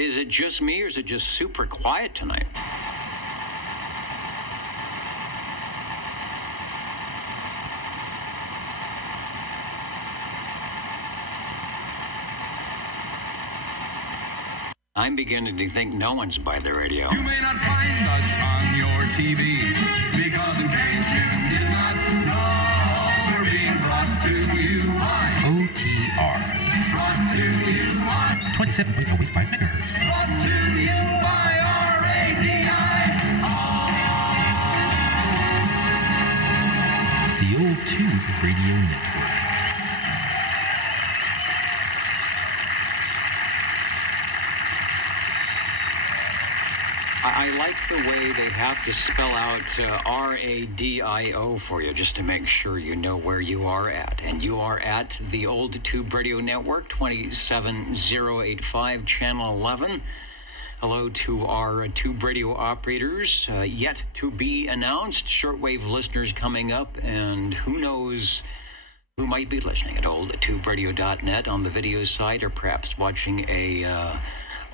Is it just me, or is it just super quiet tonight? I'm beginning to think no one's by the radio. You may not find us on your TV, because in case you did not know, we're being brought to you by OTR. Brought to you by 27.085 megahertz. Brought to you by RADI. The Old Tube Radio Network. I like the way they have to spell out RADIO for you, just to make sure you know where you are at. And you are at the Old Tube Radio Network, 27085, Channel 11. Hello to our tube radio operators, yet to be announced, shortwave listeners coming up, and who knows who might be listening at oldtuberadio.net on the video site, or perhaps watching a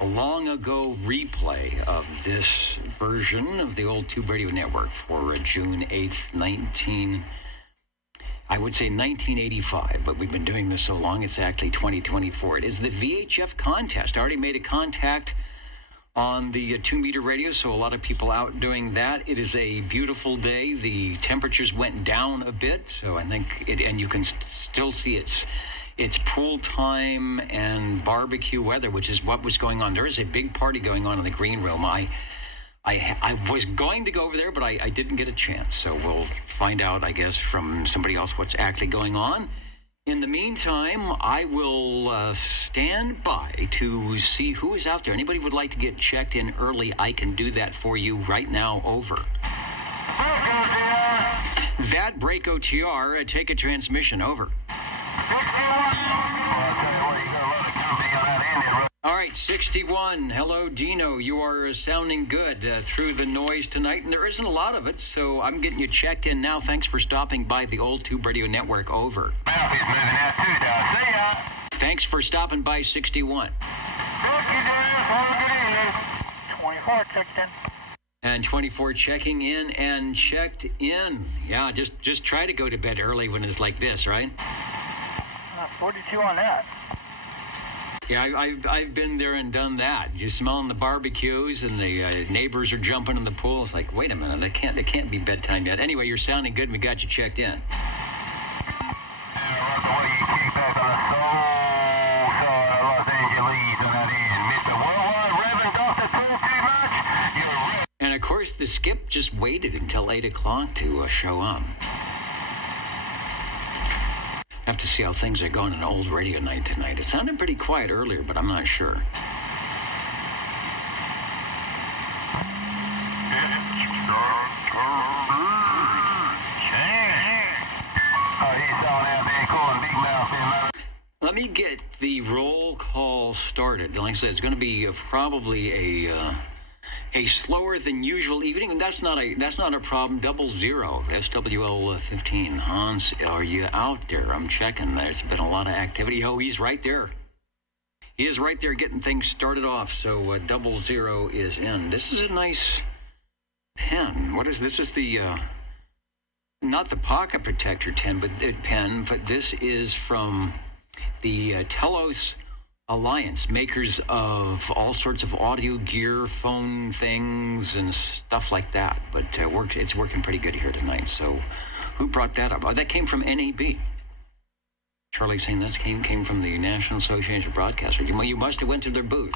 long ago replay of this version of the Old Tube Radio Network for June 8th, 1985, but we've been doing this so long, it's actually 2024. It is the VHF contest. I already made a contact on the 2-meter radio, so a lot of people out doing that. It is a beautiful day. The temperatures went down a bit, so I think and you can still see it's pool time and barbecue weather, which is what was going on. There is a big party going on in the green room. I was going to go over there, but I didn't get a chance. So we'll find out, I guess, from somebody else what's actually going on. In the meantime, I will stand by to see who is out there. Anybody would like to get checked in early, I can do that for you right now. Over. That break OTR, take a transmission. Over. All right, 61. Hello, Dino. You are sounding good through the noise tonight, and there isn't a lot of it, so I'm getting you checked in now. Thanks for stopping by the Old Tube Radio Network. Over. Mouth is moving out too, see ya. Thanks for stopping by, 61. 24 checked in. And 24 checking in and checked in. Yeah, just try to go to bed early when it's like this, right? 42 on that. Yeah, I've been there and done that. You're smelling the barbecues, and the neighbors are jumping in the pool. It's like, wait a minute, it can't be bedtime yet. Anyway, you're sounding good, and we got you checked in. And of course, the skip just waited until 8 o'clock to show up. Have to see how things are going on Old Radio Night tonight. It sounded pretty quiet earlier, but I'm not sure. Let me get the roll call started. Like I said, it's going to be probably a slower than usual evening, and that's not a problem. 00 SWL 15. Hans, are you out there? I'm checking. There's been a lot of activity. Oh, he's right there. He is right there getting things started off. So 00 is in. This is a nice pen. What is this? Is the not the pocket protector pen, but this is from the Telos Alliance, makers of all sorts of audio gear, phone things, and stuff like that. But it's working pretty good here tonight. So who brought that up? Oh, that came from NAB. Charlie saying this came from the National Association of Broadcasters. You must have went to their booth.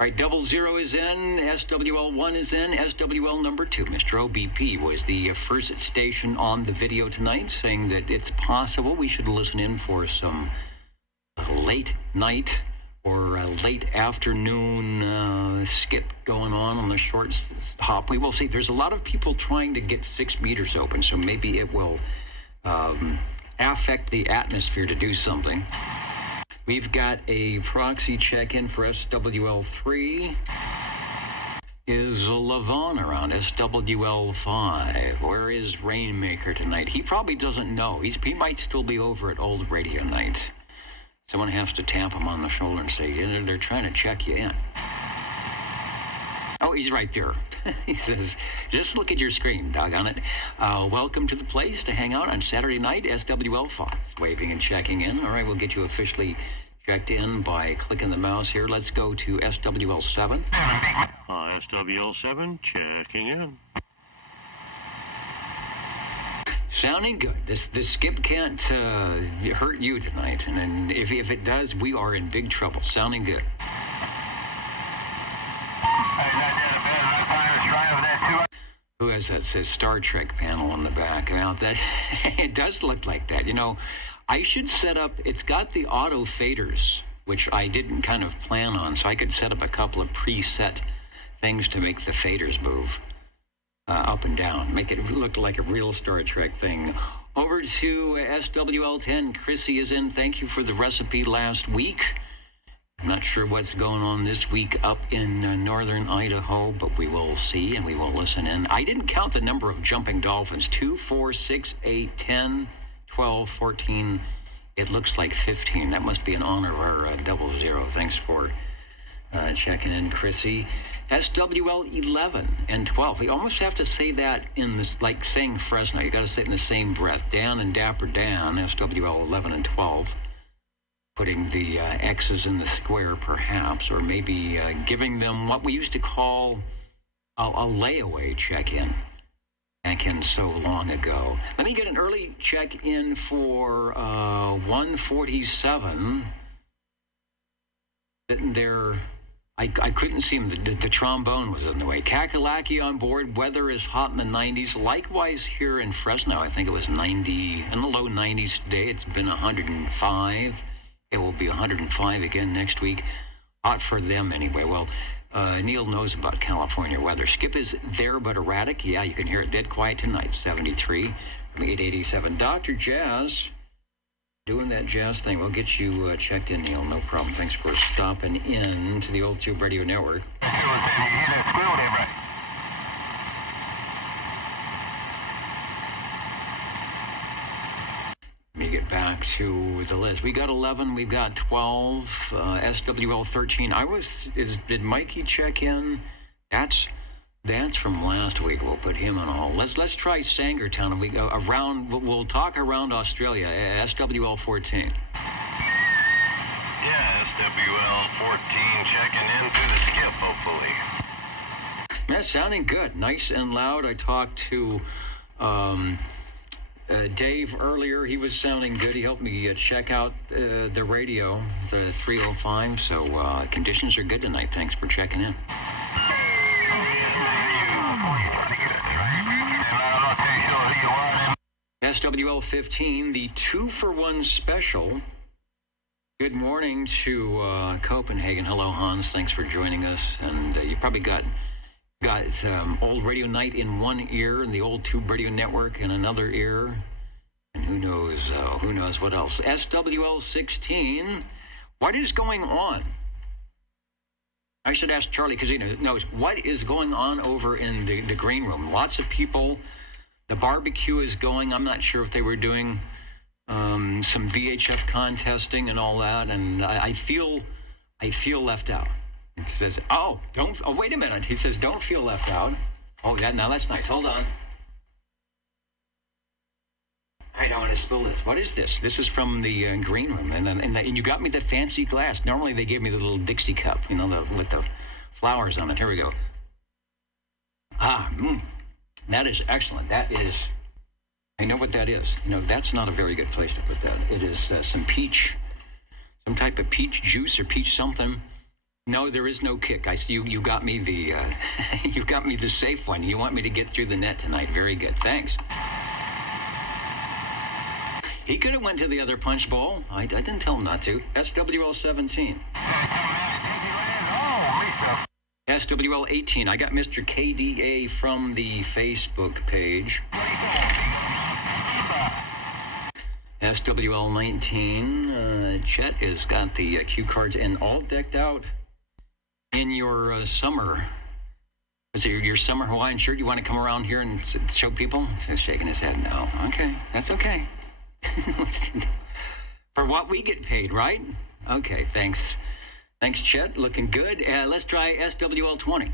All right, 00 is in, SWL1 is in, SWL number 2. Mr. OBP was the first station on the video tonight, saying that it's possible we should listen in for some late night or a late afternoon skip going on the short hop. We will see. There's a lot of people trying to get 6 meters open, so maybe it will affect the atmosphere to do something. We've got a proxy check-in for SWL3. Is Levon around SWL5? Where is Rainmaker tonight? He probably doesn't know. He might still be over at Old Radio Night. Someone has to tap him on the shoulder and say, they're trying to check you in. Oh, he's right there. He says, just look at your screen, doggone it. Welcome to the place to hang out on Saturday night, SWL5. Waving and checking in. All right, we'll get you officially checked in by clicking the mouse here. Let's go to SWL7. SWL7, checking in. Sounding good. This skip can't hurt you tonight, and if it does, we are in big trouble. Sounding good. Who has that? Says Star Trek panel on the back. Now that it does look like that. You know, I should set up. It's got the auto faders, which I didn't kind of plan on, so I could set up a couple of preset things to make the faders move up and down, make it look like a real Star Trek thing. Over to SWL10. Chrissy is in. Thank you for the recipe last week. I'm not sure what's going on this week up in northern Idaho, but we will see and we will listen in. I didn't count the number of jumping dolphins. 2, 4, 6, 8, 10, 12, 14. It looks like 15. That must be in honor of our 00. Thanks for checking in, Chrissy. SWL 11 and 12. We almost have to say that in this, like saying Fresno. You got to say it in the same breath. Dan and Dapper Dan, SWL 11 and 12. Putting the X's in the square, perhaps, or maybe giving them what we used to call a layaway check-in back in so long ago. Let me get an early check-in for 147. Sitting there, I couldn't see him. The trombone was in the way. Kakalaki on board. Weather is hot in the 90s. Likewise here in Fresno, I think it was 90, in the low 90s today. It's been 105. It will be 105 again next week. Hot for them anyway. Well, Neil knows about California weather. Skip is there but erratic. Yeah, you can hear it dead quiet tonight. 73 from 887. Dr. Jazz, doing that jazz thing. We'll get you checked in, Neil. No problem. Thanks for stopping in to the Old Tube Radio Network. Let me get back to the list. We got 11. We've got 12. SWL 13. Did Mikey check in? That's from last week. We'll put him on hold. Let's try Sangertown. We go around. We'll talk around Australia. SWL 14. Yeah, SWL 14, checking in through the skip, hopefully. That's sounding good. Nice and loud. I talked to Dave earlier. He was sounding good. He helped me check out the radio, the 305. So conditions are good tonight. Thanks for checking in. SWL 15, the 2-for-1 special. Good morning to Copenhagen. Hello, Hans. Thanks for joining us. And you probably got Old Radio Night in one ear and the Old Tube Radio Network in another ear. And who knows what else. SWL 16, what is going on? I should ask Charlie because he knows what is going on over in the green room. Lots of people. The barbecue is going. I'm not sure if they were doing some VHF contesting and all that. And I feel left out. He says, wait a minute. He says, don't feel left out. Oh, yeah, now that's nice. Hold on. I don't want to spill this. What is this? This is from the green room. And you got me the fancy glass. Normally they gave me the little Dixie cup, with the flowers on it. Here we go. That is excellent. That is, I know what that is. That's not a very good place to put that. It is some type of peach juice or peach something. No, there is no kick. I see you got me the you got me the safe one. You want me to get through the net tonight. Very good. Thanks. He could have went to the other punch bowl. I didn't tell him not to. SWL 17. SWL 18. I got Mr. KDA from the Facebook page. SWL 19. Chet has got the cue cards and all decked out in your summer. Is it your summer Hawaiian shirt? You want to come around here and show people? He's shaking his head. No. Okay, that's okay. For what we get paid, right? Okay, thanks. Thanks, Chet. Looking good. Let's try SWL 20.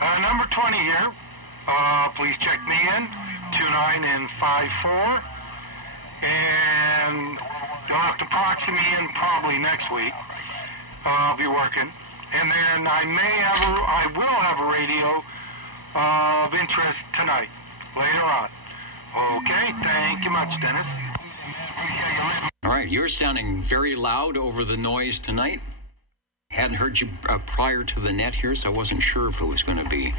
Number 20 here. Please check me in. 29 and 54. And you'll have to proxy me in probably next week. I'll be working. And then I will have a radio of interest tonight, later on. Okay, thank you much, Dennis. All right, you're sounding very loud over the noise tonight. Hadn't heard you prior to the net here, so I wasn't sure if it was going to be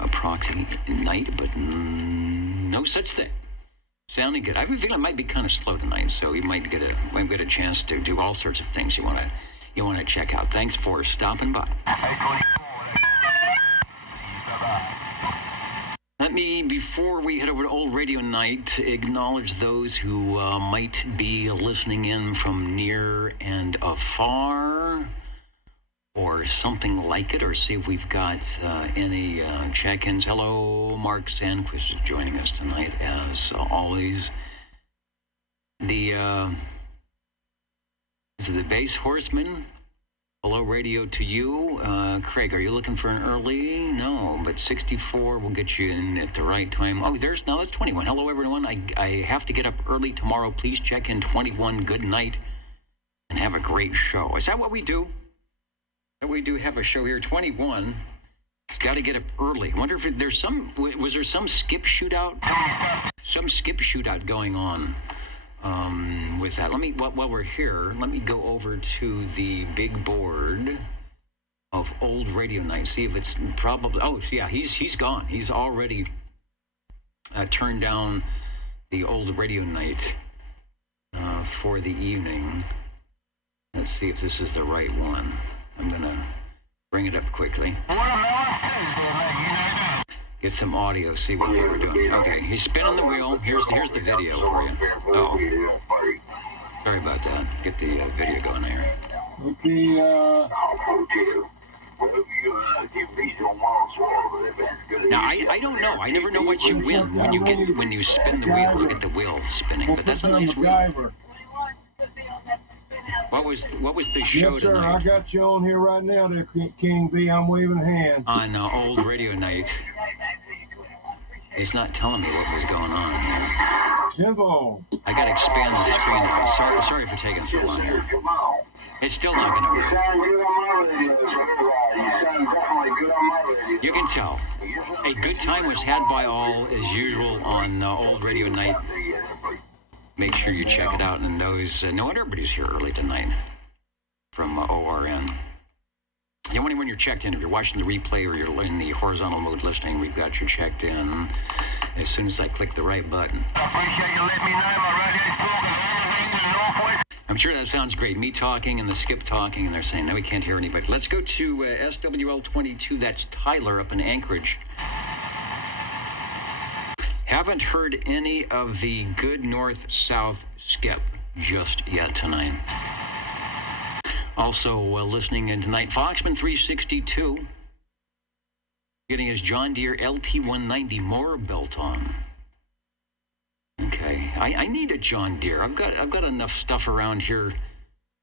a proxy night, but no such thing. Sounding good. I have a feeling it might be kind of slow tonight, so you might get a chance to do all sorts of things you want to check out. Thanks for stopping by. Let me, before we head over to Old Radio Night, acknowledge those who might be listening in from near and afar, or something like it, or see if we've got any check-ins. Hello, Mark Sandquist is joining us tonight, as always. The Bass Horseman. Hello, radio to you. Craig, are you looking for an early? No, but 64 will get you in at the right time. Oh, that's 21. Hello, everyone. I have to get up early tomorrow. Please check in 21. Good night, and have a great show. Is that what we do? We do have a show here. 21. It's got to get up early. I wonder if was there some skip shootout? Some skip shootout going on. With that, while we're here, let me go over to the big board of Old Radio Night. See if it's probably. Oh, yeah, he's gone. He's already turned down the Old Radio Night for the evening. Let's see if this is the right one. I'm gonna bring it up quickly. Get some audio, see what they were doing. Okay, he's spinning the wheel. Here's the video for you. Oh, sorry about that. Get the video going here. Now I don't know. I never know what you win when you spin the wheel. You get the wheel spinning, but that's a nice wheel. What was the show Yes, sir. tonight? I got you on here right now there, King B. I'm waving hands. On Old Radio Night. He's not telling me what was going on here. Jimbo. I got to expand the screen now. Sorry for taking so long here. It's still not going to work. You can tell. A good time was had by all, as usual, on Old Radio Night. Make sure you check it out. And those, no wonder everybody's here early tonight from ORN. You know, when you're checked in, if you're watching the replay or you're in the horizontal mode listening, we've got you checked in as soon as I click the right button. I appreciate you letting me know my radio's talking everything to the northwest. I'm sure that sounds great. Me talking and the skip talking, and they're saying, no, we can't hear anybody. Let's go to SWL 22. That's Tyler up in Anchorage. Haven't heard any of the good north-south skip just yet tonight. Also listening in tonight, Foxman 362, getting his John Deere LT190 mower belt on. Okay, I need a John Deere. I've got enough stuff around here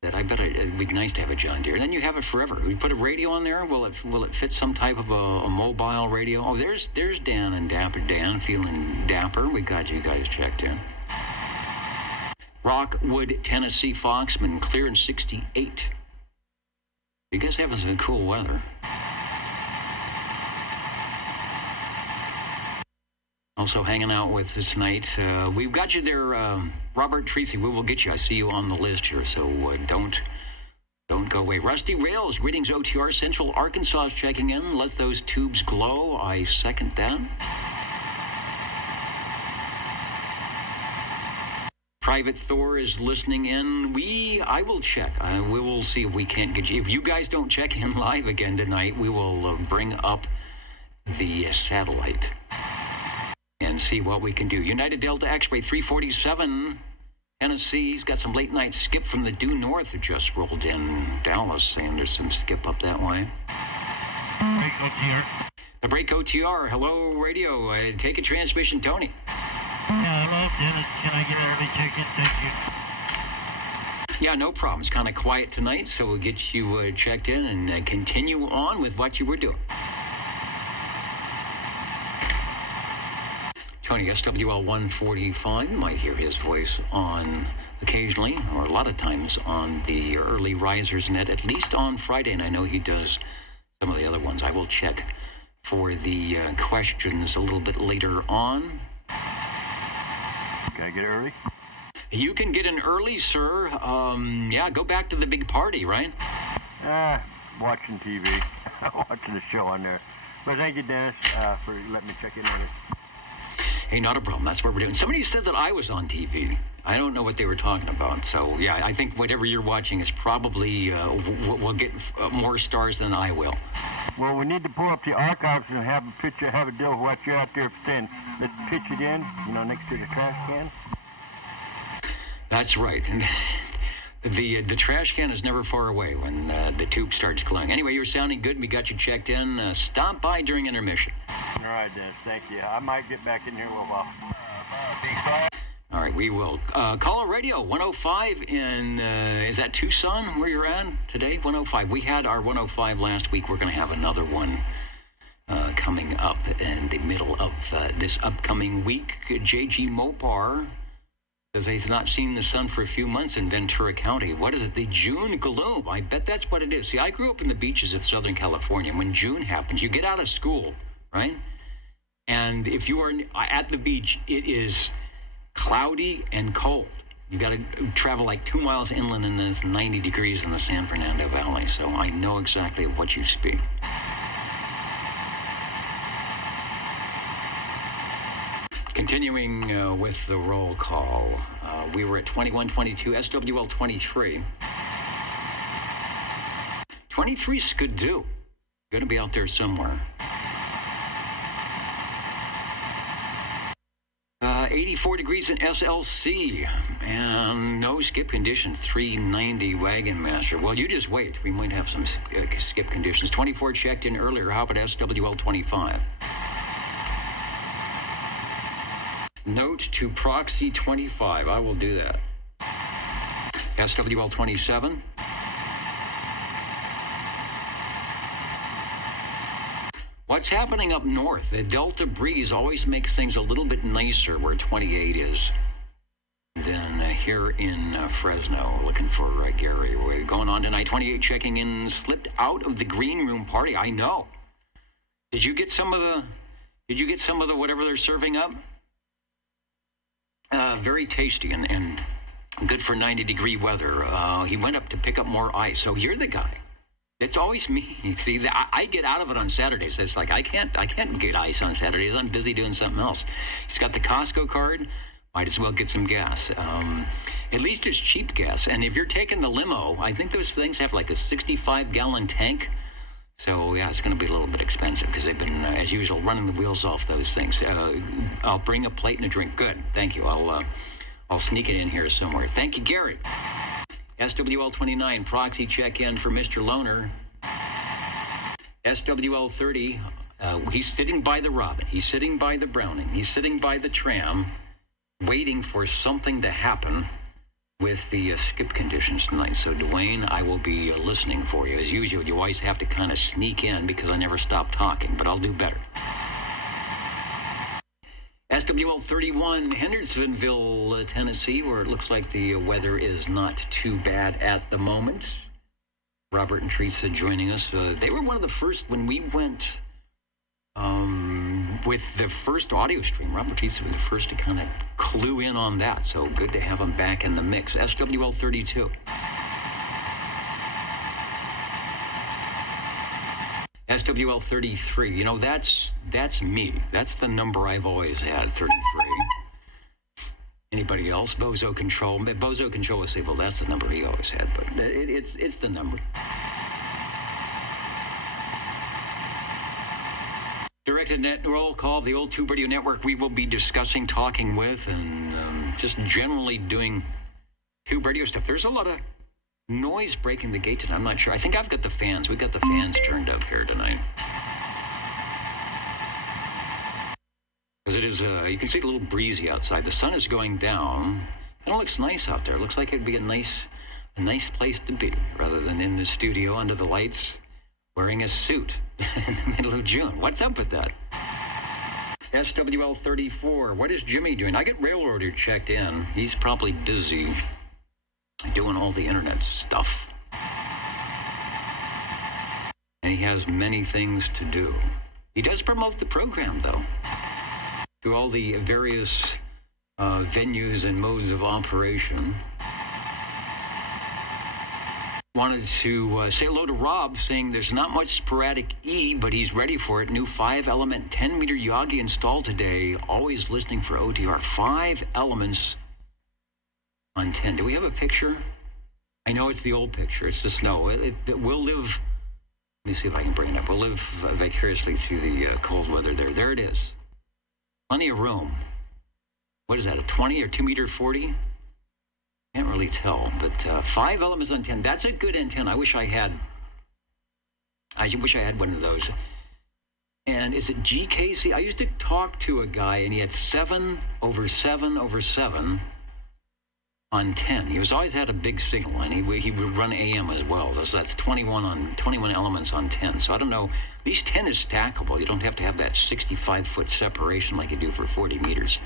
that I bet it'd be nice to have a John Deere. And then you have it forever. We put a radio on there. Will it fit some type of a mobile radio? Oh, there's Dan and Dapper Dan feeling dapper. We got you guys checked in. Rockwood, Tennessee, Foxman, clear in 68. You guys having some cool weather. Also hanging out with us tonight. We've got you there, Robert Tracy. We will get you. I see you on the list here, so don't go away. Rusty Rails, greetings OTR. Central Arkansas is checking in. Let those tubes glow. I second that. Private Thor is listening in. I will check. We will see if we can't get you. If you guys don't check in live again tonight, we will bring up the satellite and see what we can do. United Delta X-Ray 347, Tennessee's got some late night skip from the due north who just rolled in. Dallas saying there's some skip up that way. Break OTR. The break OTR. Hello, radio. Take a transmission, Tony. Hello, Dennis. Can I get early check-in? Thank you. Yeah, no problem. It's kind of quiet tonight, so we'll get you checked in and continue on with what you were doing. Tony, SWL 145. You might hear his voice on occasionally, or a lot of times, on the Early Risers Net, at least on Friday, and I know he does some of the other ones. I will check for the questions a little bit later on. Can I get early? You can get in early, sir. Yeah, go back to the big party, right? Watching TV. Watching the show on there. But thank you, Dennis, for letting me check in on it. Hey, not a problem. That's what we're doing. Somebody said that I was on TV. I don't know what they were talking about. So, yeah, I think whatever you're watching is probably will get more stars than I will. Well, we need to pull up the archives and have a picture, have a deal of what you're out there saying. Let's pitch it in, next to the trash can. That's right. And the trash can is never far away when the tube starts glowing. Anyway, you're sounding good. We got you checked in. Stop by during intermission. All right, Dennis. Thank you. I might get back in here a little while. All right, we will. Caller Radio 105 in, is that Tucson where you're at today? 105. We had our 105 last week. We're going to have another one coming up in the middle of this upcoming week. J.G. Mopar says he's not seen the sun for a few months in Ventura County. What is it? The June gloom. I bet that's what it is. See, I grew up in the beaches of Southern California. When June happens, you get out of school, right? And if you are at the beach, it is cloudy and cold. You got to travel like 2 miles inland, and it's 90 degrees in the San Fernando Valley. So I know exactly of what you speak. Continuing with the roll call, we were at 2122, SWL 23. 23 Skidoo. Going to be out there somewhere. 84 degrees in SLC, and no skip conditions, 390 Wagon Master. Well, you just wait. We might have some skip conditions. 24 checked in earlier. How about SWL 25? Note to Proxy 25. I will do that. SWL 27. What's happening up north? The Delta breeze always makes things a little bit nicer where 28 is than here in Fresno. Looking for Gary. We're going on tonight. 28 checking in. Slipped out of the green room party. I know. Did you get some of the whatever they're serving up? Very tasty and good for 90-degree weather. He went up to pick up more ice. So you're the guy. It's always me. See, I get out of it on Saturdays. It's like I can't get ice on Saturdays. I'm busy doing something else. He's got the Costco card. Might as well get some gas. At least it's cheap gas. And if you're taking the limo, I think those things have like a 65-gallon tank. So, yeah, it's going to be a little bit expensive because they've been, as usual, running the wheels off those things. I'll bring a plate and a drink. Good. Thank you. I'll sneak it in here somewhere. Thank you, Gary. SWL 29, proxy check-in for Mr. Loner. SWL 30, he's sitting by the Robin. He's sitting by the Browning. He's sitting by the tram, waiting for something to happen with the skip conditions tonight. So, Dwayne, I will be listening for you. As usual, you always have to kind of sneak in because I never stop talking, but I'll do better. SWL 31, Hendersonville, Tennessee, where it looks like the weather is not too bad at the moment. Robert and Teresa joining us. They were one of the first when we went with the first audio stream. Robert and Teresa were the first to kind of clue in on that, so good to have them back in the mix. SWL 32. SWL 33. You know, that's me. That's the number I've always had, 33. anybody else. Bozo Control. Bozo Control will say, well, that's the number he always had, but it's the number. Directed net roll call, the old Tube Radio Network. We will be discussing, talking with, and just generally doing Tube Radio stuff. There's a lot of noise breaking the gate tonight. I'm not sure. I think I've got the fans. We've got the fans turned up here tonight. Because it is, you can see a little breezy outside. The sun is going down. It looks nice out there. It looks like it'd be a nice place to be, rather than in the studio under the lights wearing a suit in the middle of June. What's up with that? SWL 34. What is Jimmy doing? I get Railroader checked in. He's probably busy doing all the internet stuff. And he has many things to do. He does promote the program, though, through all the various venues and modes of operation. Wanted to say hello to Rob, saying there's not much sporadic E, but he's ready for it. New 5-element 10-meter Yagi installed today. Always listening for OTR. 5 elements on 10. Do we have a picture? I know it's the old picture. It's the snow. It will live. Let me see if I can bring it up. We'll live vicariously through the cold weather there. There it is. Plenty of room. What is that, a 20 or 2-meter 40? Can't really tell, but 5 elements on 10. That's a good antenna. I wish I had one of those. And is it GKC? I used to talk to a guy, and he had 7/7/7 on 10. He always had a big signal, and he would run AM as well. So that's 21 elements on 10. So I don't know. At least 10 is stackable. You don't have to have that 65-foot separation like you do for 40 meters.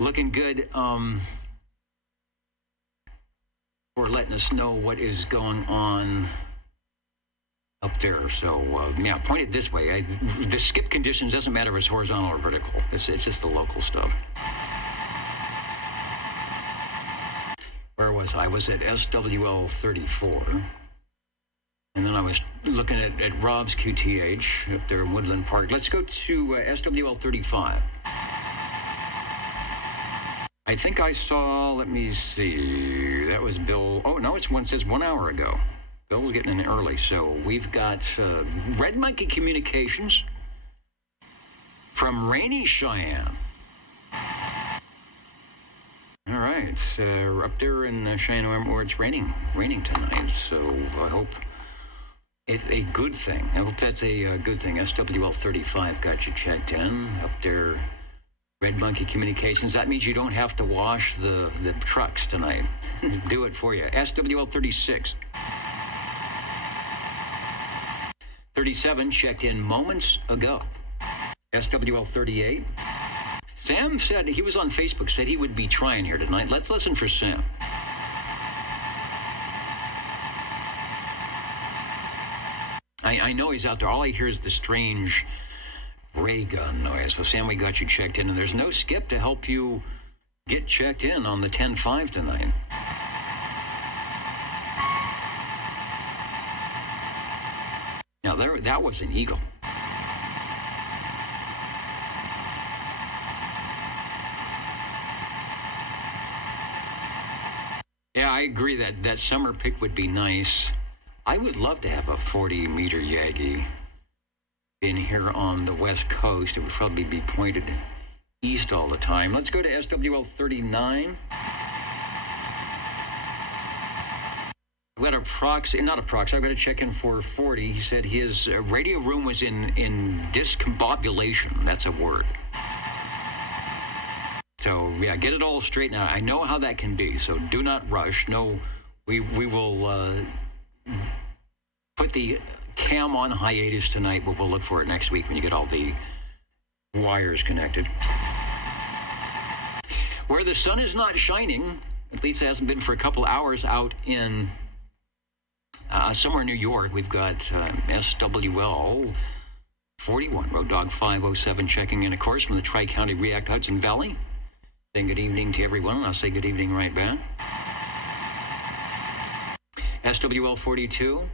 Looking good. For letting us know what is going on up there. So, yeah, point it this way. The skip conditions doesn't matter if it's horizontal or vertical. It's just the local stuff. Where was I? I was at SWL 34. And then I was looking at Rob's QTH up there in Woodland Park. Let's go to SWL 35. I think I saw, let me see, that was Bill. Oh, no, it says 1 hour ago. Bill was getting in early. So we've got Red Monkey Communications from rainy Cheyenne. All right, up there in Cheyenne where it's raining tonight. So I hope it's a good thing. I hope that's a good thing. SWL 35 got you checked in up there. Red Monkey Communications. That means you don't have to wash the trucks tonight. Do it for you. SWL 36. 37 checked in moments ago. SWL 38. Sam said, he was on Facebook, said he would be trying here tonight. Let's listen for Sam. I know he's out there. All I hear is the strange ray gun noise. So, Sam, we got you checked in, and there's no skip to help you get checked in on the 10-5 tonight. Now, that was an eagle. Yeah, I agree that summer pick would be nice. I would love to have a 40-meter Yagi in here on the west coast. It would probably be pointed east all the time. Let's go to SWL 39. I've got not a proxy, I've got to check in for 40. He said his radio room was in discombobulation. That's a word. So, yeah, get it all straight now. I know how that can be, so do not rush. No, we will put the cam on hiatus tonight, but we'll look for it next week when you get all the wires connected. Where the sun is not shining, at least it hasn't been for a couple hours, out in somewhere in New York, we've got SWL 41, Road Dog 507 checking in, of course, from the Tri-County React Hudson Valley. Saying good evening to everyone, and I'll say good evening right back. SWL 42.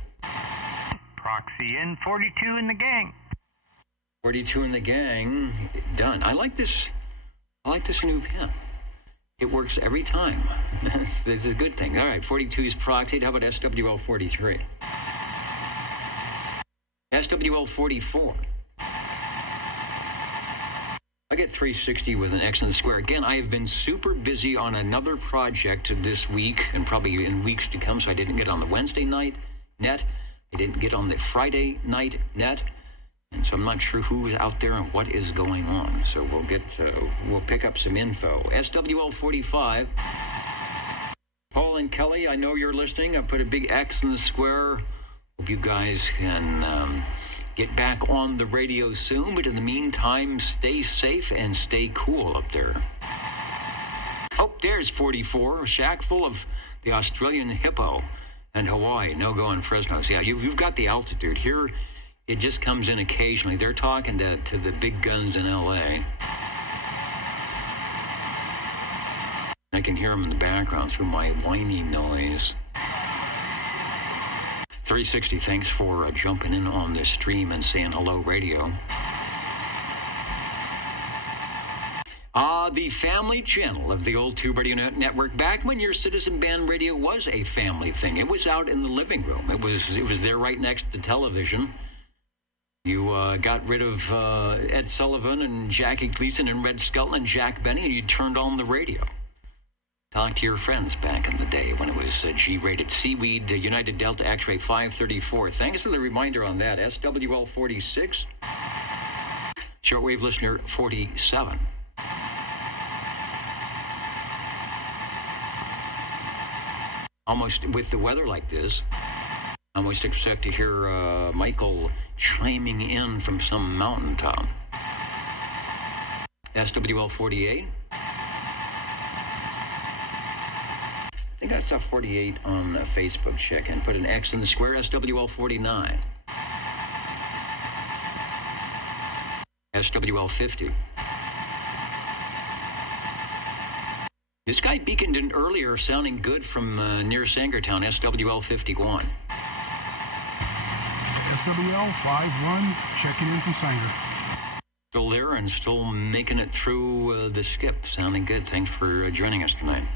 Proxy in 42 in the gang. 42 in the gang. Done. I like this new pen. It works every time. It's a good thing. All right, 42 is proxied. How about SWL 43? SWL 44. I get 360 with an X in the square. Again, I have been super busy on another project this week and probably in weeks to come, so I didn't get on the Wednesday night net. I didn't get on the Friday night net. And so I'm not sure who's out there and what is going on. So we'll pick up some info. SWL 45. Paul and Kelly, I know you're listening. I put a big X in the square. Hope you guys can get back on the radio soon. But in the meantime, stay safe and stay cool up there. Oh, there's 44. A shack full of the Australian hippo and Hawaii. No go in Fresno. So yeah, you've got the altitude here. It just comes in occasionally. They're talking to the big guns in L.A. I can hear them in the background through my whiny noise. 360, thanks for jumping in on this stream and saying hello, radio. The family channel of the old Tube Radio Network. Back when your Citizen Band radio was a family thing, it was out in the living room. It was there right next to television. You got rid of Ed Sullivan and Jackie Gleason and Red Skelton and Jack Benny, and you turned on the radio. Talk to your friends back in the day when it was G-rated. Seaweed, United Delta X-Ray 534. Thanks for the reminder on that. SWL 46. Shortwave listener 47. Almost with the weather like this, I almost expect to hear Michael chiming in from some mountaintop. SWL 48. I think I saw 48 on Facebook. Check and put an X in the square. SWL 49. SWL 50. This guy beaconed in earlier, sounding good from near Sangertown. SWL 51. SWL 51, checking in from Sanger. Still there and still making it through the skip. Sounding good. Thanks for joining us tonight.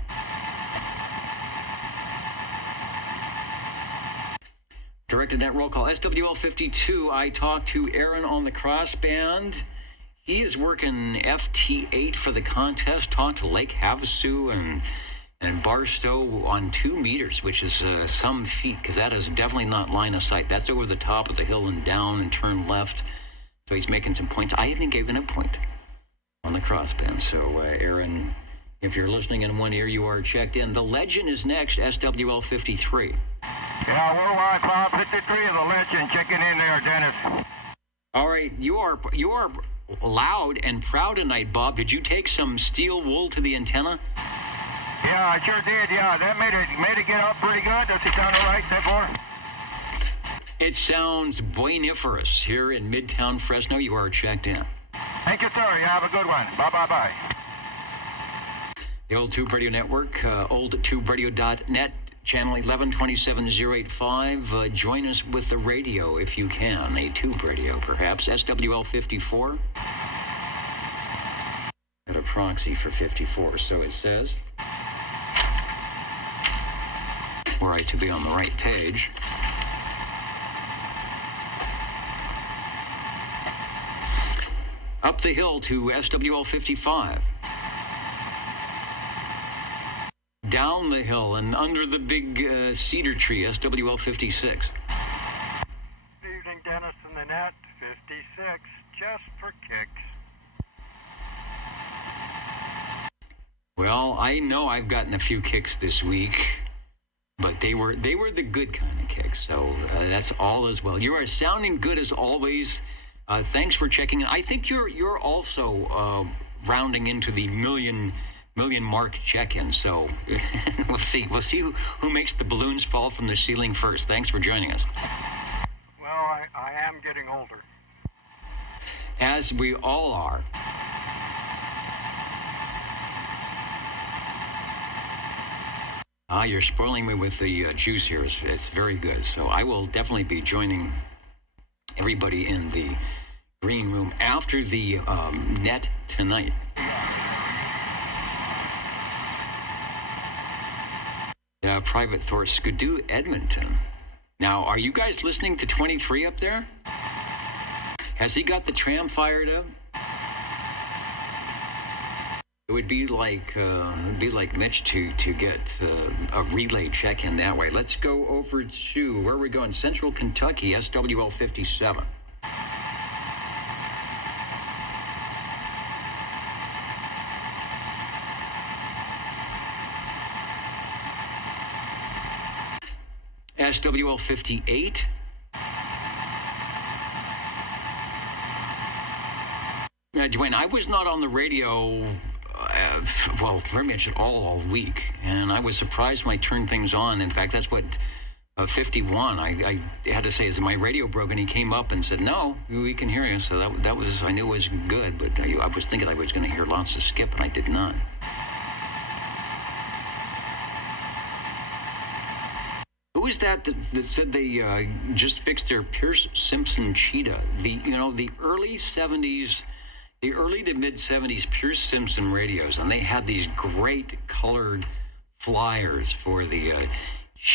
Directed that roll call. SWL 52, I talked to Aaron on the crossband. He is working FT8 for the contest. Talked to Lake Havasu and Barstow on 2 meters, which is some feet, because that is definitely not line of sight. That's over the top of the hill and down and turn left. So he's making some points. I even gave him a point on the crossband. So, Aaron, if you're listening in one ear, you are checked in. The Legend is next, SWL 53. Yeah, Worldwide 553 of the Legend, checking in there, Dennis. All right, you are loud and proud tonight, Bob. Did you take some steel wool to the antenna? Yeah, I sure did. Yeah, that made it get up pretty good. Does it sound all right, therefore? It sounds buoniferous here in Midtown Fresno. You are checked in. Thank you, sir. You have a good one. Bye. The Old Tube Radio Network, oldtuberadio.net, channel 1127-085. Join us with the radio if you can. A tube radio, perhaps. SWL 54. Got a proxy for 54, so it says. Were I to be on the right page. Up the hill to SWL 55. Down the hill and under the big cedar tree, SWL 56. Good evening, Dennis and the net, 56, just for kicks. Well, I know I've gotten a few kicks this week, but they were the good kind of kicks, so that's all as well. You are sounding good as always. Thanks for checking in. I think you're also rounding into the million mark check-in, so we'll see who makes the balloons fall from the ceiling first. Thanks for joining us. Well, I am getting older. As we all are. You're spoiling me with the juice here. It's very good. So I will definitely be joining everybody in the green room after the net tonight. Private Thor Skidoo, Edmonton. Now, are you guys listening to 23 up there? Has he got the tram fired up? It would be like Mitch to get a relay check in that way. Let's go over to, where are we going? Central Kentucky, SWL 57. SWL 58. Dwayne, I was not on the radio, pretty much all week, and I was surprised when I turned things on. In fact, that's what 51. I had to say, is my radio broke? And he came up and said, "No, we can hear you." So that was, I knew it was good, but I was thinking I was going to hear lots of skip, and I did not. Who is that said they just fixed their Pierce Simpson Cheetah? The early 70s, the early to mid 70s Pierce Simpson radios, and they had these great colored flyers for the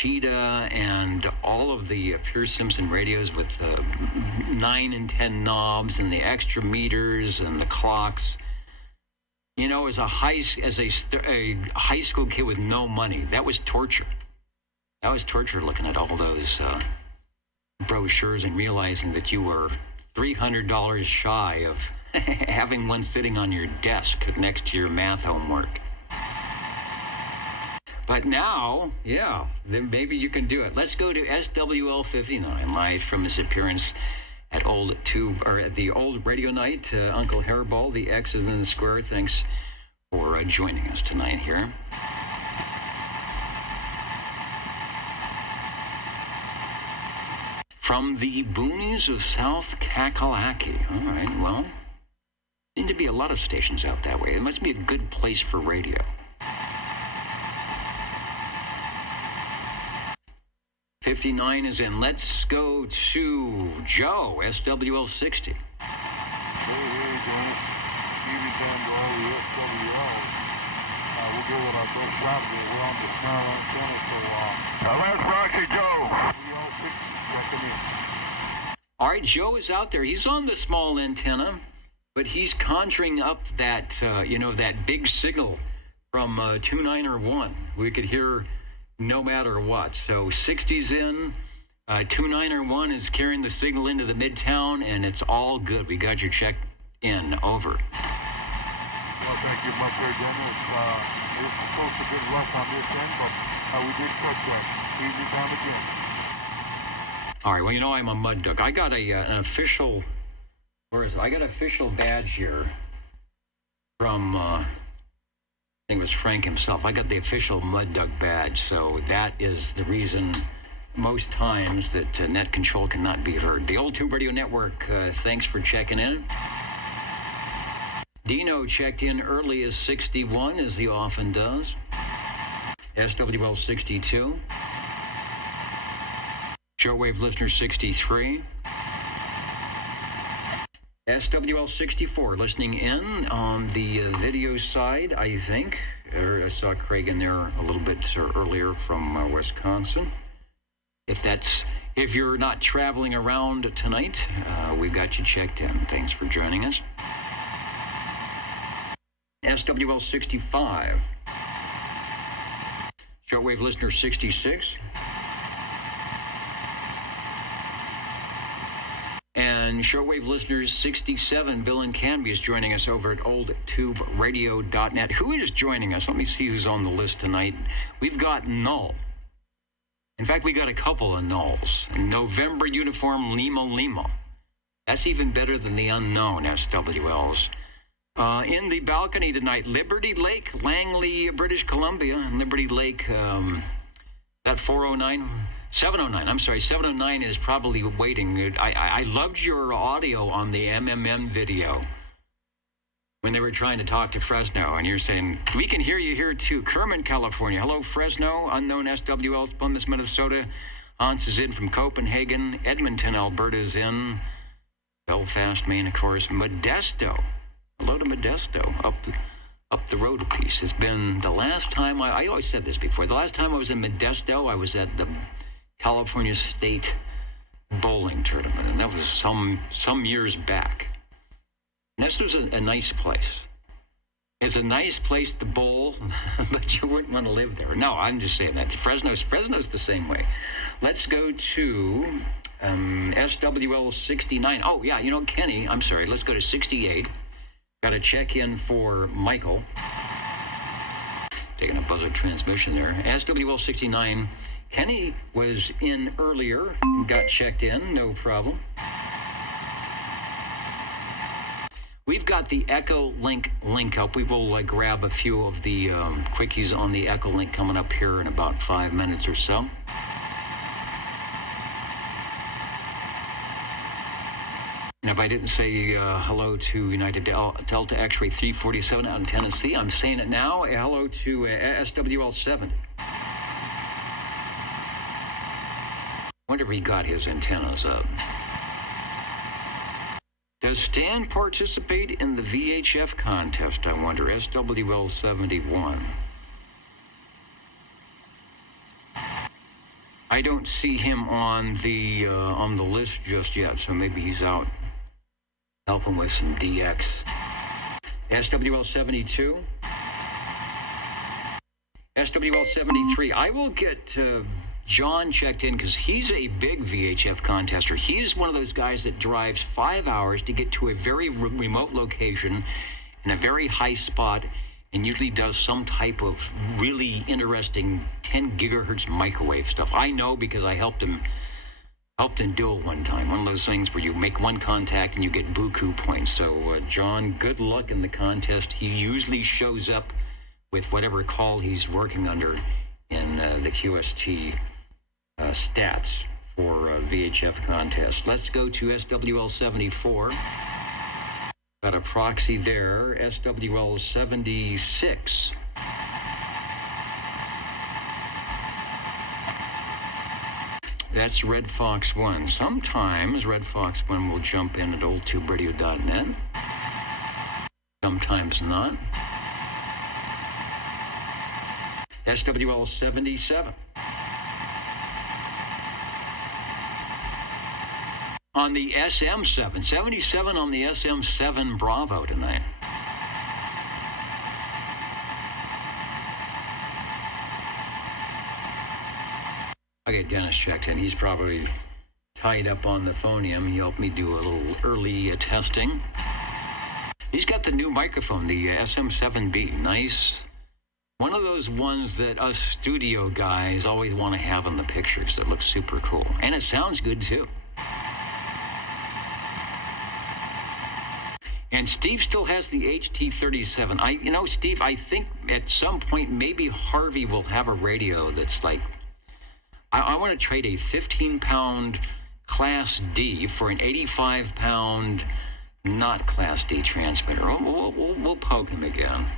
Cheetah and all of the Pierce Simpson radios with 9 and 10 knobs and the extra meters and the clocks. You know, as a high school kid with no money, that was torture. That was torture, looking at all those brochures and realizing that you were $300 shy of having one sitting on your desk next to your math homework. But now, yeah, then maybe you can do it. Let's go to SWL 59 live from his appearance at the old radio night. Uncle Hairball, the X is in the square. Thanks for joining us tonight here. From the boonies of South Kakalaki. All right, well, seem to be a lot of stations out that way. It must be a good place for radio. '59 is in. Let's go to Joe, SWL 60. Hey, Dennis. You return to all the SWL. We'll go with our first shot here. We're on the small antenna, so last Roxy Joe. All right, Joe is out there. He's on the small antenna, but he's conjuring up that, that big signal from 291. We could hear no matter what. So 60's in, 291 is carrying the signal into the midtown, and it's all good. We got your check in. Over. Well, thank you much, Dennis. It's supposed to be rough on this end, but we did catch that. Easy time again. All right, well, I'm a mud duck. I got an official, where is it? I got an official badge here from, I think it was Frank himself. I got the official mud duck badge, so that is the reason most times that net control cannot be heard. The Old Tube Radio Network, thanks for checking in. Dino checked in early as 61, as he often does. SWL 62. Shortwave listener 63. SWL 64 listening in on the video side, I think. I saw Craig in there a little bit earlier from Wisconsin. If you're not traveling around tonight, we've got you checked in. Thanks for joining us. SWL 65. Shortwave listener 66. And shortwave listeners 67, Bill and Canby is joining us over at oldtuberadio.net. Who is joining us? Let me see who's on the list tonight. We've got Null. In fact, we got a couple of nulls. November Uniform Lima. That's even better than the unknown SWLs. In the balcony tonight, Liberty Lake, Langley, British Columbia, and Liberty Lake, that 709 is probably waiting. I loved your audio on the MMM video when they were trying to talk to Fresno, and you're saying, we can hear you here too. Kerman, California. Hello, Fresno. Unknown SWLs, Plymouth, Minnesota. Hans is in from Copenhagen. Edmonton, Alberta is in. Belfast, Maine, of course. Modesto. Hello to Modesto. up the road a piece. It's been the last time, I always said this before, the last time I was in Modesto, I was at the California State Bowling Tournament, and that was some years back. And this was a nice place. It's a nice place to bowl, but you wouldn't want to live there. No, I'm just saying that. Fresno's the same way. Let's go to SWL 69. Oh, yeah, you know, Kenny, I'm sorry, let's go to 68. Got to check in for Michael. Taking a buzzard transmission there. SWL 69. Kenny was in earlier and got checked in. No problem. We've got the Echolink link up. We will grab a few of the quickies on the Echolink coming up here in about 5 minutes or so. And if I didn't say hello to United Delta X-Ray 347 out in Tennessee, I'm saying it now. Hello to SWL 70. Wonder if he got his antennas up. Does Stan participate in the VHF contest, I wonder? SWL 71. I don't see him on the list just yet, so maybe he's out helping with some DX. SWL 72. SWL 73. I will get John checked in because he's a big VHF contester. He's one of those guys that drives 5 hours to get to a very remote location in a very high spot and usually does some type of really interesting 10 gigahertz microwave stuff. I know because I helped him do it one time. One of those things where you make one contact and you get buku points. So, John, good luck in the contest. He usually shows up with whatever call he's working under in the QST stats for VHF contest. Let's go to SWL 74. Got a proxy there. SWL 76. That's Red Fox 1. Sometimes Red Fox 1 will jump in at oldtuberadio.net. Sometimes not. SWL 77. On the SM7. 77 on the SM7 Bravo tonight. I'll get Dennis checked in. He's probably tied up on the phonium. He helped me do a little early testing. He's got the new microphone, the SM7B. Nice. One of those ones that us studio guys always want to have in the pictures that looks super cool. And it sounds good, too. And Steve still has the HT37. Steve, I think at some point maybe Harvey will have a radio that's like, I want to trade a 15-pound Class D for an 85-pound not Class D transmitter. We'll poke him again.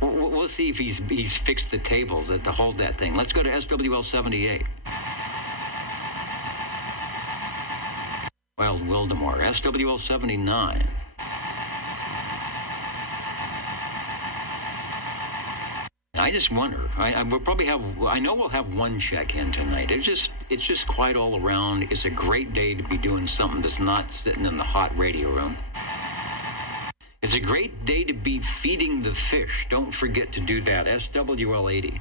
We'll see if he's fixed the tables to hold that thing. Let's go to SWL 78. Well, Wildemore. SWL 79. I just wonder. We'll probably have. I know we'll have one check-in tonight. It's just quite all around. It's a great day to be doing something that's not sitting in the hot radio room. It's a great day to be feeding the fish. Don't forget to do that. SWL 80.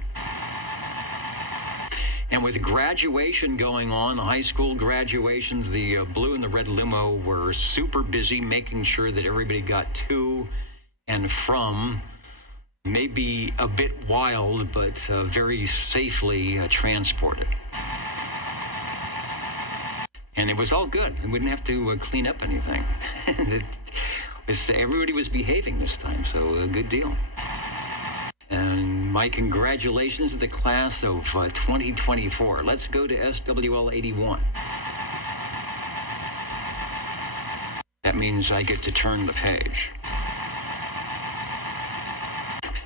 And with graduation going on, the high school graduations, the blue and the red limo were super busy making sure that everybody got to and from. Maybe a bit wild, but very safely transported. And it was all good. We wouldn't have to clean up anything. Everybody was behaving this time, so a good deal. And my congratulations to the class of 2024. Let's go to SWL 81. That means I get to turn the page.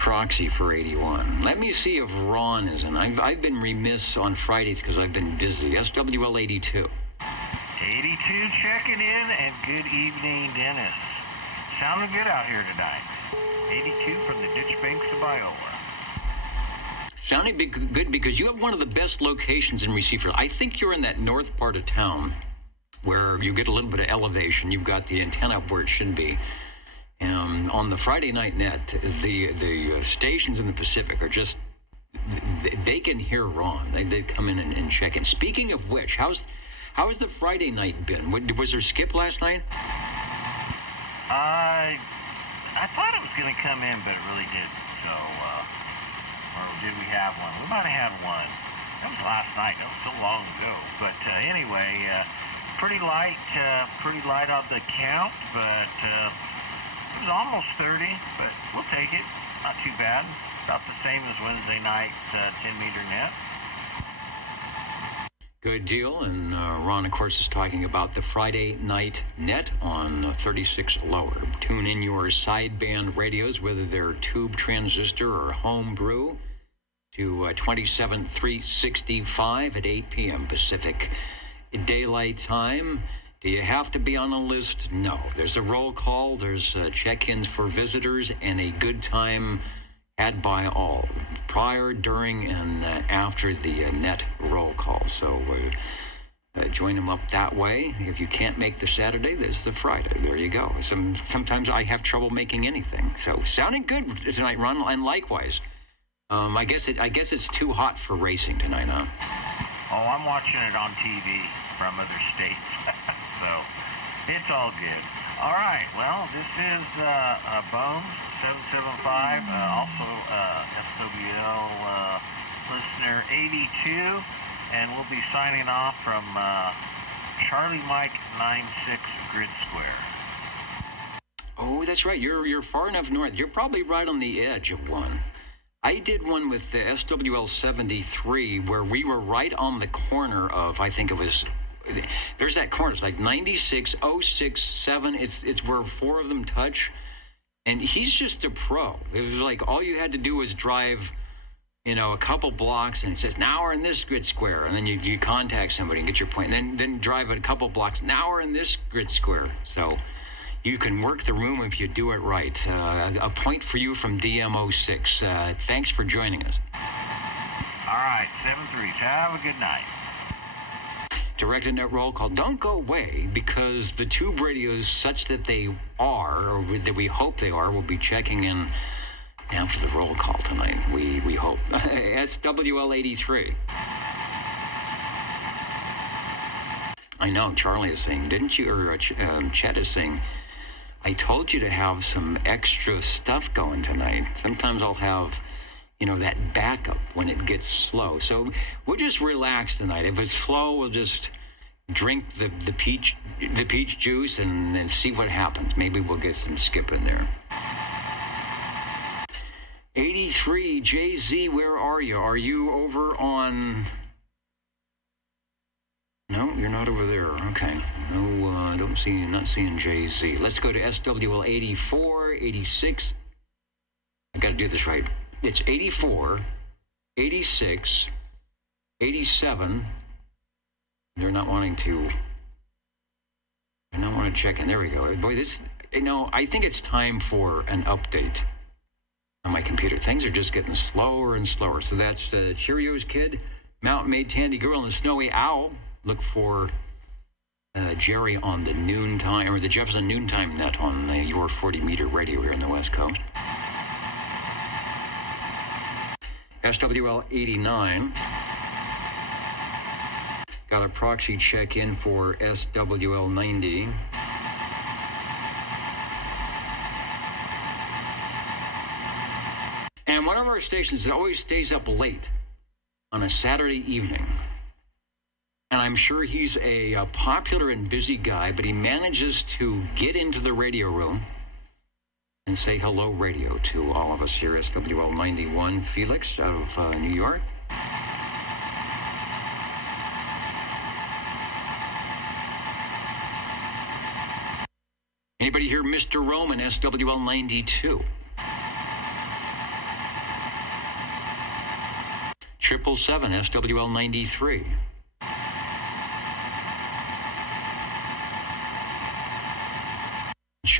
Proxy for 81. Let me see if Ron is in. I've been remiss on Fridays because I've been busy. SWL 82. 82 checking in, and good evening, Dennis. sounding good out here tonight. 82 from the ditch banks of Iowa. Sounding good because you have one of the best locations in Receiver. I think you're in that north part of town where you get a little bit of elevation. You've got the antenna up where it should be. On the Friday night net, the stations in the Pacific are just, they can hear Ron. They come in and check in. Speaking of which, how has the Friday night been? Was there skip last night? I thought it was going to come in, but it really didn't. So, or did we have one? We might have had one. That was last night. That was so long ago. But anyway, pretty light on the count, but it was almost 30, but we'll take it. Not too bad. About the same as Wednesday night 10-meter net. Good deal. And Ron, of course, is talking about the Friday night net on 36 lower. Tune in your sideband radios, whether they're tube transistor or home brew, to 27,365 at 8 p.m. Pacific Daylight Time. Do you have to be on a list? No. There's a roll call. There's check-ins for visitors and a good time had by all, prior, during, and after the net roll call. So join them up that way. If you can't make the Saturday, there's the Friday. There you go. Sometimes I have trouble making anything. So sounding good tonight, Ron, and likewise. I guess it's too hot for racing tonight, huh? Oh, I'm watching it on TV from other states, so it's all good. All right, well, this is Bones 775, also SWL listener 82, and we'll be signing off from Charlie Mike 96 Grid Square. Oh, that's right. You're far enough north. You're probably right on the edge of one. I did one with the SWL 73 where we were right on the corner of, I think it was, there's that corner. It's like 96, 06, 7. It's where four of them touch. And he's just a pro. It was like all you had to do was drive, a couple blocks, and it says, now we're in this grid square. And then you contact somebody and get your point. And then drive it a couple blocks. Now we're in this grid square. So you can work the room if you do it right. A point for you from DM06. Thanks for joining us. All right, 7-3. Have a good night. Directed net roll call. Don't go away, because the tube radios, such that they are, or that we hope they are, will be checking in after the roll call tonight. We hope. SWL 83. I know, Charlie is saying, didn't you, or Chet is saying, I told you to have some extra stuff going tonight. Sometimes I'll have, that backup when it gets slow. So we'll just relax tonight. If it's slow, we'll just drink the peach juice and see what happens. Maybe we'll get some skip in there. 83, JZ, where are you? Are you over on... No, you're not over there. Okay. No, not seeing JZ. Let's go to SWL 84, 86. I got to do this right. It's 84, 86, 87. They're not wanting to check in. There we go. Boy, I think it's time for an update on my computer. Things are just getting slower and slower. So that's Cheerios Kid, Mountain Maid, Tandy Girl, and the Snowy Owl. Look for Jerry on the noontime, or the Jefferson noontime net on your 40-meter radio here in the West Coast. SWL 89. Got a proxy check-in for SWL 90. And one of our stations always stays up late on a Saturday evening. And I'm sure he's a popular and busy guy, but he manages to get into the radio room and say hello radio to all of us here at SWL 91. Felix out of New York. Anybody hear Mr. Roman, SWL 92? 777, SWL 93.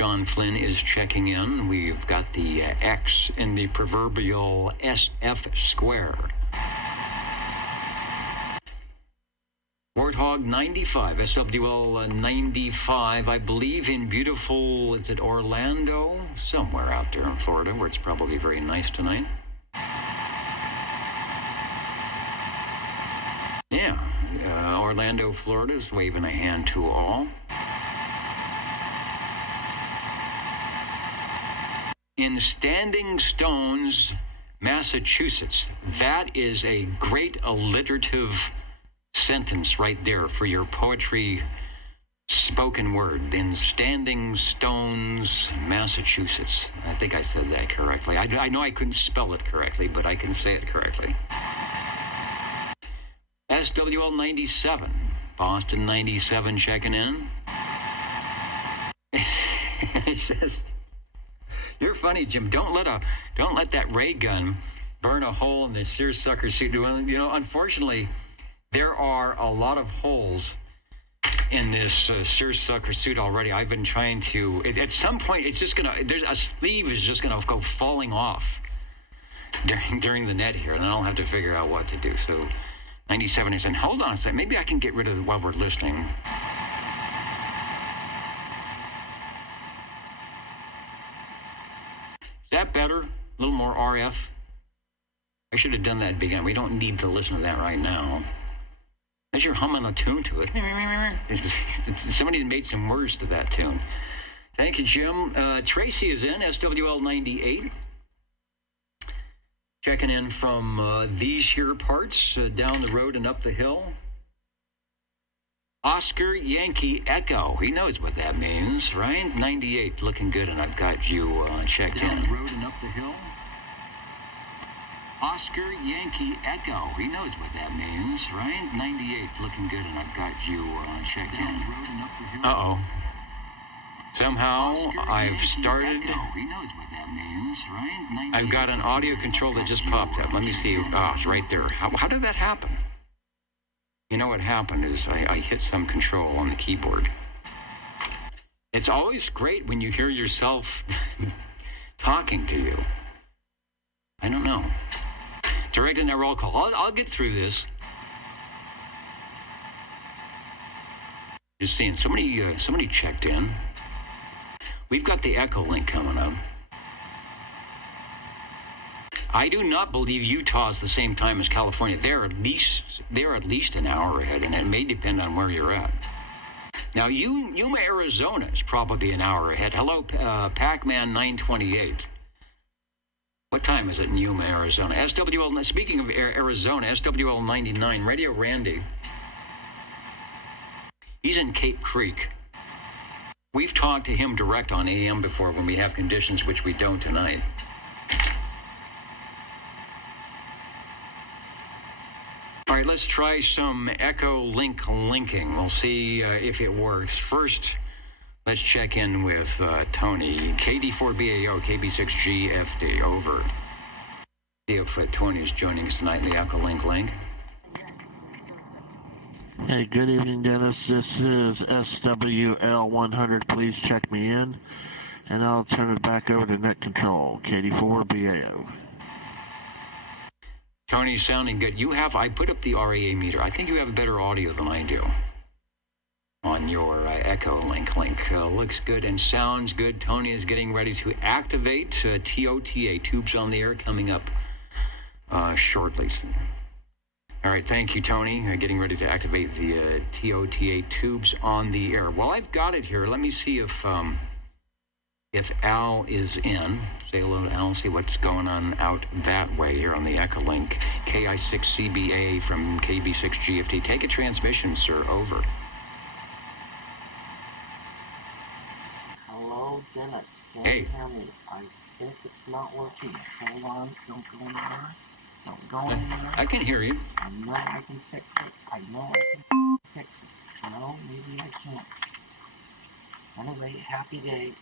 Sean Flynn is checking in. We've got the X in the proverbial SF square. Warthog 95, SWL 95, I believe in beautiful, is it Orlando? Somewhere out there in Florida where it's probably very nice tonight. Yeah, Orlando, Florida is waving a hand to all. In Standing Stones, Massachusetts, that is a great alliterative sentence right there for your poetry spoken word. In Standing Stones, Massachusetts. I think I said that correctly. I know I couldn't spell it correctly, but I can say it correctly. SWL 97, Boston 97 checking in. He says, "You're funny, Jim. Don't let that ray gun burn a hole in the seersucker suit." You know, unfortunately, there are a lot of holes in this seersucker suit already. I've been trying to. At some point, it's just gonna. There's a sleeve is just gonna go falling off during the net here, and then I'll have to figure out what to do. So, 97 is in. Hold on a second. Maybe I can get rid of it while we're listening. Is that better? A little more RF. I should have done that at the beginning. We don't need to listen to that right now. As you're humming a tune to it. Somebody made some words to that tune. Thank you, Jim. Tracy is in, SWL 98. Checking in from these here parts, down the road and up the hill. Oscar Yankee Echo. He knows what that means, right? 98, looking good, and I've got you checked in. Down the road and up the hill. Oscar Yankee Echo. He knows what that means, right? 98, looking good, and I've got you checked in. Uh-oh. Somehow I've started. He knows what that means, right? I've got an audio control that just popped up. Let me see. Oh, it's right there. How did that happen? You know what happened is I hit some control on the keyboard. It's always great when you hear yourself talking to you. I don't know. Direct in that roll call. I'll get through this. Just seeing somebody checked in. We've got the Echo link coming up. I do not believe Utah's the same time as California. They're at least an hour ahead, and it may depend on where you're at. Now, Yuma, Arizona is probably an hour ahead. Hello, Pac-Man 928. What time is it in Yuma, Arizona? SWL, speaking of Arizona, SWL 99, Radio Randy. He's in Cape Creek. We've talked to him direct on AM before when we have conditions, which we don't tonight. All right, let's try some Echo Link linking. We'll see if it works. First, let's check in with Tony. KD4BAO, KB6GFD, over. See if Tony is joining us tonight in the Echo Link link. Hey, good evening, Dennis. This is SWL 100. Please check me in, and I'll turn it back over to Net Control, KD4BAO. Tony's sounding good. I put up the RAA meter. I think you have better audio than I do on your Echo Link. Looks good and sounds good. Tony is getting ready to activate TOTA, tubes on the air, coming up shortly. All right, thank you, Tony. Getting ready to activate the TOTA tubes on the air. Well, I've got it here. Let me see if Al is in. Say hello to Al, see what's going on out that way here on the Echo Link. KI6CBA from KB6GFT. Take a transmission, sir. Over. Hello, Dennis. Can Hey. you hear me? I think it's not working. Hold on. Don't go anywhere. Don't go anywhere. I can hear you. I know I can fix it. I know I can fix it. No, maybe I can't. Anyway, happy day.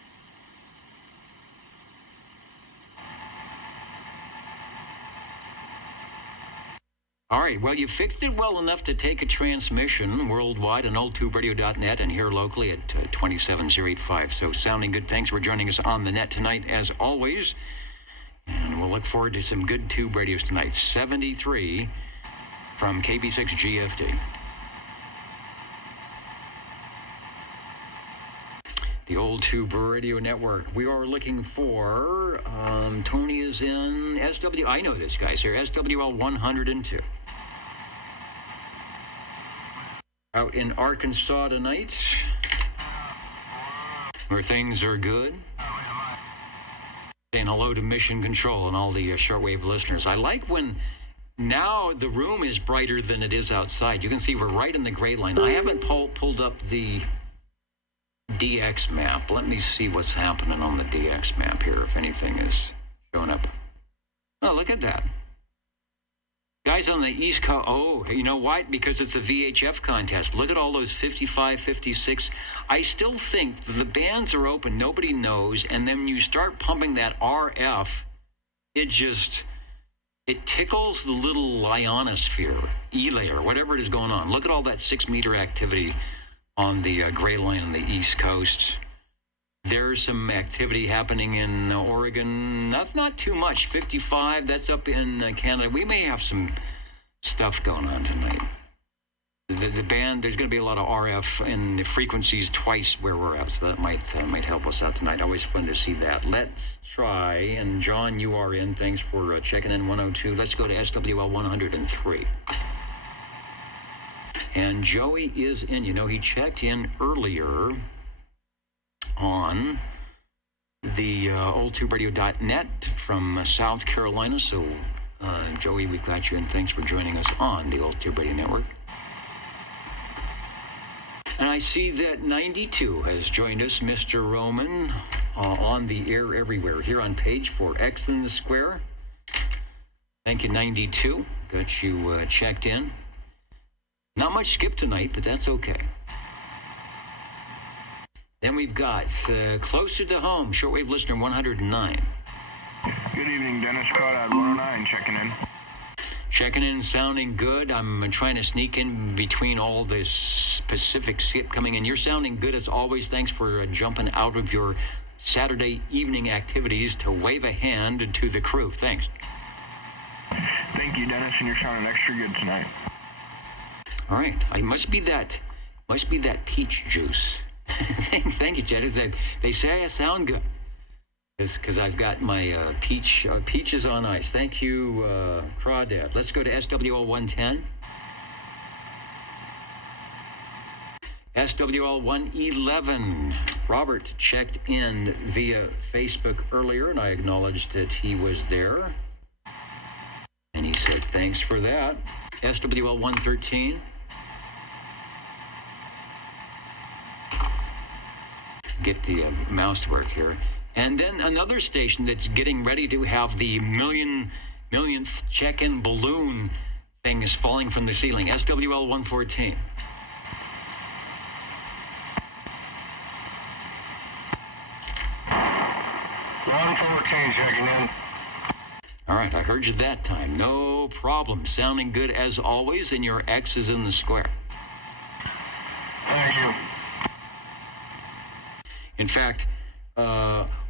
All right, well, you fixed it well enough to take a transmission worldwide on oldtuberadio.net and here locally at 27085. So sounding good. Thanks for joining us on the net tonight, as always. And we'll look forward to some good tube radios tonight. 73 from KB6 GFD. The Old Tube Radio Network. We are looking for, Tony is in SW, I know this guy's here, SWL 102. Out in Arkansas tonight, where things are good. Saying hello to Mission Control and all the shortwave listeners. I like when now the room is brighter than it is outside. You can see we're right in the gray line. I haven't pulled up the DX map. Let me see what's happening on the DX map here, if anything is showing up. Oh, look at that. Guys on the East Coast, oh, you know what? Because it's a VHF contest. Look at all those 55, 56. I still think the bands are open, nobody knows, and then when you start pumping that RF, it tickles the little ionosphere, E-layer, whatever it is going on. Look at all that 6-meter activity on the gray line on the East Coast. There's some activity happening in Oregon. That's not too much. 55, that's up in Canada. We may have some stuff going on tonight. The band, there's going to be a lot of RF and the frequencies twice where we're at, so that might help us out tonight. Always fun to see that. Let's try, and John, you are in. Thanks for checking in 102. Let's go to SWL 103. And Joey is in. You know, he checked in earlier on the oldtuberadio.net from South Carolina. So, Joey, we've got you in. Thanks for joining us on the Old Tube Radio Network. And I see that 92 has joined us, Mr. Roman, on the air everywhere here on page for X in the Square. Thank you, 92. Got you checked in. Not much skip tonight, but that's okay. Then we've got closer to home, shortwave listener 109. Good evening, Dennis. Crawdad 109 checking in. Checking in, sounding good. I'm trying to sneak in between all this Pacific skip coming in. You're sounding good as always. Thanks for jumping out of your Saturday evening activities to wave a hand to the crew. Thanks. Thank you, Dennis, and you're sounding extra good tonight. All right. I must be that peach juice. Thank you, Jed. They say I sound good because I've got my peaches on ice. Thank you, Crawdad. Let's go to SWL 110. SWL 111. Robert checked in via Facebook earlier, and I acknowledged that he was there. And he said, thanks for that. SWL 113. Get the mouse to work here. And then another station that's getting ready to have the millionth check-in balloon thing is falling from the ceiling. SWL 114. Checking in. All right, I heard you that time. No problem. Sounding good as always, and your X is in the square. Thank you. In fact,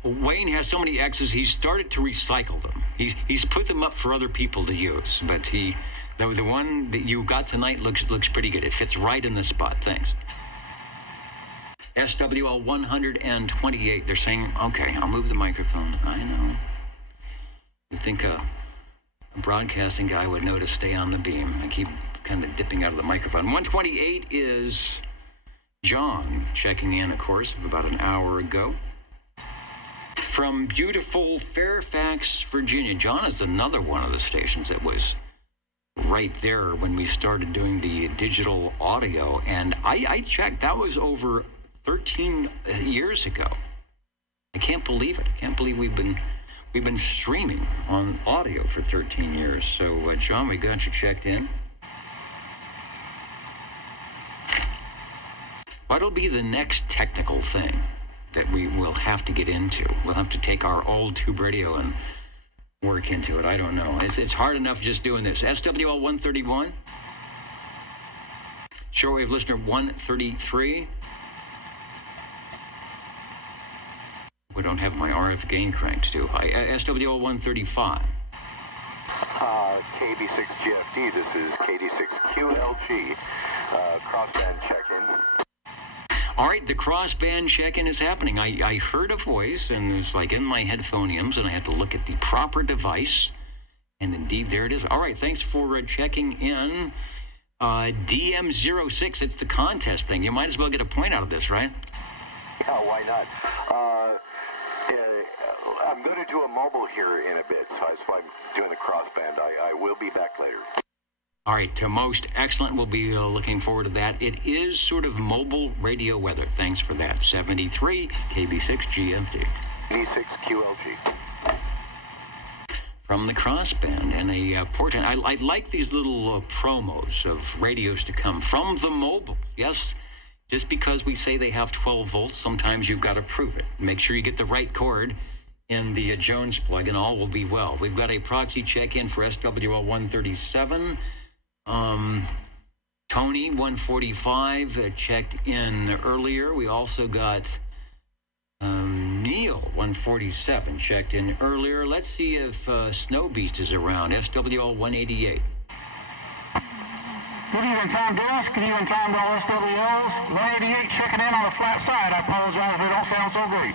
Wayne has so many X's, he's started to recycle them. He's put them up for other people to use, but the one that you got tonight looks pretty good. It fits right in the spot. Thanks. SWL 128. They're saying, okay, I'll move the microphone. I know. You think a broadcasting guy would know to stay on the beam. I keep kind of dipping out of the microphone. 128 is John checking in, of course, about an hour ago. From beautiful Fairfax, Virginia. John is another one of the stations that was right there when we started doing the digital audio. And I checked. That was over 13 years ago. I can't believe it. I can't believe we've been streaming on audio for 13 years. So, John, we got you checked in. What'll be the next technical thing that we will have to get into? We'll have to take our old tube radio and work into it. I don't know. It's hard enough just doing this. SWL 131. Shortwave listener 133. We don't have my RF gain cranks, do I? SWL 135. KB6GFD, this is KD6QLG. Crossband check-in. All right, the crossband check-in is happening. I heard a voice, and it's like in my headphoniums, and I had to look at the proper device. And indeed, there it is. All right, thanks for checking in. DM06, it's the contest thing. You might as well get a point out of this, right? Yeah, why not? I'm going to do a mobile here in a bit, so that's why I'm doing the crossband. I will be back later. All right, most excellent. We'll be looking forward to that. It is sort of mobile radio weather. Thanks for that. 73 KB6 GFD. KB6QLG. From the crossband and a portent. I like these little promos of radios to come from the mobile. Yes, just because we say they have 12 volts, sometimes you've got to prove it. Make sure you get the right cord in the Jones plug, and all will be well. We've got a proxy check-in for SWL 137. Tony 145 checked in earlier. We also got Neil 147 checked in earlier. Let's see if Snow Beast is around. SWL 188. Good evening, Tom Dennis. Good evening, Tom to all SWLs. 188 checking in on the flat side. I apologize if they don't sound so great.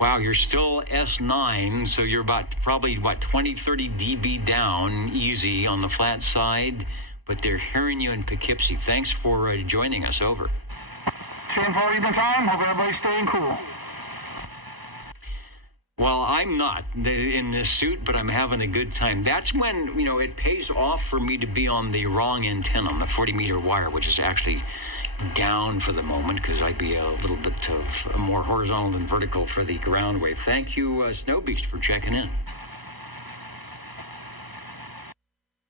Wow, you're still S9, so you're probably 20, 30 dB down, easy on the flat side, but they're hearing you in Poughkeepsie. Thanks for joining us. Over. 10-4 evening time. Hope everybody's staying cool. Well, I'm not in this suit, but I'm having a good time. That's when, it pays off for me to be on the wrong antenna, on the 40-meter wire, which is actually down for the moment because I'd be a little bit of more horizontal than vertical for the ground wave. Thank you, Snow Beast, for checking in.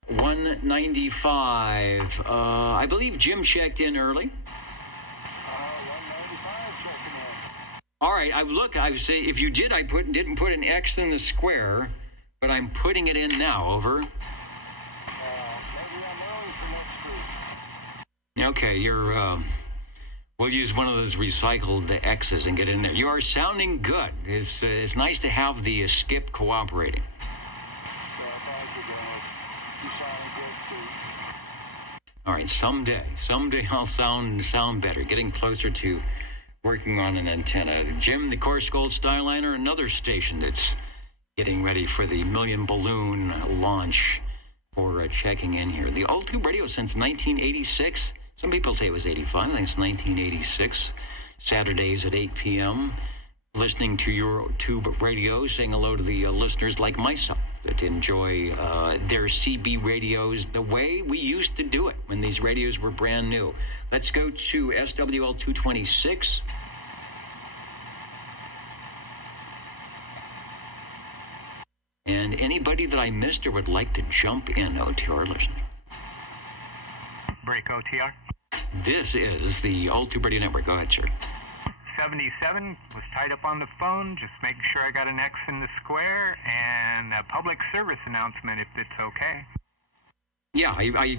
195. I believe Jim checked in early. 195 checking in. All right, I would say if you did, I didn't put an X in the square, but I'm putting it in now. Over. Maybe I'm early for next week. Okay, we'll use one of those recycled X's and get in there. You are sounding good. It's nice to have the skip cooperating. Yeah, thank you, Dennis. You sound good, too. All right, someday I'll sound better, getting closer to working on an antenna. Jim, the Course Gold Styliner, another station that's getting ready for the Million Balloon launch for checking in here. The old tube radio since 1986. Some people say it was 85. I think it's 1986. Saturdays at 8 p.m. Listening to your tube radio, saying hello to the listeners like myself that enjoy their CB radios the way we used to do it when these radios were brand new. Let's go to SWL 226. And anybody that I missed or would like to jump in, OTR listening. Break OTR. This is the Old Tube Radio Network. Go ahead, sir. 77 was tied up on the phone, just making sure I got an X in the square, and a public service announcement if it's okay. Yeah, I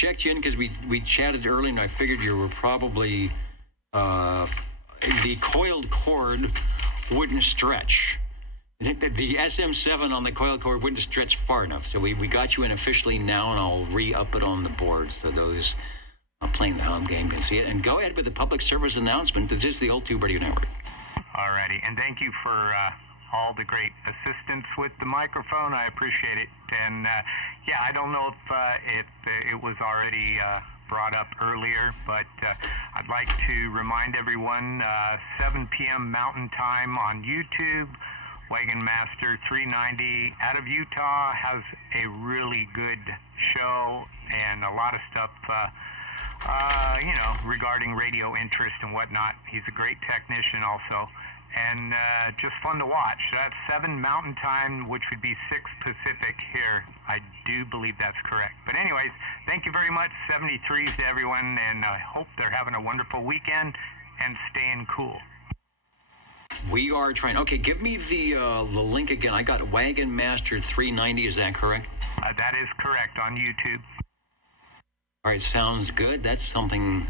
checked you in because we chatted early, and I figured you were probably the coiled cord wouldn't stretch. The SM7 on the coil cord wouldn't stretch far enough, so we got you in officially now, and I'll re-up it on the board so those playing the home game can see it. And go ahead with the public service announcement. This is the Old Tube Radio Network. Alrighty, and thank you for all the great assistance with the microphone. I appreciate it. And yeah, I don't know if it was already brought up earlier, but I'd like to remind everyone 7 p.m. Mountain Time on YouTube. Wagon Master 390 out of Utah has a really good show and a lot of stuff, regarding radio interest and whatnot. He's a great technician also, and just fun to watch. That's 7 Mountain Time, which would be 6 Pacific here. I do believe that's correct. But anyways, thank you very much, 73s to everyone, and I hope they're having a wonderful weekend and staying cool. We are trying. Okay, give me the link again. I got Wagon Master 390. Is that correct? That is correct on YouTube. All right, sounds good. That's something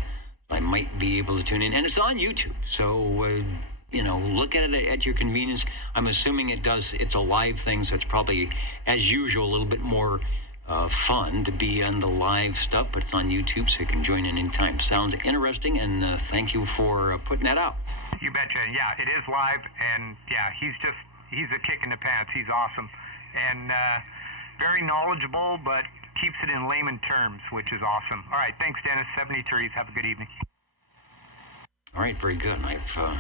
I might be able to tune in. And it's on YouTube. So, look at it at your convenience. I'm assuming it's a live thing, so it's probably, as usual, a little bit more fun to be on the live stuff, but it's on YouTube, so you can join in anytime. Sounds interesting, and thank you for putting that out. You betcha. Yeah, it is live, and yeah, he's a kick in the pants. He's awesome. And very knowledgeable, but keeps it in layman terms, which is awesome. All right, thanks, Dennis. 73s. Have a good evening. All right, very good. I've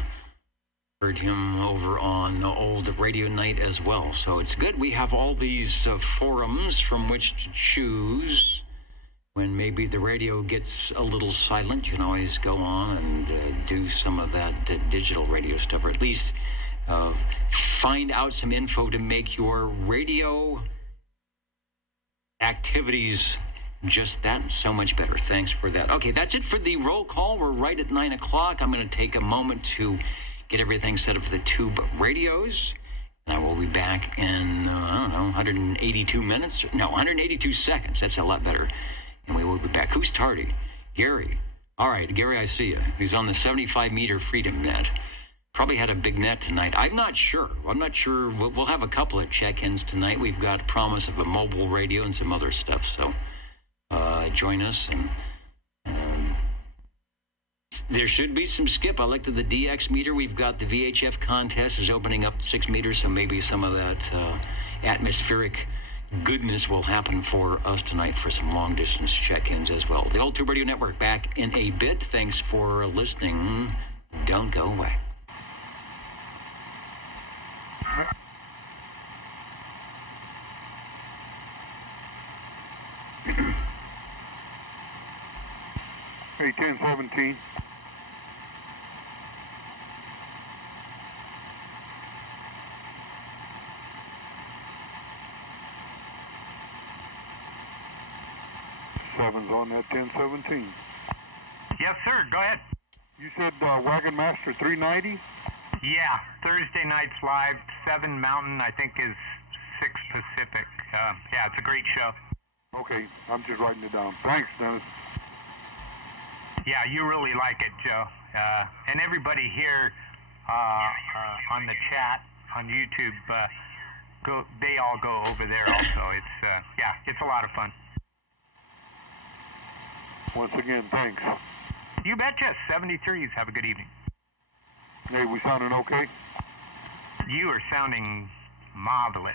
heard him over on Old Radio Night as well, so it's good. We have all these forums from which to choose. When maybe the radio gets a little silent, you can always go on and do some of that digital radio stuff, or at least find out some info to make your radio activities just that so much better. Thanks for that. Okay, that's it for the roll call. We're right at 9 o'clock. I'm going to take a moment to get everything set up for the tube radios. And I will be back in, 182 minutes. No, 182 seconds. That's a lot better. And we will be back. Who's tardy? Gary. All right, Gary, I see you. He's on the 75-meter Freedom Net. Probably had a big net tonight. I'm not sure. We'll have a couple of check-ins tonight. We've got promise of a mobile radio and some other stuff. So join us. And there should be some skip. I looked at the DX meter. We've got the VHF contest is opening up 6 meters, so maybe some of that atmospheric goodness will happen for us tonight for some long-distance check-ins as well. The Old Tube Radio Network back in a bit. Thanks for listening. Don't go away. Hey, 1017. Seven's on that 1017. Yes, sir. Go ahead. You said Wagon Master 390? Yeah, Thursday nights live, 7 Mountain, I think is 6 Pacific. Yeah, it's a great show. Okay, I'm just writing it down. Thanks, Dennis. Yeah, you really like it, Joe. And everybody here on the chat on YouTube, they all go over there also. It's it's a lot of fun. Once again, thanks. You betcha. 73s. Have a good evening. Hey, we sounding okay? You are sounding marvelous.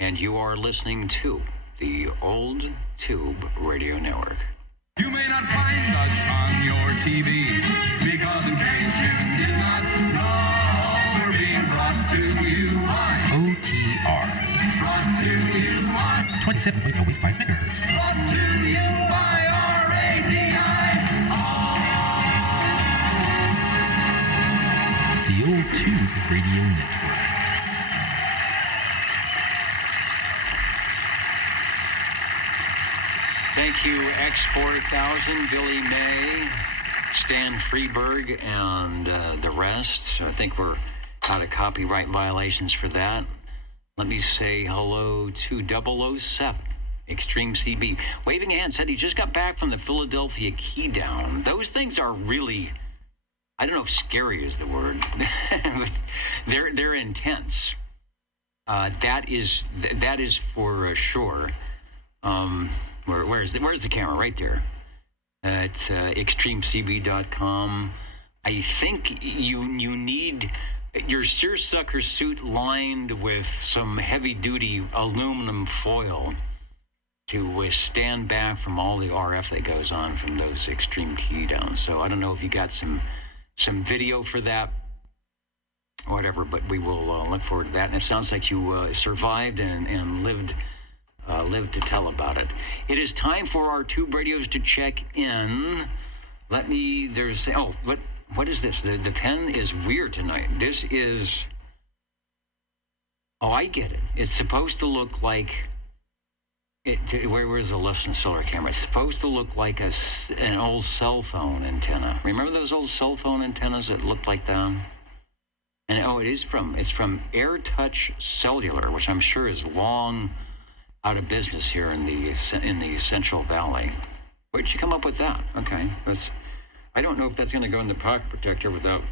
And you are listening to the Old Tube Radio Network. You may not find us on your TV, because in case you did not know, we're being brought to you by OTR. Brought to you by 27.085 megahertz. Brought to you by RADI. The Old Tube Radio Network. Thank you, X4000, Billy May, Stan Freeberg, and the rest. I think we're out of copyright violations for that. Let me say hello to 007, Extreme CB. Waving a hand, said he just got back from the Philadelphia Key Down. Those things are really, I don't know if scary is the word, but they're intense. That is for sure. Where's the camera? Right there. It's extremecb.com. I think you need your seersucker suit lined with some heavy-duty aluminum foil to stand back from all the RF that goes on from those extreme key downs. So I don't know if you got some video for that, or whatever, but we will look forward to that. And it sounds like you survived and lived to tell about it. It is time for our tube radios to check in. What is this? The pen is weird tonight. This is, I get it. It's supposed to look like, where's the left and solar camera? It's supposed to look like an old cell phone antenna. Remember those old cell phone antennas that looked like that? And it's from AirTouch Cellular, which I'm sure is long out of business here in the Central Valley. Where'd you come up with that? Okay, I don't know if that's going to go in the pocket protector without.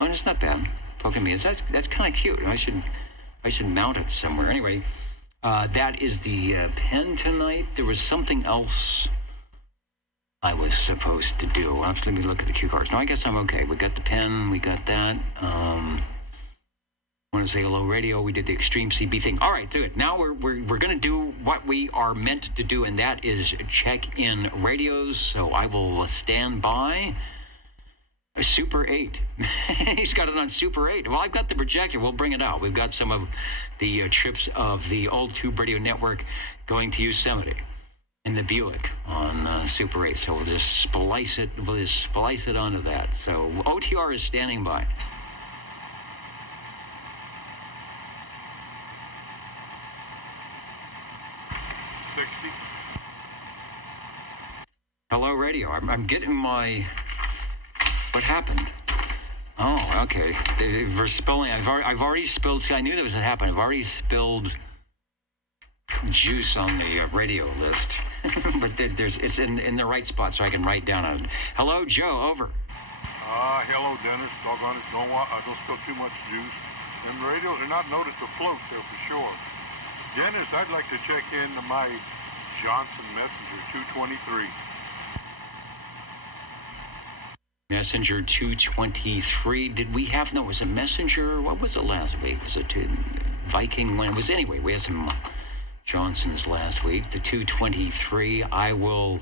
Oh, it's not bad. Poking me. That's kind of cute. I should mount it somewhere. Anyway, that is the pen tonight. There was something else I was supposed to do. Let me look at the cue cards. No, I guess I'm okay. We got the pen. We got that. Want to say hello, radio. We did the Extreme CB thing. All right, do it. Now we're going to do what we are meant to do, and that is check in radios. So I will stand by. A Super 8. He's got it on Super 8. Well, I've got the projector. We'll bring it out. We've got some of the trips of the old Tube Radio Network going to Yosemite in the Buick on Super 8. So we'll just splice it onto that. So OTR is standing by. Hello, radio. I'm getting my. What happened? Oh, okay. We're spilling. I've already spilled. I knew that was happening. I've already spilled juice on the radio list, but it's in the right spot, so I can write down on it. Hello, Joe. Over. Hello, Dennis. Doggone it. Don't spill too much juice. Them radios are not noticed to float there for sure. Dennis, I'd like to check in my Johnson Messenger 223. Messenger 223. Did we have, no, was it Messenger? What was it last week? Was it Viking? When it was, anyway, we had some Johnsons last week. The 223. I will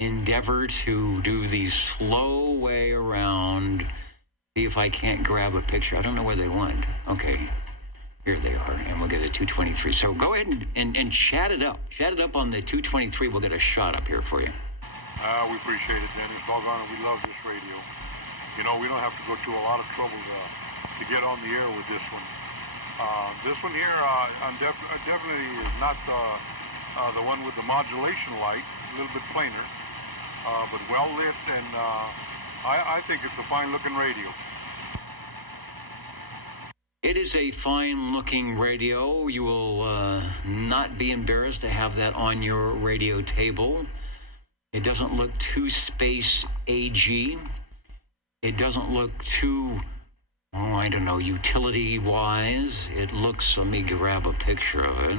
endeavor to do the slow way around, see if I can't grab a picture. I don't know where they went. Okay, here they are, and we'll get a 223. So go ahead and chat it up. Chat it up on the 223. We'll get a shot up here for you. We appreciate it, Dennis. Doggone it, we love this radio. You know, we don't have to go through a lot of trouble to get on the air with this one. This one here, definitely is not the one with the modulation light, a little bit plainer, but well lit, and I think it's a fine-looking radio. It is a fine-looking radio. You will not be embarrassed to have that on your radio table. It doesn't look too space-agey. It doesn't look too, I don't know, utility-wise. It looks, let me grab a picture of it.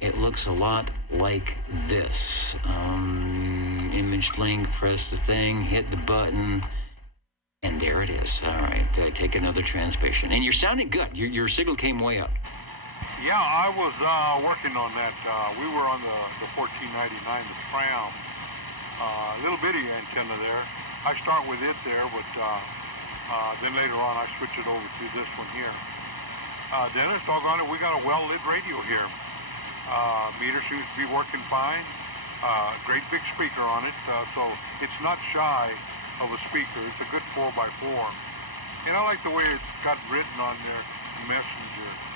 It looks a lot like this. Image link, press the thing, hit the button, and there it is. All right, take another transmission. And you're sounding good. Your signal came way up. Yeah, I was working on that. We were on the 1499, the Fram, little bitty antenna there. I start with it there, but then later on I switch it over to this one here. Dennis, doggone it, we got a well-lit radio here. Meter seems to be working fine. Great big speaker on it, so it's not shy of a speaker. It's a good 4x4. And I like the way it's got written on there, Messenger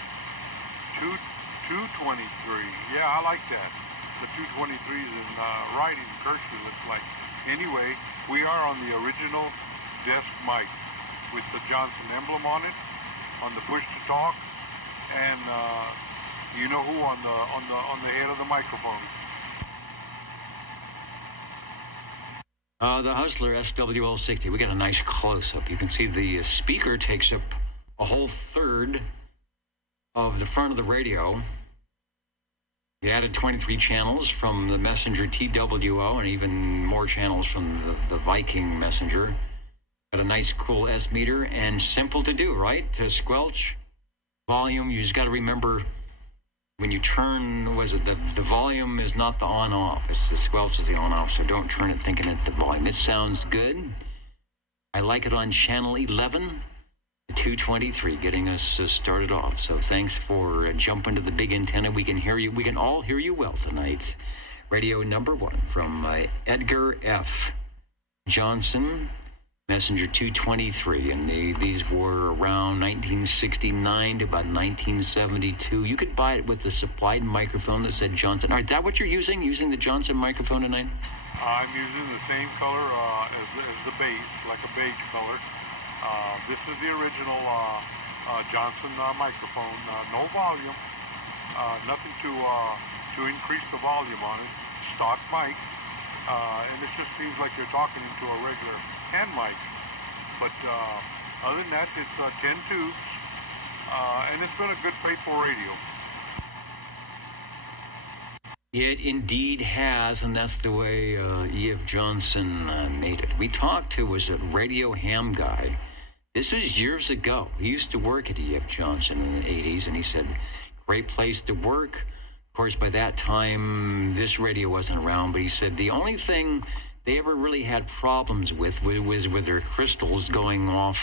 223. Yeah, I like that. The 223s in writing, cursive, looks like. Anyway, we are on the original desk mic with the Johnson emblem on it, on the push to talk, and you know who on the head of the microphone. The Hustler SWL60. We got a nice close-up. You can see the speaker takes up a whole third of the front of the radio. You added 23 channels from the Messenger TWO and even more channels from the Viking Messenger. Got a nice, cool S meter and simple to do, right? To squelch, volume, you just got to remember when you turn, the volume is not the on-off. It's the squelch is the on-off, so don't turn it thinking it's the volume. It sounds good. I like it on channel 11, 223, getting us started off. So thanks for jumping to the big antenna. We can hear you. We can all hear you well tonight. Radio number 1 from Edgar F. Johnson, Messenger 223, and these were around 1969 to about 1972. You could buy it with the supplied microphone that said Johnson. Is that what you're using the Johnson microphone tonight? I'm using the same color as the base, like a beige color. This is the original Johnson microphone. No volume, nothing to increase the volume on it. Stock mic, and it just seems like you're talking into a regular hand mic. But other than that, it's 10 tubes, and it's been a good faithful radio. It indeed has, and that's the way E.F. Johnson made it. We talked to, was a Radio Ham guy. This was years ago. He used to work at E.F. Johnson in the 80s, and he said, great place to work. Of course, by that time, this radio wasn't around, but he said the only thing they ever really had problems with was with their crystals going off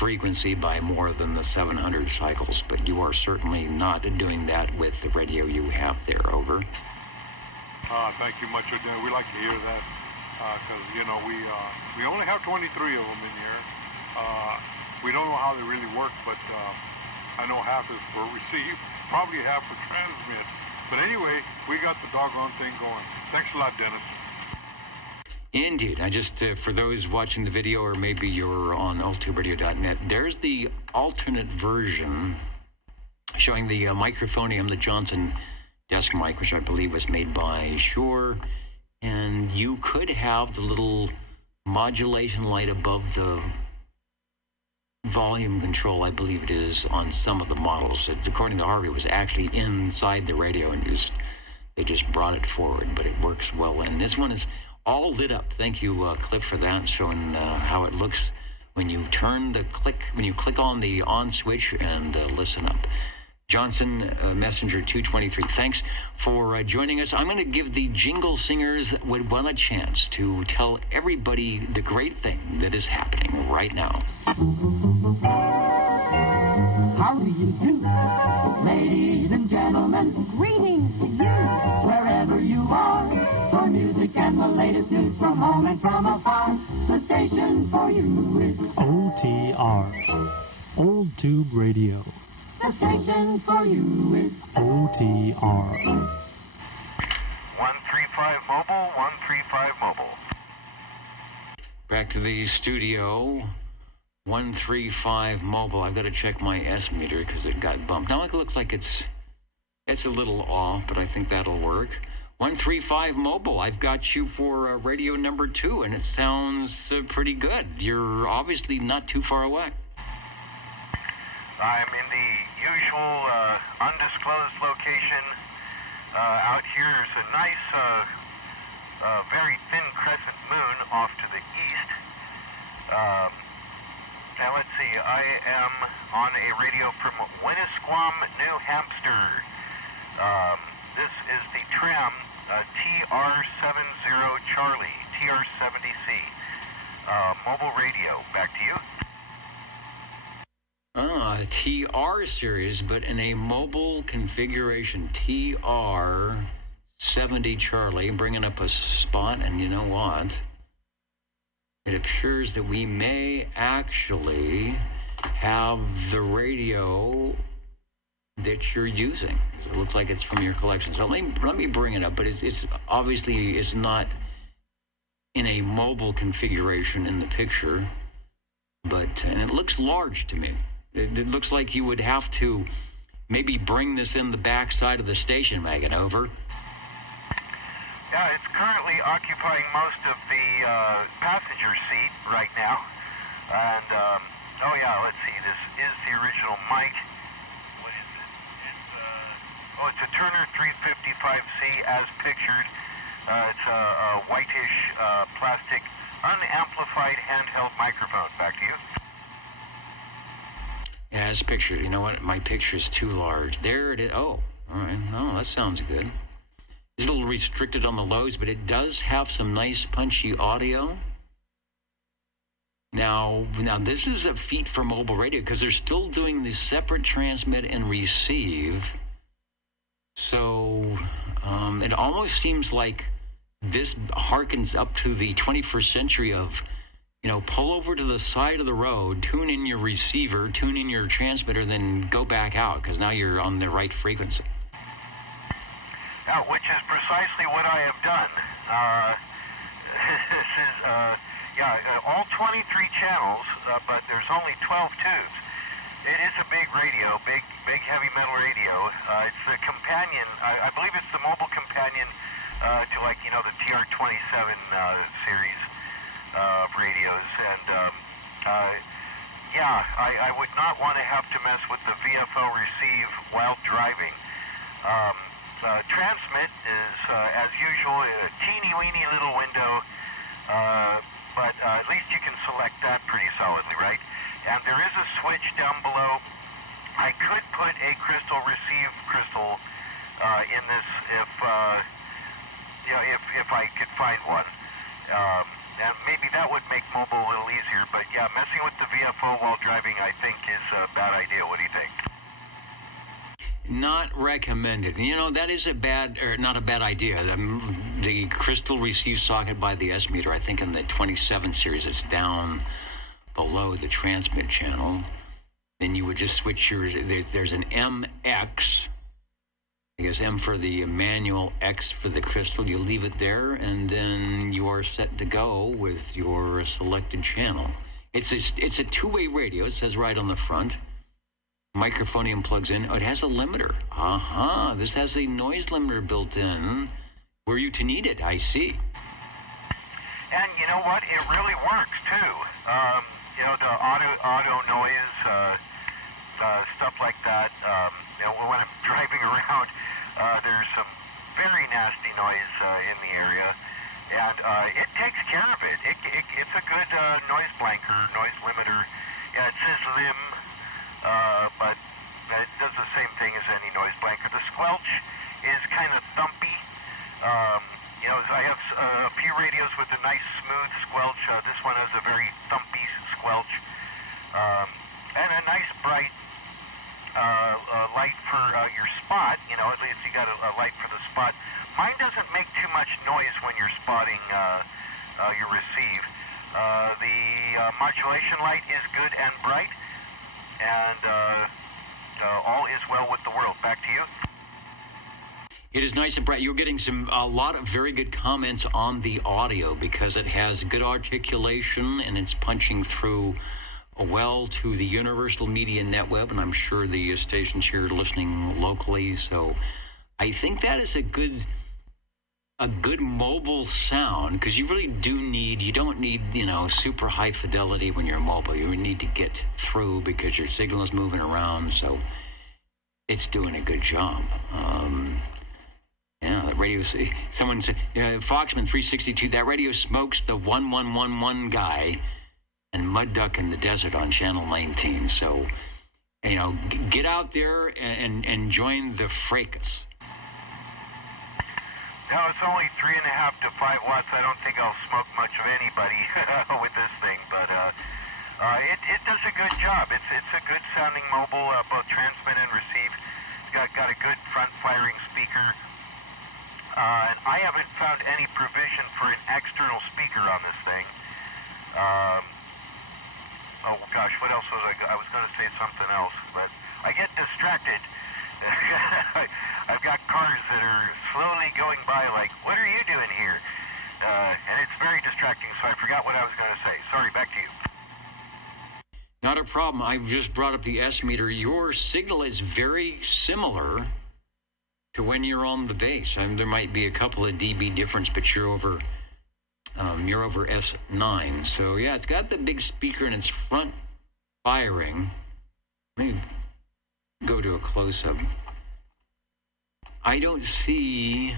frequency by more than the 700 cycles, but you are certainly not doing that with the radio you have there. Over. Thank you much. We like to hear that because, we only have 23 of them in here. We don't know how they really work, but I know half is for receive, probably half for transmit. But anyway, we got the doggone thing going. Thanks a lot, Dennis. Indeed. I just, for those watching the video, or maybe you're on altubradio.net, there's the alternate version showing the microphonium, the Johnson desk mic, which I believe was made by Shure. And you could have the little modulation light above the volume control, I believe it is, on some of the models. According to Harvey, it was actually inside the radio, and they just brought it forward, but it works well. And this one is all lit up. Thank you, Cliff, for that, showing how it looks when you click on the on switch and listen up. Johnson Messenger 223. Thanks for joining us. I'm going to give the jingle singers would want a chance to tell everybody the great thing that is happening right now. How do you do, ladies and gentlemen? Greetings to you, wherever you are. For music and the latest news from home and from afar, the station for you is OTR, Old Tube Radio. The station for you is OTR. 135 mobile, 135 mobile. Back to the studio. 135 mobile. I've got to check my S meter because it got bumped. Now it looks like it's a little off, but I think that'll work. 135 mobile. I've got you for radio number 2, and it sounds pretty good. You're obviously not too far away. I'm in the usual undisclosed location. Out here is a nice, very thin crescent moon off to the east. Now let's see, I am on a radio from Winnisquam, New Hampshire. This is the tram TR70 Charlie, TR70C. Mobile radio. Back to you. TR series, but in a mobile configuration. TR70 Charlie, bringing up a spot, and you know what? It appears that we may actually have the radio that you're using. It looks like it's from your collection. So let me bring it up, but it's obviously it's not in a mobile configuration in the picture, and it looks large to me. It looks like you would have to maybe bring this in the back side of the station wagon. Over. Yeah, it's currently occupying most of the passenger seat right now. And, let's see, this is the original mic. What is this? Oh, it's a Turner 355C as pictured. It's a whitish plastic unamplified handheld microphone. Back to you. Yeah, as pictured. You know what? My picture's too large. There it is. Oh, all right. No, that sounds good. It's a little restricted on the lows, but it does have some nice punchy audio. Now this is a feat for mobile radio because they're still doing the separate transmit and receive. So it almost seems like this harkens up to the 21st century of, pull over to the side of the road, tune in your receiver, tune in your transmitter, then go back out because now you're on the right frequency. Which is precisely what I have done. This is, all 23 channels, but there's only 12 tubes. It is a big radio, big heavy metal radio. It's the companion, I believe it's the mobile companion to the TR-27 series of radios. And, I would not want to have to mess with the VFO receive while driving. Transmit is, as usual, a teeny-weeny little window, but at least you can select that pretty solidly, right? And there is a switch down below. I could put a crystal receive crystal in this if I could find one. And maybe that would make mobile a little easier. But yeah, messing with the VFO while driving, I think, is a bad idea. What do you think? Not recommended. That is not a bad idea. The crystal receive socket by the S meter, I think in the 27 series, it's down below the transmit channel. Then you would just switch there's an MX. I guess M for the manual, X for the crystal. You leave it there, and then you are set to go with your selected channel. It's a two-way radio. It says right on the front. Microphonium plugs in. Oh, it has a limiter. This has a noise limiter built in. Were you to need it? I see. And you know what? It really works too. The auto noise, stuff like that. When I'm driving around, there's some very nasty noise in the area, and it takes care of it. It's a good noise blanker, noise limiter. Yeah, it says lim. But it does the same thing as any noise blanker. The squelch is kind of thumpy. I have a few radios with a nice smooth squelch. This one has a very thumpy squelch. And a nice bright light for your spot. At least you got a light for the spot. Mine doesn't make too much noise when you're spotting your receive. The modulation light is good and bright. And all is well with the world. Back to you. It is nice and bright. You're getting a lot of very good comments on the audio because it has good articulation and it's punching through well to the Universal Media Netweb, and I'm sure the stations here are listening locally. So I think that is a good mobile sound because you really you don't need, super high fidelity when you're mobile. You need to get through because your signal is moving around, so it's doing a good job. That radio, someone said, Foxman 362, that radio smokes the 1111 guy and Mud Duck in the Desert on Channel 19. So, get out there and join the fracas. No, it's only 3.5 to 5 watts. I don't think I'll smoke much of anybody with this thing, but it does a good job. It's a good sounding mobile, both transmit and receive. It's got a good front firing speaker, and I haven't found any provision for an external speaker on this thing. Oh gosh, what else was I was going to say something else, but I get distracted. I've got cars that are slowly going by like, what are you doing here? And it's very distracting, so I forgot what I was going to say. Sorry, back to you. Not a problem. I've just brought up the S meter. Your signal is very similar to when you're on the base. There might be a couple of dB difference, but you're over S9. So, yeah, it's got the big speaker and it's front firing. Let me go to a close-up. I don't see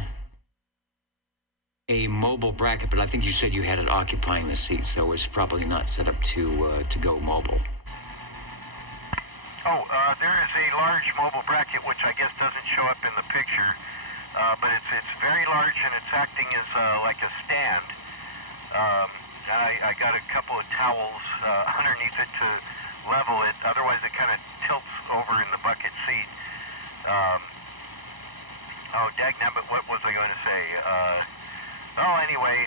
a mobile bracket, but I think you said you had it occupying the seat, so it's probably not set up to go mobile. Oh, there is a large mobile bracket, which I guess doesn't show up in the picture, but it's very large and it's acting as like a stand. I got a couple of towels underneath it to level it. Otherwise, it kind of tilts over in the bucket seat. Oh, dagnabbit, what was I going to say? Anyway,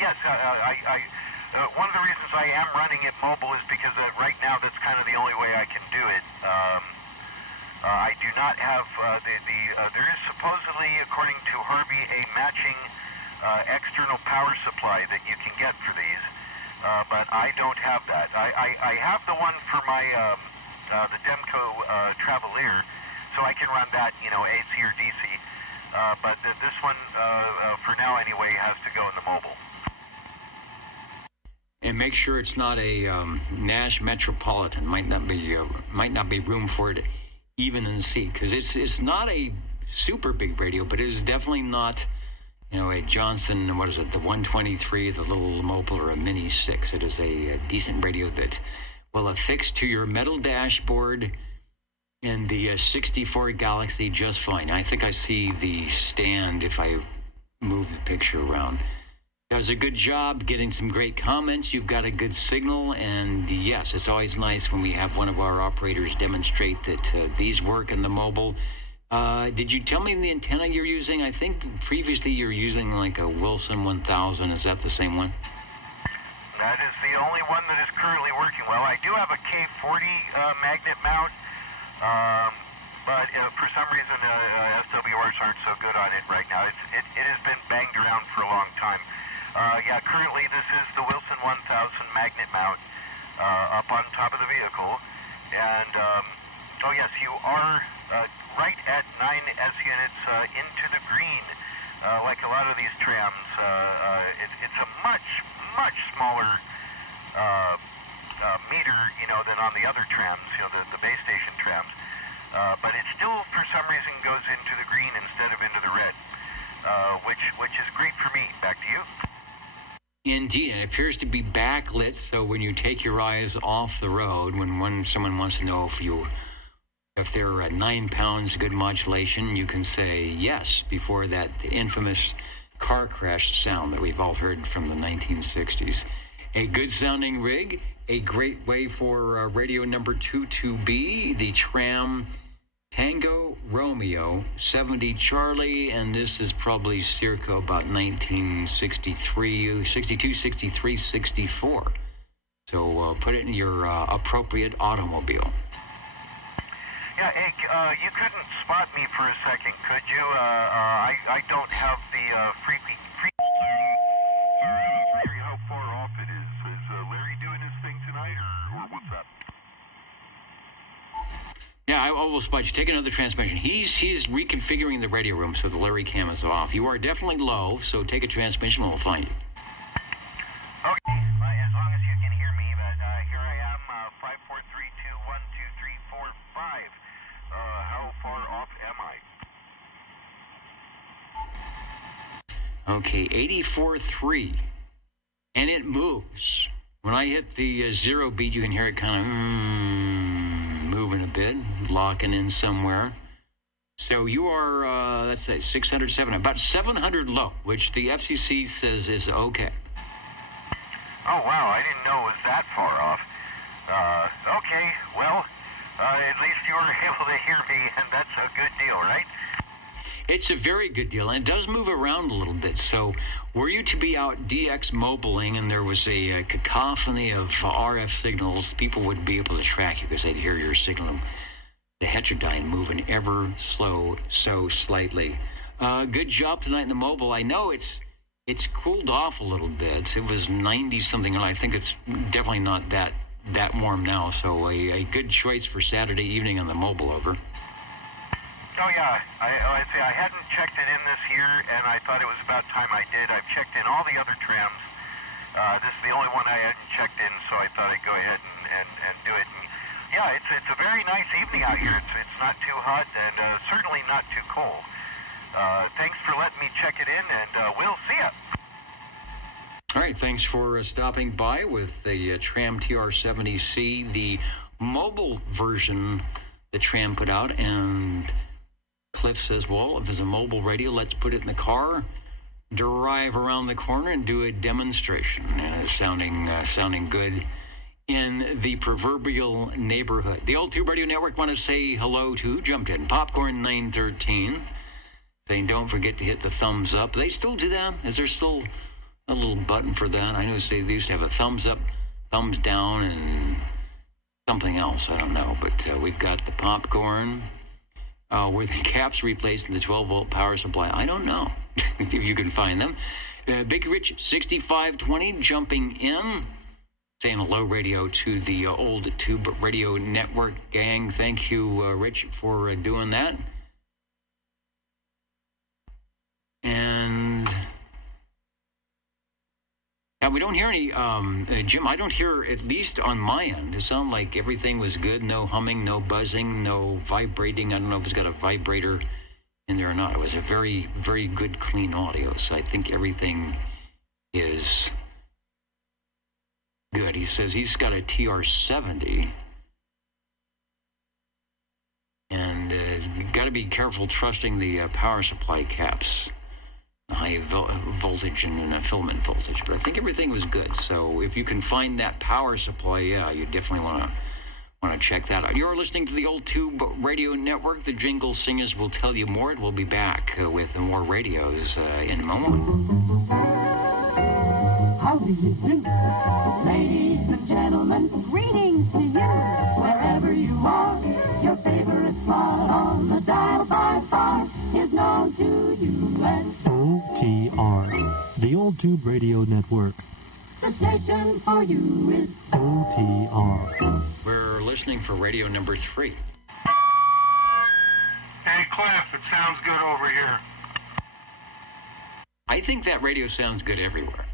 yes, one of the reasons I am running it mobile is because right now that's kind of the only way I can do it. I do not have there is supposedly, according to Herbie, a matching external power supply that you can get for these, but I don't have that. I have the one for my the Demco Travelier, so I can run that, AC or DC. But this one, for now anyway, has to go in the mobile. And make sure it's not a Nash Metropolitan. Might not be room for it even in the seat, because it's not a super big radio, but it is definitely not, a Johnson, what is it, the 123, the little mobile, or a Mini 6. It is a decent radio that will affix to your metal dashboard in the 64 Galaxy just fine. I think I see the stand if I move the picture around. Does a good job getting some great comments. You've got a good signal, and yes, it's always nice when we have one of our operators demonstrate that these work in the mobile. Did you tell me the antenna you're using? I think previously you're using like a Wilson 1000. Is that the same one? That is the only one that is currently working well. I do have a K40 magnet mount, but for some reason SWRs aren't so good on it right now. It has been banged around for a long time. Currently this is the Wilson 1000 magnet mount up on top of the vehicle. And, yes, you are right at 9 S units into the green. Like a lot of these trams, it's a much, much smaller meter, than on the other trams, the base station trams. But it still, for some reason, goes into the green instead of into the red, which is great for me. Back to you. Indeed, it appears to be backlit, so when you take your eyes off the road, when someone wants to know if they're at 9 pounds good modulation, you can say yes before that infamous car crash sound that we've all heard from the 1960s. A good sounding rig, a great way for radio number 2 to be, the Tram Tango Romeo 70 Charlie, and this is probably circa about 1963, 62, 63, 64. So put it in your appropriate automobile. Yeah, hey, you couldn't spot me for a second, could you? I don't have the frequency. How far off it is? Is Larry doing his thing tonight, or what's that? Yeah, I will spot you. Take another transmission. He's reconfiguring the radio room so the Larry cam is off. You are definitely low, so take a transmission and we'll find you. Okay, as long as you can hear me, but here I am, 543212345. How far off am I? Okay, 84.3. And it moves. When I hit the 0 beat, you can hear it kind of moving a bit, locking in somewhere. So you are, let's say, 600, 700, about 700 low, which the FCC says is okay. Oh, wow, I didn't know it was that far off. Okay, well, at least you were able to hear me, and that's a good deal, right? It's a very good deal, and it does move around a little bit. So were you to be out DX mobiling and there was a cacophony of RF signals, people would be able to track you because they'd hear your signal, the heterodyne moving ever so slightly. Good job tonight in the mobile. I know it's cooled off a little bit. It was 90-something, and I think it's definitely not that warm now. So a good choice for Saturday evening on the mobile, over. Oh, yeah. I'd say I hadn't checked it in this year, and I thought it was about time I did. I've checked in all the other trams. This is the only one I hadn't checked in, so I thought I'd go ahead and do it. And Yeah, it's a very nice evening out here. It's not too hot and certainly not too cold. Thanks for letting me check it in, and we'll see ya. All right, thanks for stopping by with the Tram TR70C, the mobile version the Tram put out. And Cliff says, well, if there's a mobile radio, let's put it in the car, drive around the corner, and do a demonstration. Sounding good in the proverbial neighborhood. The Old Tube Radio Network want to say hello to, jumped in, Popcorn 913, saying don't forget to hit the thumbs up. They still do that? Is there still a little button for that? I noticed they used to have a thumbs up, thumbs down, and something else. I don't know. But we've got the Popcorn. Were the caps replaced in the 12-volt power supply? I don't know if you can find them. Big Rich 6520 jumping in, saying hello radio to the Old Tube Radio Network gang. Thank you, Rich, for doing that. And we don't hear any, Jim, I don't hear, at least on my end, it sounded like everything was good. No humming, no buzzing, no vibrating. I don't know if it's got a vibrator in there or not. It was a very, very good, clean audio. So I think everything is good. He says he's got a TR70. And you've got to be careful trusting the power supply caps. High voltage and filament voltage, but I think everything was good. So if you can find that power supply, yeah, you definitely want to check that out. You're listening to the Old Tube Radio Network. The Jingle Singers will tell you more. We'll be back with more radios in a moment. How do you do? Ladies and gentlemen, greetings to you. Wherever you are, your favorite spot on the dial by far is known to you as OTR, the Old Tube Radio Network. the station for you is OTR. We're listening for radio number 3. Hey, Cliff, it sounds good over here. I think that radio sounds good everywhere.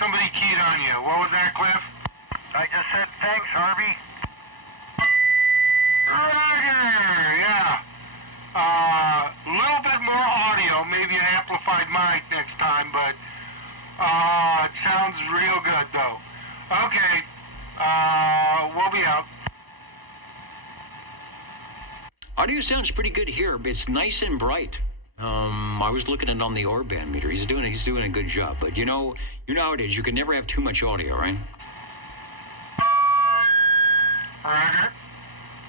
Somebody keyed on you. What was that, Cliff? I just said thanks, Harvey. Roger, yeah. A little bit more audio, maybe an amplified mic next time, but it sounds real good, though. Okay, we'll be out. Audio sounds pretty good here. It's nice and bright. I was looking at it on the Orban meter. He's doing a good job. But you know how it is. You can never have too much audio, right? Roger.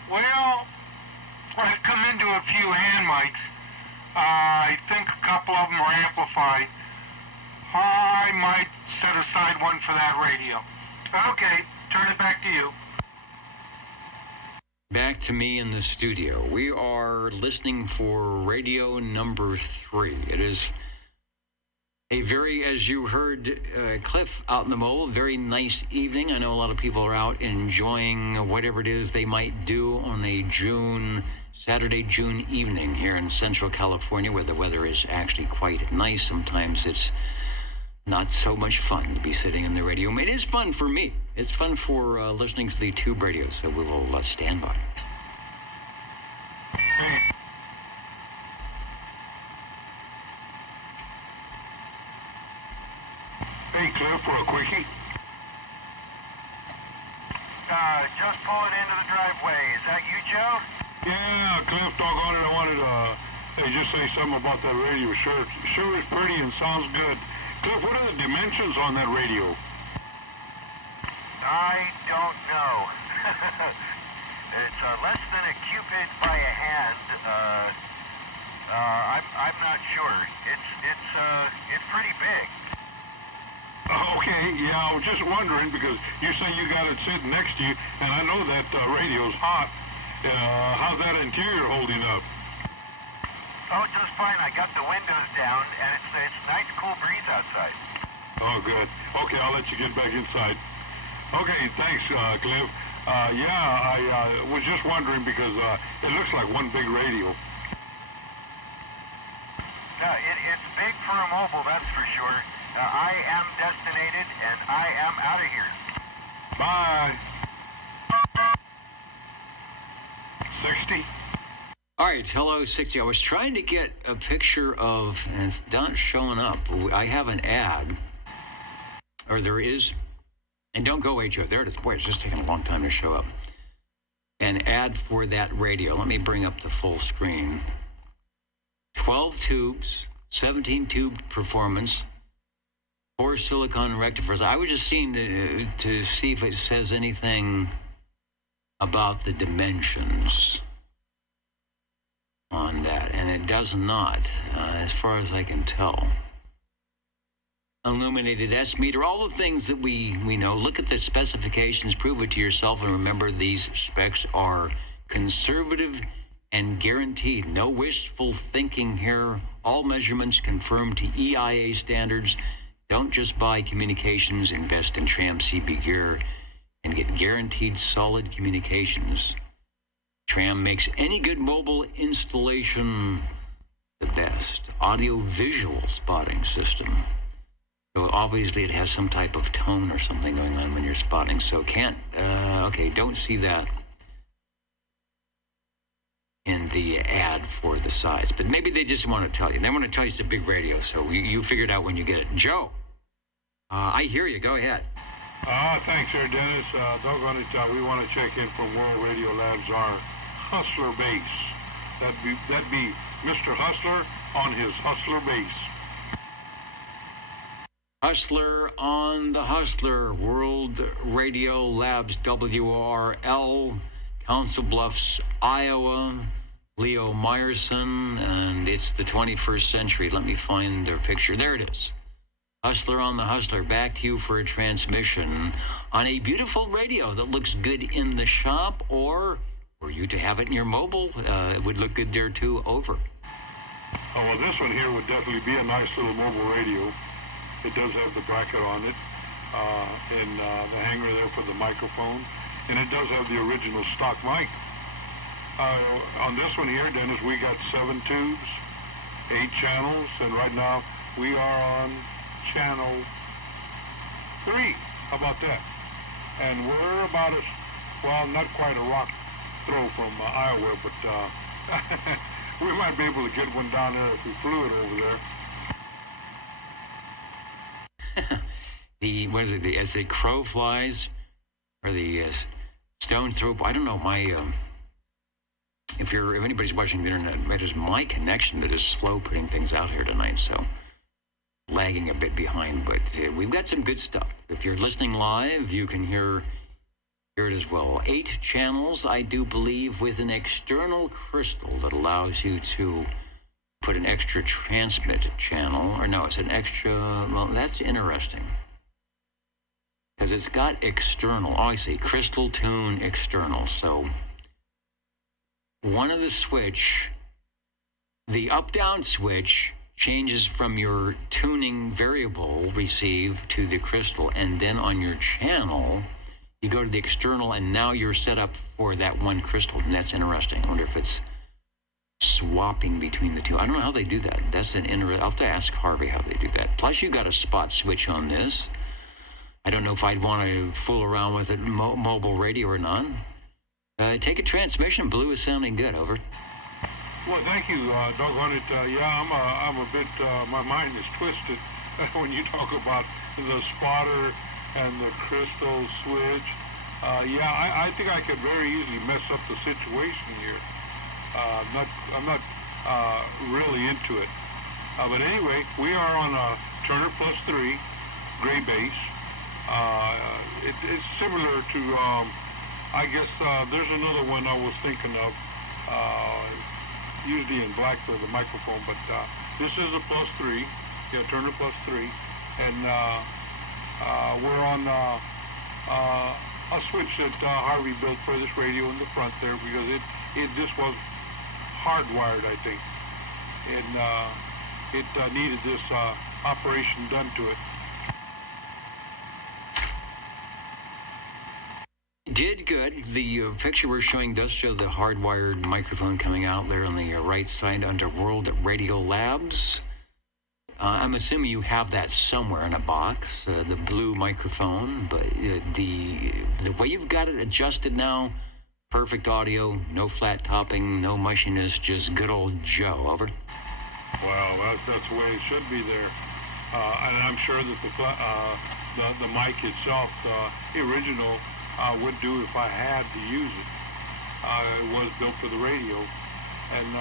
Well, I've come into a few hand mics. I think a couple of them are amplified. I might set aside one for that radio. Okay, turn it back to you. Back to me in the studio. We are listening for radio number 3. It is a very, as you heard Cliff out in the mole, very nice evening. I know a lot of people are out enjoying whatever it is they might do on a Saturday, June evening here in Central California, where the weather is actually quite nice. Sometimes it's not so much fun to be sitting in the radio. It is fun for me. It's fun for listening to the tube radio, so we will stand by. Hey, Cliff, for a quickie. Just pulling into the driveway. Is that you, Joe? Yeah, Cliff, doggone it, I wanted to just say something about that radio. Sure is pretty and sounds good. Cliff, what are the dimensions on that radio? I don't know. It's less than a cubit by a hand. I'm not sure. It's pretty big. Okay, yeah, I was just wondering because you say you got it sitting next to you, and I know that radio's hot. How's that interior holding up? Oh, just fine. I got the windows down, and it's nice, cool breeze outside. Oh, good. Okay, I'll let you get back inside. Okay, thanks, Cliff. I was just wondering because it looks like one big radio. No, it's big for a mobile, that's for sure. I am destinated, and I am out of here. Bye. 60. All right, hello, 60. I was trying to get a picture of, and it's not showing up. I have an ad, or there is, and don't go away, Joe. There it is. Boy, it's just taking a long time to show up. An ad for that radio. Let me bring up the full screen. 12 tubes, 17 tube performance, 4 silicon rectifiers. I was just seeing to see if it says anything about the dimensions on that, and it does not, as far as I can tell. Illuminated S meter, all the things that we know. Look at the specifications, prove it to yourself, and remember these specs are conservative and guaranteed. No wishful thinking here. All measurements confirmed to EIA standards. Don't just buy communications, invest in Tram CB gear and get guaranteed solid communications. Tram makes any good mobile installation the best. Audio-visual spotting system. So obviously it has some type of tone or something going on when you're spotting. So okay, don't see that in the ad for the size. But maybe they just want to tell you. They want to tell you it's a big radio, so you figure it out when you get it. Joe, I hear you. Go ahead. Thanks, there, Dennis. Doggone it, we want to check in from World Radio Labs, our Hustler base. That'd be Mr. Hustler on his Hustler base. Hustler on the Hustler, World Radio Labs, WRL, Council Bluffs, Iowa, Leo Meyerson, and it's the 21st century. Let me find their picture. There it is. Hustler on the Hustler, back to you for a transmission on a beautiful radio that looks good in the shop, or for you to have it in your mobile, it would look good there too. Over. Oh, well, this one here would definitely be a nice little mobile radio. It does have the bracket on it, and the hanger there for the microphone, and it does have the original stock mic. On this one here, Dennis, we got 7 tubes, 8 channels, and right now we are on channel 3. How about that? And we're about not quite a rock throw from Iowa, but we might be able to get one down there if we flew it over there. What is it? As the crow flies, or the stone throw? I don't know. If anybody's watching the internet, it is my connection that is slow putting things out here tonight, so lagging a bit behind. But we've got some good stuff. If you're listening live, you can hear it as well. 8 channels, I do believe, with an external crystal that allows you to put an extra transmit channel, or no, it's an extra, well, that's interesting. Because it's got external, I see, crystal tune external. So one of the switch, the up-down switch changes from your tuning variable receive to the crystal, and then on your channel, you go to the external, and now you're set up for that one crystal, and that's interesting. I wonder if it's swapping between the two. I don't know how they do that. That's I'll have to ask Harvey how they do that. Plus, you got a spot switch on this. I don't know if I'd want to fool around with it mobile radio or not. Take a transmission. Blue is sounding good. Over. Well, thank you, doggone it. I'm a bit. My mind is twisted when you talk about the spotter and the crystal switch. I think I could very easily mess up the situation here. I'm not really into it. But anyway, we are on a Turner Plus 3 gray base. It's similar to, I guess, there's another one I was thinking of, usually in black for the microphone, but this is a Plus 3, Turner Plus 3, and we're on a switch that Harvey built for this radio in the front there, because it just was hardwired, I think, and it needed this operation done to it. Did good. The picture we're showing does show the hardwired microphone coming out there on the right side under World Radio Labs. I'm assuming you have that somewhere in a box, the blue microphone, but the way you've got it adjusted now Perfect audio, no flat topping, no mushiness, just good old Joe. Over. Well, that's the way it should be there. And I'm sure that the mic itself, the original, would do if I had to use it. It was built for the radio. And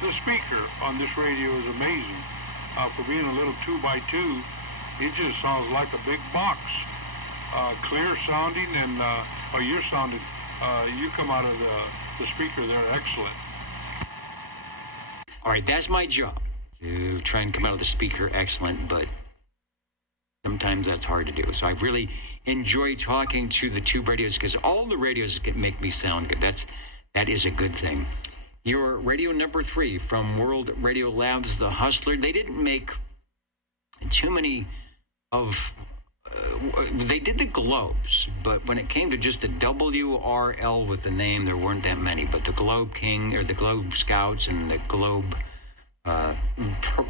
the speaker on this radio is amazing. For being a little 2x2, it just sounds like a big box. Clear sounding, and you're sounding, you come out of the speaker there excellent. All right, that's my job, to try and come out of the speaker excellent, but sometimes that's hard to do. So I really enjoy talking to the tube radios because all the radios can make me sound good. That is a good thing. Your radio number 3 from World Radio Labs, the Hustler. They didn't make too many of... they did the globes, but when it came to just the WRL with the name, there weren't that many. But the Globe King, or the Globe Scouts, and the Globe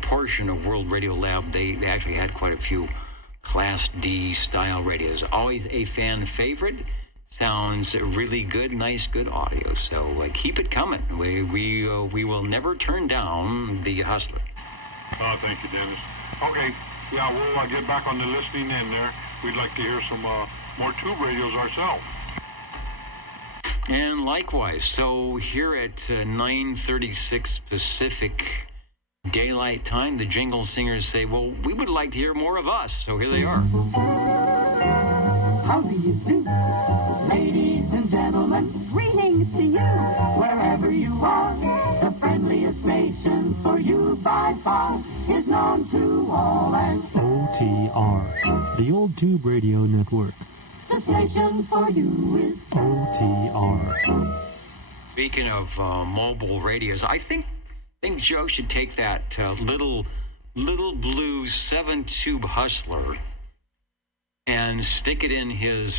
portion of World Radio Lab, they actually had quite a few Class D style radios. Always a fan favorite. Sounds really good, nice, good audio. So keep it coming. We will never turn down the Hustler. Oh, thank you, Dennis. Okay, yeah, we'll get back on the listening end there. We'd like to hear some more tube radios ourselves. And likewise, so here at 9:36 Pacific Daylight Time, the Jingle Singers say, well, we would like to hear more of us. So here they are. How do you do? Ladies and gentlemen, greetings to you, wherever you are. The friendliest nation for you by far is known to all as OTR, the Old Tube Radio Network. the station for you is OTR. Speaking of mobile radios, I think Joe should take that little blue 7-tube Hustler and stick it in his,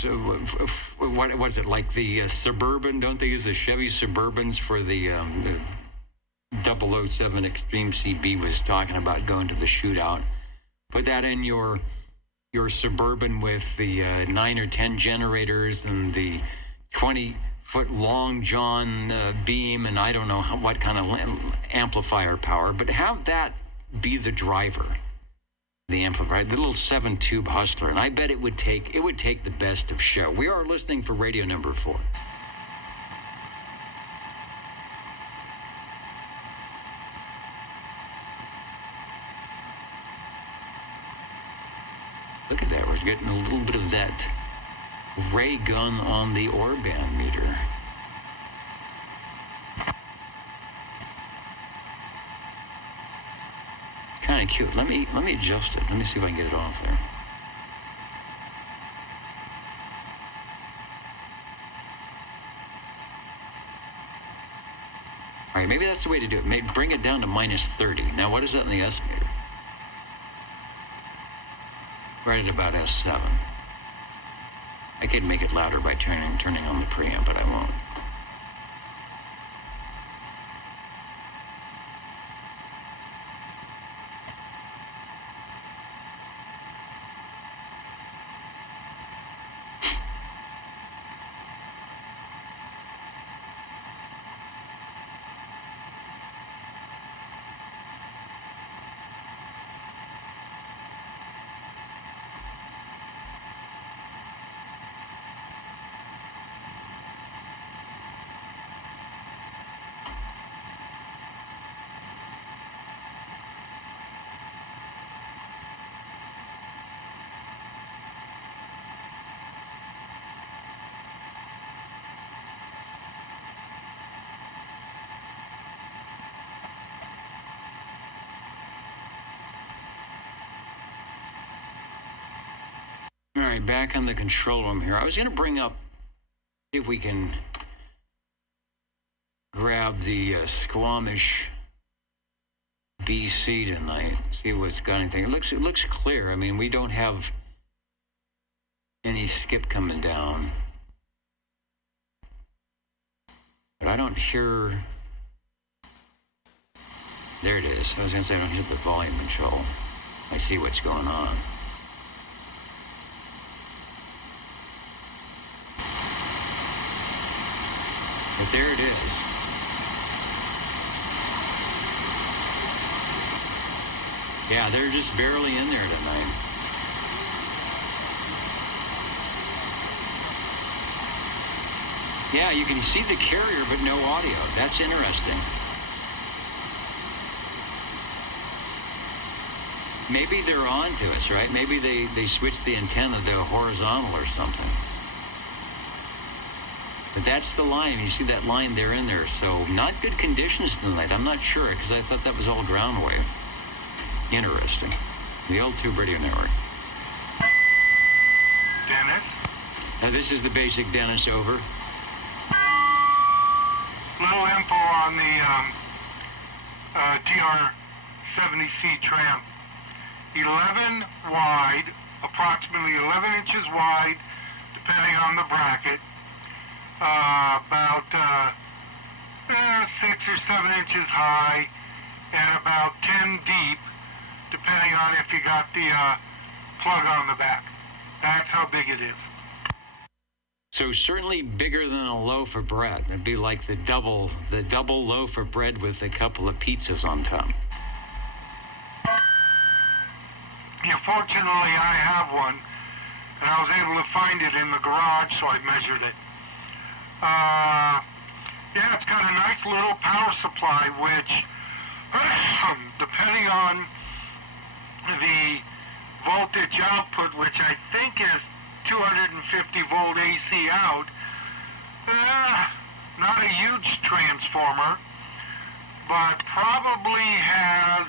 what is it, like the Suburban? Don't they use the Chevy Suburbans for the 007 Extreme CB was talking about going to the shootout? Put that in your Suburban with the 9 or 10 generators and the 20-foot long John beam and I don't know what kind of amplifier power, but have that be the driver. The amplifier, the little 7-tube Hustler, and I bet it would take the best of show. We are listening for radio number 4. Look at that, we're getting a little bit of that ray gun on the Orban meter. Kind of cute. Let me adjust it. Let me see if I can get it off there. All right, maybe that's the way to do it. Maybe bring it down to -30. Now, what is that in the estimator? Right at about S7. I could make it louder by turning on the preamp, but I won't. All right, back on the control room here. I was going to bring up, see if we can grab the Squamish BC tonight. See what's got anything. It looks clear. I mean, we don't have any skip coming down, but I don't hear. There it is. I was going to say I don't hear the volume control. I see what's going on. But there it is. Yeah, they're just barely in there tonight. Yeah, you can see the carrier, but no audio. That's interesting. Maybe they're on to us, right? Maybe they switched the antenna to horizontal or something. But that's the line. You see that line there in there. So not good conditions tonight. I'm not sure, because I thought that was all ground wave. Interesting. The L2 Radio Network. Dennis? This is the basic Dennis, over. Little info on the TR-70C tram. 11 wide, approximately 11 inches wide, depending on the bracket. About 6 or 7 inches high, and about 10 deep, depending on if you got the plug on the back. That's how big it is. So certainly bigger than a loaf of bread. It'd be like the double loaf of bread with a couple of pizzas on top. Yeah, fortunately I have one, and I was able to find it in the garage, so I measured it. Yeah, it's got a nice little power supply, which, depending on the voltage output, which I think is 250 volt AC out, not a huge transformer, but probably has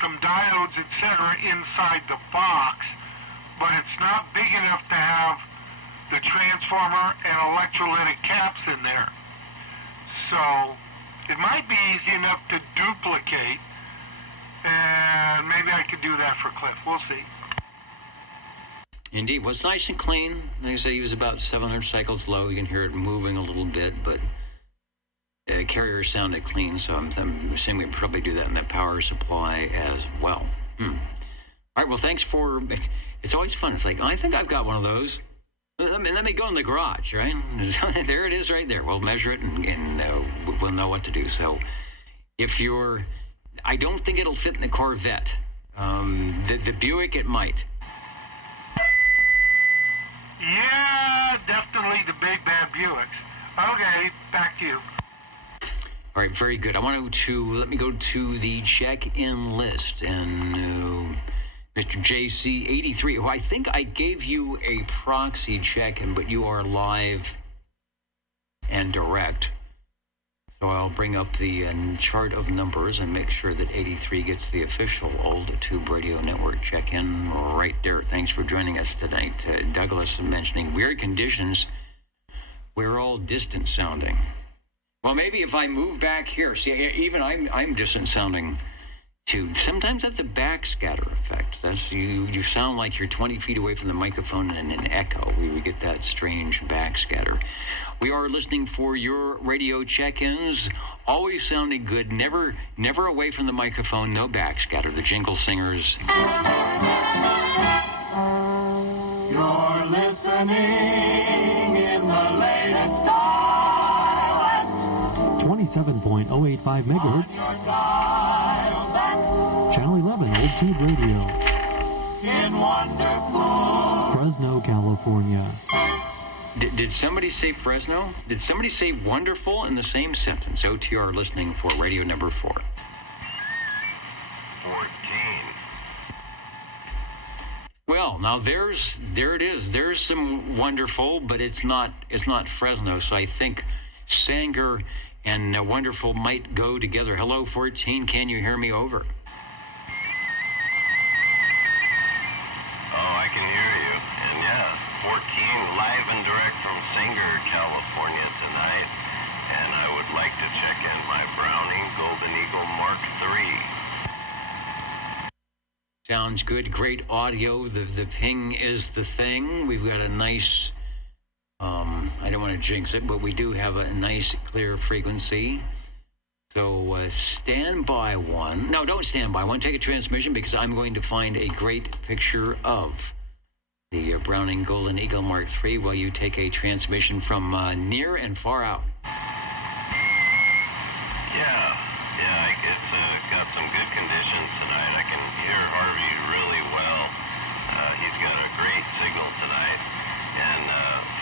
some diodes, etc. inside the box, but it's not big enough to have the transformer and electrolytic caps in there. So it might be easy enough to duplicate, and maybe I could do that for Cliff. We'll see. Indeed. Well, it's nice and clean. Like I say, he was about 700 cycles low. You can hear it moving a little bit, but the carrier sounded clean, so I'm assuming we can probably do that in the power supply as well. All right, well, thanks for... It's always fun. It's like, I think I've got one of those. Let me go in the garage, right? There it is right there. We'll measure it, and we'll know what to do. So if you're... I don't think it'll fit in the Corvette. The Buick, it might. Yeah, definitely the big bad Buicks. Okay, back to you. All right, very good. I want to let me go to the check-in list, and Mr. JC83, who I think I gave you a proxy check-in, but you are live and direct. So I'll bring up the chart of numbers and make sure that 83 gets the official Old Tube Radio Network check-in right there. Thanks for joining us tonight. Douglas mentioning weird conditions. We're all distant sounding. Well, maybe if I move back here, see, even I'm distant sounding too. Sometimes that's a backscatter effect. That's you sound like you're 20 feet away from the microphone and an echo. We get that strange backscatter. We are listening for your radio check-ins, always sounding good, never away from the microphone, no backscatter. The Jingle Singers. You're listening in the latest style at 27.085 megahertz. Channel 11, Old Tube Radio. In wonderful Fresno, California. Did somebody say Fresno? Did somebody say wonderful in the same sentence? OTR listening for radio number 4. 14. Well, now there it is. There's some wonderful, but it's not Fresno. So I think Sanger and wonderful might go together. Hello, 14. Can you hear me? Over. Oh, I can hear you. And yeah, 14 live and direct from Sanger, California tonight. And I would like to check in my Browning Golden Eagle Mark III. Sounds good. Great audio. The ping is the thing. We've got a nice, I don't want to jinx it, but we do have a nice clear frequency. So stand by one. No, don't stand by one. Take a transmission because I'm going to find a great picture of the Browning Golden Eagle Mark III while you take a transmission from near and far out. It's got some good conditions tonight. I can hear Harvey really well. He's got a great signal tonight. And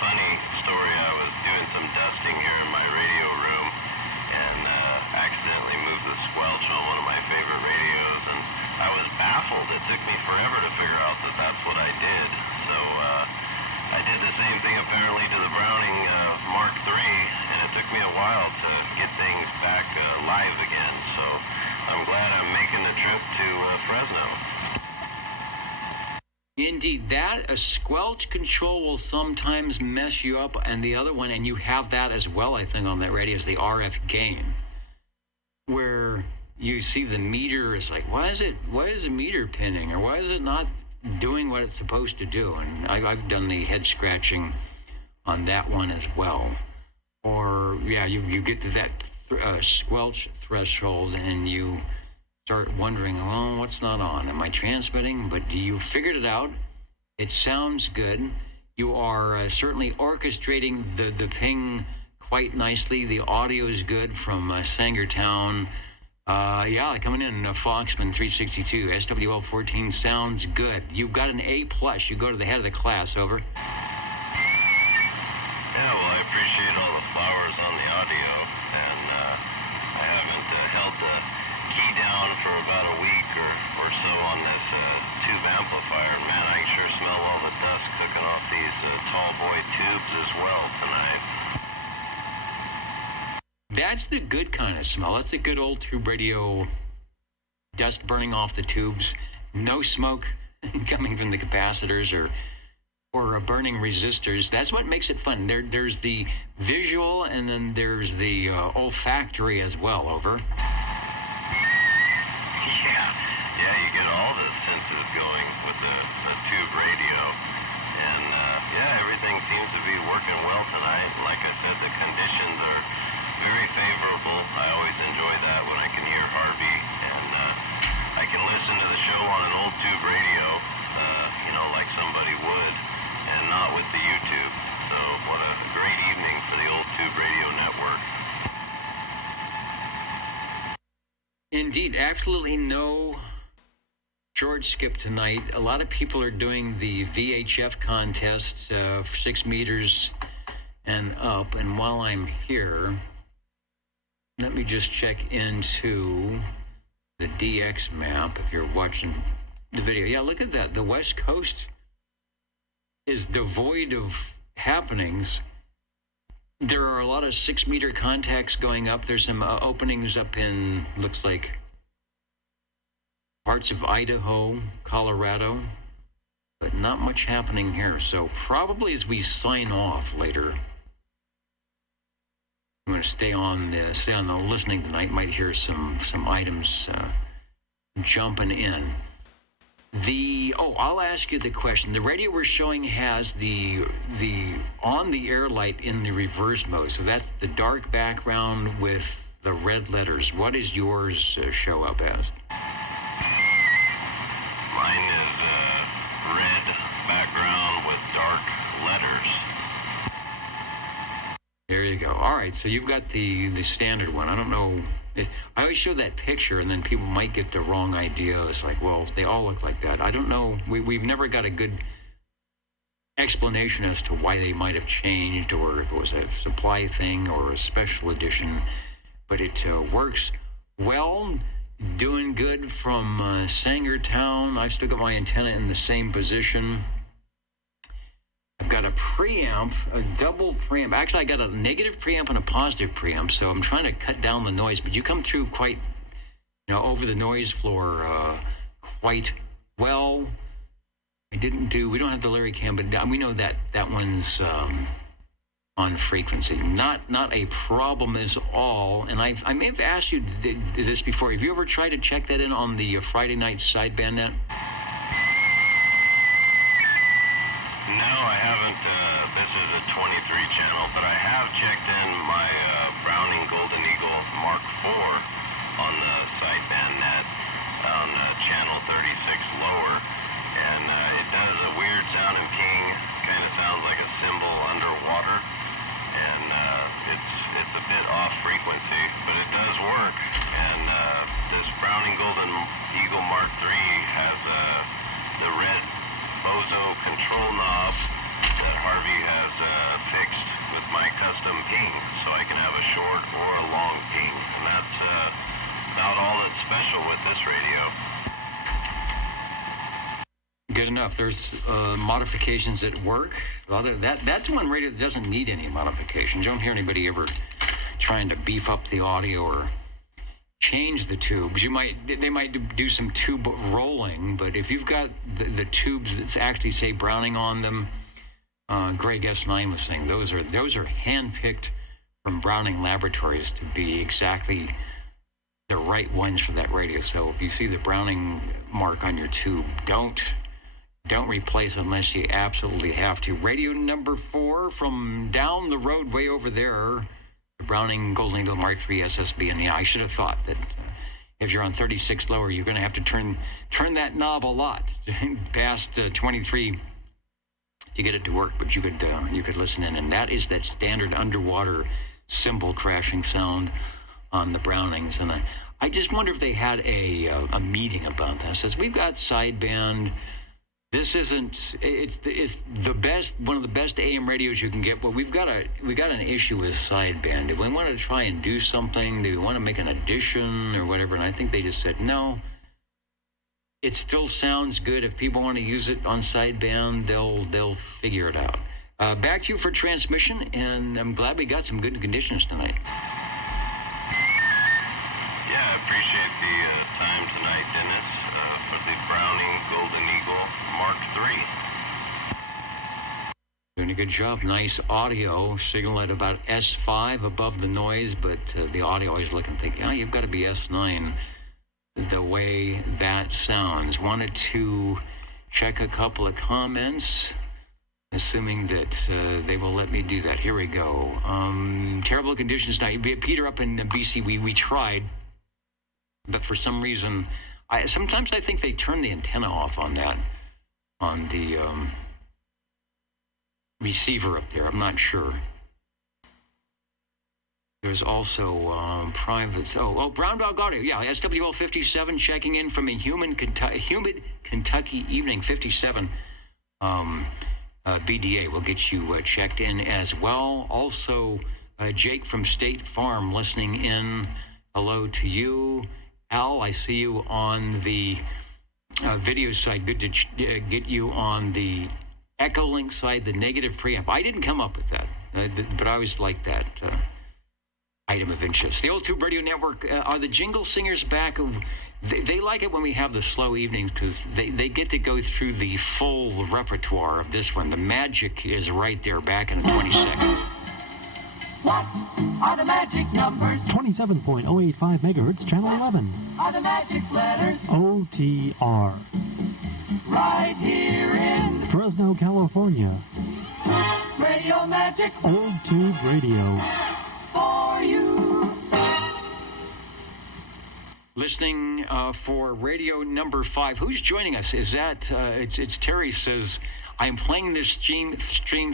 funny story, I was doing some dusting here in my radio room and accidentally moved the squelch on one of my favorite radios, and I was baffled. It took me forever to figure out that that's what I did. So I did the same thing apparently to the Browning Mark III, and it took me a while to get things back live again. So I'm glad I'm making the trip to Fresno. Indeed, that a squelch control will sometimes mess you up, and the other one, and you have that as well, I think, on that radio, is the RF gain, where you see the meter is like, why is the meter pinning, or why is it not doing what it's supposed to do? And I've done the head scratching on that one as well. Or yeah, you get to that squelch threshold and you start wondering, oh, what's not on? Am I transmitting? But you figured it out. It sounds good. You are certainly orchestrating the ping quite nicely. The audio is good from Sangertown. Yeah, coming in, Foxman 362, SWL 14 sounds good. You've got an A+. You go to the head of the class, over. Yeah, well, I appreciate all the flowers on the audio, and I haven't held the key down for about a week or so on this tube amplifier. Man, I can sure smell all the dust cooking off these tall boy tubes as well tonight. That's the good kind of smell. That's the good old tube radio, dust burning off the tubes, no smoke coming from the capacitors or burning resistors. That's what makes it fun. There's the visual, and then there's the olfactory as well, over. Yeah, you get all the senses going with the tube radio. And yeah, everything seems to be working well tonight. Like I said, the conditions are very favorable. I always enjoy that when I can hear Harvey, and I can listen to the show on an old tube radio, like somebody would, and not with the YouTube. So what a great evening for the old tube radio network. Indeed, absolutely no short skip tonight. A lot of people are doing the VHF contests, 6 meters and up, and while I'm here, let me just check into the DX map if you're watching the video. Yeah, look at that. The West Coast is devoid of happenings. There are a lot of 6-meter contacts going up. There's some openings up in, looks like, parts of Idaho, Colorado, but not much happening here. So probably as we sign off later, I'm going to stay on the listening tonight. Might hear some items jumping in. I'll ask you the question. The radio we're showing has the on the air light in the reverse mode. So that's the dark background with the red letters. What does yours show up as? Mine is red background with dark letters. There you go. All right, so you've got the standard one. I don't know. I always show that picture, and then people might get the wrong idea. It's like, well, they all look like that. I don't know. We've never got a good explanation as to why they might have changed, or if it was a supply thing or a special edition. But it works well. Doing good from Sangertown. I've still got my antenna in the same position. I've got a preamp, a double preamp. Actually, I got a negative preamp and a positive preamp, so I'm trying to cut down the noise. But you come through quite, over the noise floor quite well. We don't have the Larry Cam, but we know that one's on frequency. Not a problem is all. And I may have asked you this before. Have you ever tried to check that in on the Friday night sideband net? No, I haven't. This is a 23 channel, but I have checked in my Browning Golden Eagle Mark IV on the sideband net on channel 36 lower, and it does a weird sound and Eagle Mark III has the red bozo control knob that Harvey has fixed with my custom ping, so I can have a short or a long ping, and that's about all that's special with this radio. Good enough. There's modifications at work. That's one radio that doesn't need any modifications. You don't hear anybody ever trying to beef up the audio or change the tubes. They might do some tube rolling, but if you've got the tubes that actually say Browning on them, Greg S9 was saying those are hand-picked from Browning Laboratories to be exactly the right ones for that radio. So if you see the Browning mark on your tube, don't replace it unless you absolutely have to. Radio number 4 from down the road way over there, the Browning Golden Eagle Mark III SSB. And yeah, I should have thought that if you're on 36 lower, you're going to have to turn that knob a lot past 23 to get it to work. But you could listen in, and that is that standard underwater cymbal crashing sound on the Brownings. And I just wonder if they had a meeting about this. As we've got sideband. This isn't. It's the best, one of the best AM radios you can get. But we got an issue with sideband. Do we want to try and do something? Do we want to make an addition or whatever? And I think they just said no. It still sounds good. If people want to use it on sideband, they'll figure it out. Back to you for transmission, and I'm glad we got some good conditions tonight. Yeah, I appreciate the time tonight, Dennis, for the Browning Golden Eagle Mark III. Doing a good job. Nice audio. Signal at about S5 above the noise, but the audio I was looking, thinking, oh, you've got to be S9 the way that sounds. Wanted to check a couple of comments, assuming that they will let me do that. Here we go. Terrible conditions tonight. Peter up in BC, we tried, but for some reason, sometimes I think they turn the antenna off on that, on the receiver up there. I'm not sure. There's also private. Brown Dog Audio. Yeah, SWL 57 checking in from a humid Kentucky evening. 57 BDA will get you checked in as well. Also, Jake from State Farm listening in. Hello to you. Al, I see you on the video side. Good to get you on the Echolink side, the negative preamp. I didn't come up with that, but I always like that item of interest. The Old Tube Radio Network, are the jingle singers back? They like it when we have the slow evenings because they get to go through the full repertoire of this one. The magic is right there back in 20 seconds. What are the magic numbers? 27.085 megahertz, channel 11. Are the magic letters? OTR. Right here in Fresno, California. Radio Magic. Old Tube Radio. For you. Listening for radio number 5. Who's joining us? Is that it's Terry says, I'm playing this stream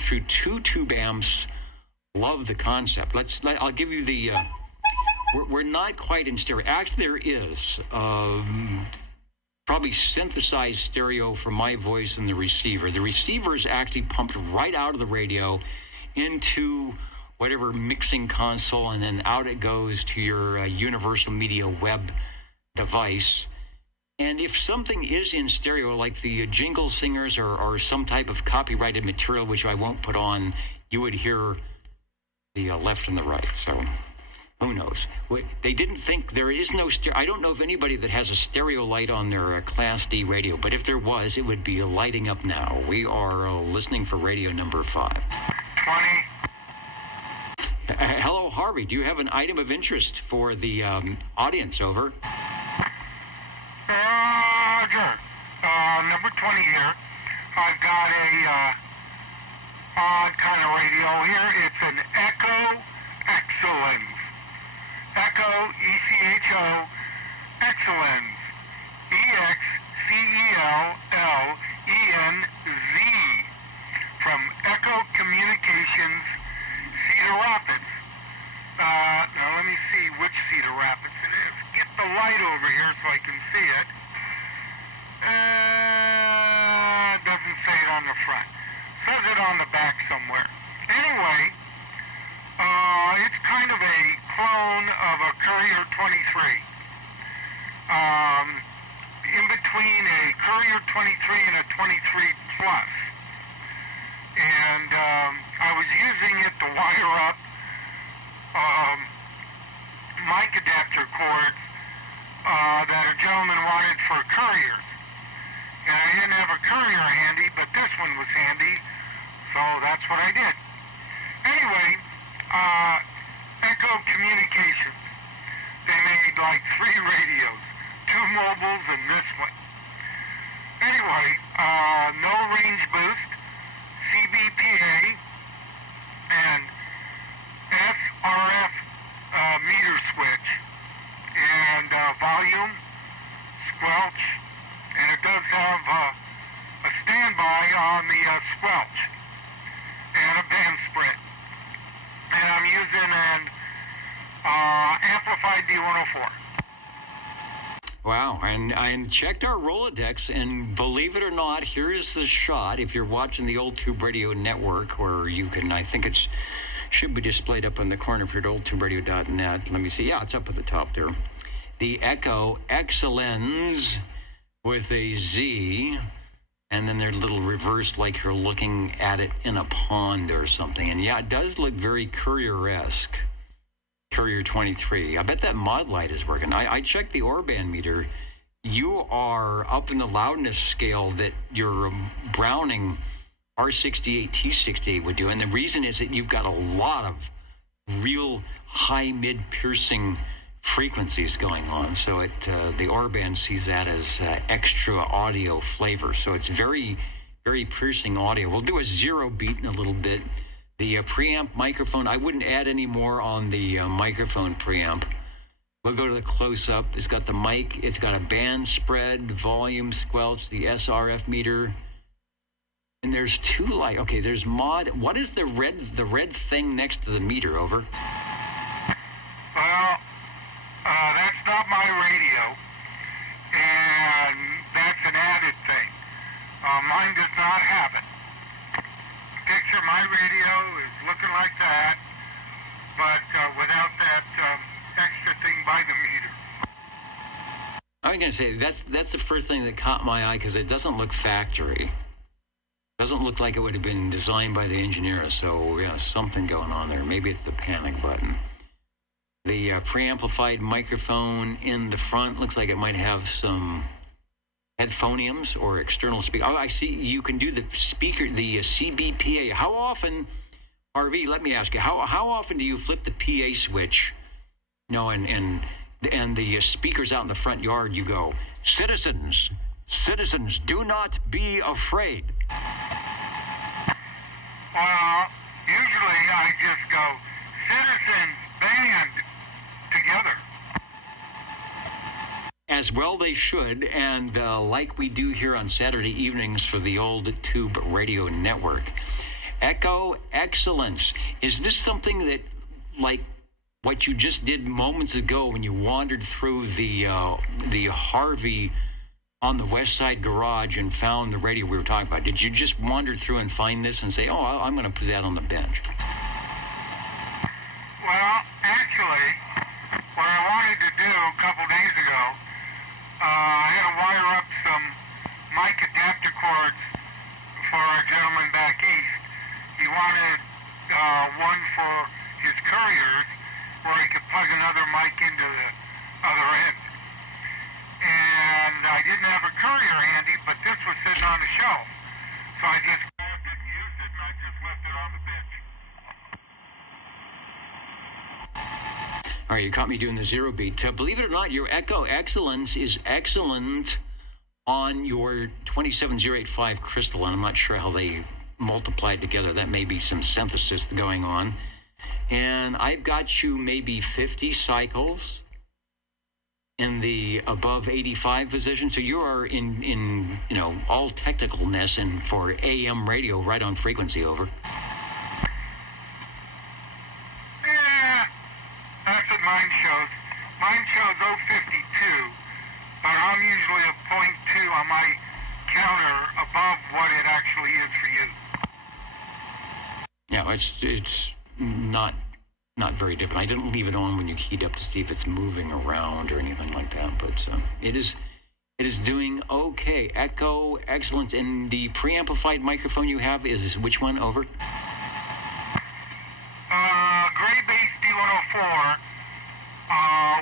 through 2 tube amps. Love the concept. I'll give you the. We're not quite in stereo. Actually, there is probably synthesized stereo for my voice and the receiver. The receiver is actually pumped right out of the radio into whatever mixing console, and then out it goes to your Universal Media Web device. And if something is in stereo, like the jingle singers or some type of copyrighted material, which I won't put on, you would hear the left and the right. So who knows? They didn't think there is no stereo. I don't know of anybody that has a stereo light on their Class D radio, but if there was, it would be lighting up now. We are listening for radio number 5. 20. Hello, Harvey. Do you have an item of interest for the audience? Over. Roger. Number 20 here. I've got a odd kind of radio here. It's an Echo Excellence. Echo, E-C-H-O, Excellence. E-X-C-E-L-L-E-N-Z. From Echo Communications, Cedar Rapids. Now let me see which Cedar Rapids it is. Get the light over here so I can see it. Carrier 23 and a 23 Plus. And I was using it to wire up mic adapter cords that a gentleman wanted for couriers. And I didn't have a courier handy, but this one was handy, so that's what I did. Anyway, Echo Communications, they made like 3 radios, 2 mobiles and this one. Anyway, no range boost, CBPA, and SRF meter switch, and volume, squelch, and it does have a standby on the squelch, and a band spread. And I'm using an amplified D104. Wow, and I checked our Rolodex, and believe it or not, here is the shot. If you're watching the Old Tube Radio Network, where you can, I think it should be displayed up in the corner if you're at oldtuberadio.net. Let me see. Yeah, it's up at the top there. The Echo Excellence with a Z, and then they're a little reversed like you're looking at it in a pond or something. And yeah, it does look very Courier-esque. Carrier 23. I bet that mod light is working. I checked the Orban meter. You are up in the loudness scale that your Browning R68 T68 would do. And the reason is that you've got a lot of real high mid-piercing frequencies going on. So the Orban sees that as extra audio flavor. So it's very, very piercing audio. We'll do a 0 beat in a little bit. The preamp microphone, I wouldn't add any more on the microphone preamp. We'll go to the close-up. It's got the mic. It's got a band spread, volume, squelch, the SRF meter. And there's 2 light. Okay, there's mod. What is the red thing next to the meter? Over. Well, that's not my radio, and that's an added thing. Mine does not have it. Picture my radio is looking like that, but without that extra thing by the meter. I'm going to say that's the first thing that caught my eye, because it doesn't look factory. It doesn't look like it would have been designed by the engineer, so yeah, something going on there. Maybe it's the panic button. The preamplified microphone in the front looks like it might have some headphoniums or external speaker. Oh, I see. You can do the speaker, the CBPA. How often, RV? Let me ask you. How often do you flip the PA switch? You know, and the speakers out in the front yard. You go, citizens, do not be afraid. Usually I just go, citizens, band together. As well they should, and like we do here on Saturday evenings for the Old Tube Radio Network. Echo Excellence. Is this something that, like what you just did moments ago when you wandered through the Harvey on the West Side garage and found the radio we were talking about? Did you just wander through and find this and say, oh, I'm going to put that on the bench? Well, actually, what I wanted to do a couple days ago, I had to wire up some mic adapter cords for a gentleman back east. He wanted one for his couriers where he could plug another mic into the other end. And I didn't have a courier handy, but this was sitting on the shelf. So I just grabbed it and used it, and I just left it on the bench. All right, you caught me doing the 0 beat. Believe it or not, your Echo Excellence is excellent on your 27085 crystal, and I'm not sure how they multiplied together. That may be some synthesis going on. And I've got you maybe 50 cycles in the above 85 position, so you are in you know, all technicalness and for AM radio right on frequency. Over. That's what mine shows. Mine shows 052, but I'm usually a 0.2 on my counter above what it actually is for you. Yeah, it's not very different. I didn't leave it on when you heat up to see if it's moving around or anything like that, but it is It is doing okay. Echo, excellence. And the preamplified microphone you have is which one? Over. Gray Bass D104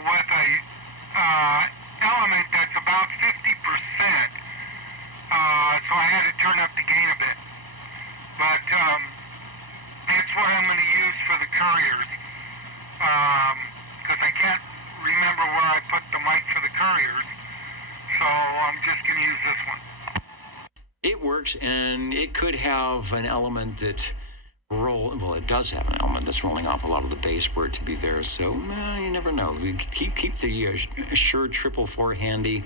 with a element that's about 50%. So I had to turn up the gain a bit. But it's what I'm going to use for the couriers. Because I can't remember where I put the mic for the couriers. So I'm just going to use this one. It works, and it could have an element that well, it does have an element that's rolling off a lot of the bass for it to be there. So you never know. We keep the Shure 444 handy.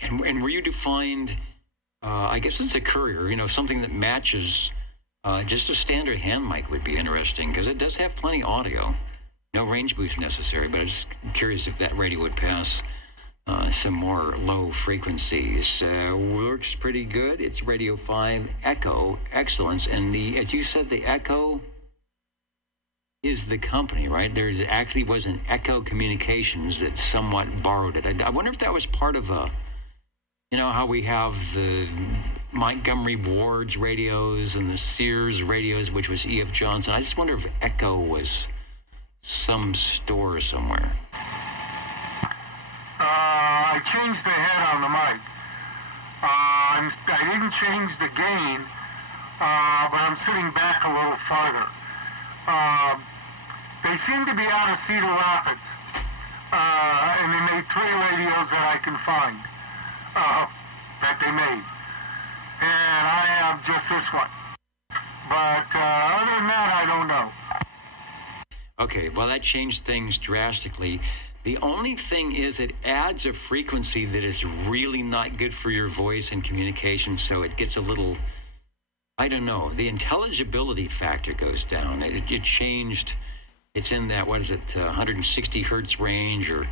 And where you do find, I guess it's a courier, something that matches just a standard hand mic would be interesting, because it does have plenty of audio. No range boost necessary, but I'm just curious if that radio would pass some more low frequencies. Works pretty good. It's Radio 5 Echo Excellence. And as you said, the Echo is the company, right? There actually was an Echo Communications that somewhat borrowed it. I wonder if that was part of how we have the Montgomery Ward's radios and the Sears radios, which was E.F. Johnson. I just wonder if Echo was some store somewhere. I changed the head on the mic. I didn't change the gain, but I'm sitting back a little farther. They seem to be out of Cedar Rapids, and they made 3 radios that I can find that they made. And I have just this one. But other than that, I don't know. Okay, well, that changed things drastically. The only thing is it adds a frequency that is really not good for your voice and communication, so it gets a little, I don't know, the intelligibility factor goes down. It changed, it's in that, 160 hertz range or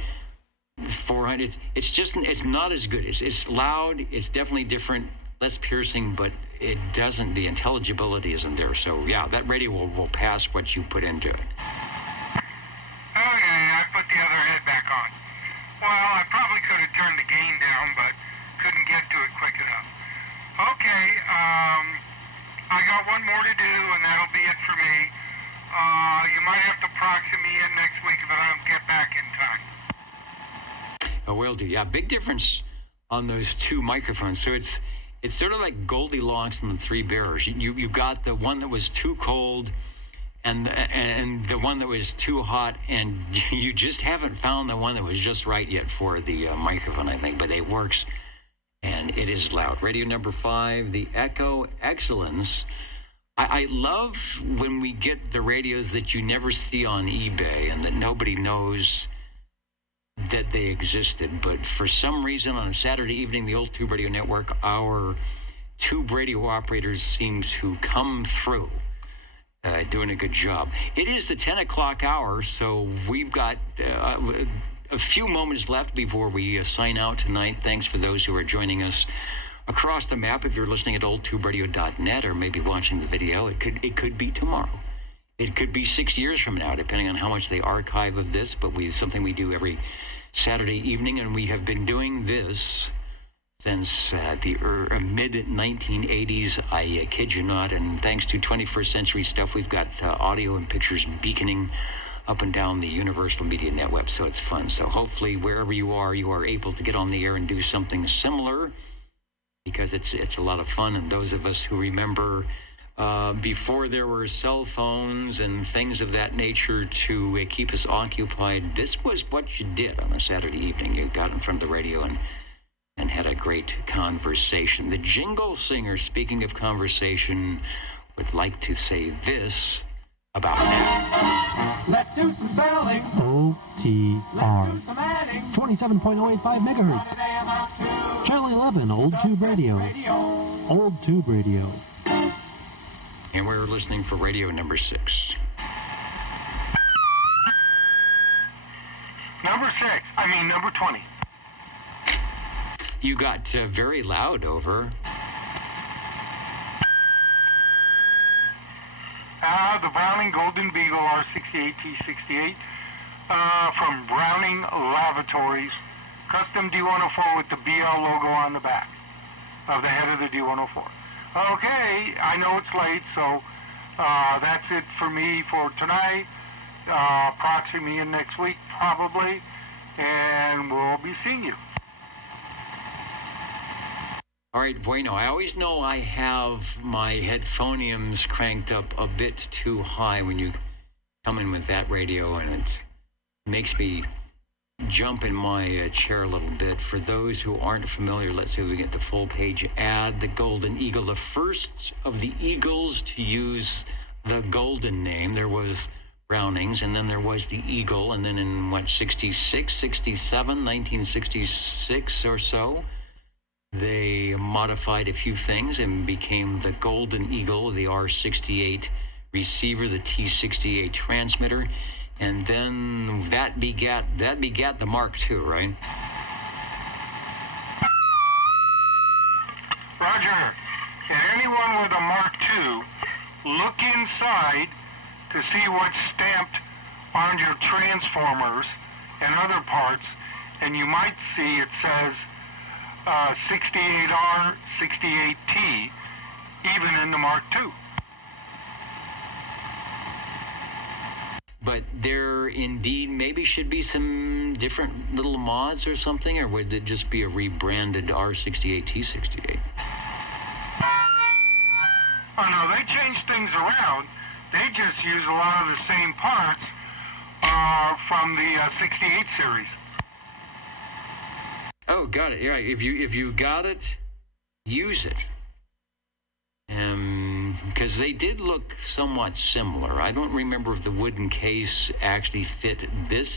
400. It's not as good. It's loud, it's definitely different, less piercing, but it doesn't, the intelligibility isn't there. So, yeah, that radio will pass what you put into it. Put the other head back on. Well, I probably could have turned the gain down, but couldn't get to it quick enough. Okay, I got one more to do, and that'll be it for me. You might have to proxy me in next week if I don't get back in time. Oh, will do. Yeah, big difference on those 2 microphones. So it's sort of like Goldilocks and the 3 Bears. You got the one that was too cold, and the one that was too hot, and you just haven't found the one that was just right yet for the microphone, I think, but it works, and it is loud. Radio number 5, the Echo Excellence. I love when we get the radios that you never see on eBay and that nobody knows that they existed, but for some reason on a Saturday evening, the Old Tube Radio Network, our tube radio operators seem to come through. Doing a good job. It is the 10 o'clock hour, so we've got a few moments left before we sign out tonight. Thanks for those who are joining us across the map. If you're listening at oldtuberadio.net or maybe watching the video, it could be tomorrow. It could be 6 years from now, depending on how much they archive of this, but something we do every Saturday evening, and we have been doing this since the mid-1980s, I kid you not, and thanks to 21st Century Stuff, we've got audio and pictures beaconing up and down the Universal Media Net web, so it's fun. So hopefully wherever you are able to get on the air and do something similar, because it's a lot of fun. And those of us who remember before there were cell phones and things of that nature to keep us occupied, this was what you did on a Saturday evening. You got in front of the radio and had a great conversation. The jingle singer, speaking of conversation, would like to say this about that. Let's do some spelling. OTR. 27.085 megahertz. Channel 11, Old Tube Radio. Old Tube Radio. And we're listening for radio number 6. Number 20. You got very loud over. The Browning Golden Beagle R68T68 from Browning Lavatories, Custom D104 with the BL logo on the back of the head of the D104. Okay, I know it's late, so that's it for me for tonight. Proxy me in next week, probably, and we'll be seeing you. All right, Bueno, I always know I have my headphoniums cranked up a bit too high when you come in with that radio, and it makes me jump in my chair a little bit. For those who aren't familiar, let's see if we get the full page ad. The Golden Eagle, the first of the Eagles to use the Golden name. There was Brownings, and then there was the Eagle, and then in, 66, 67, 1966 or so, they modified a few things and became the Golden Eagle, the R68 receiver, the T68 transmitter, and then that begat the Mark II, right? Roger. And anyone with a Mark II, look inside to see what's stamped on your transformers and other parts, and you might see it says 68R, 68T, even in the Mark II. But there indeed maybe should be some different little mods or something, or would it just be a rebranded R68, T68? Oh no, they changed things around. They just use a lot of the same parts from the 68 series. Oh, got it. Yeah, if you got it, use it. Because they did look somewhat similar. I don't remember if the wooden case actually fit this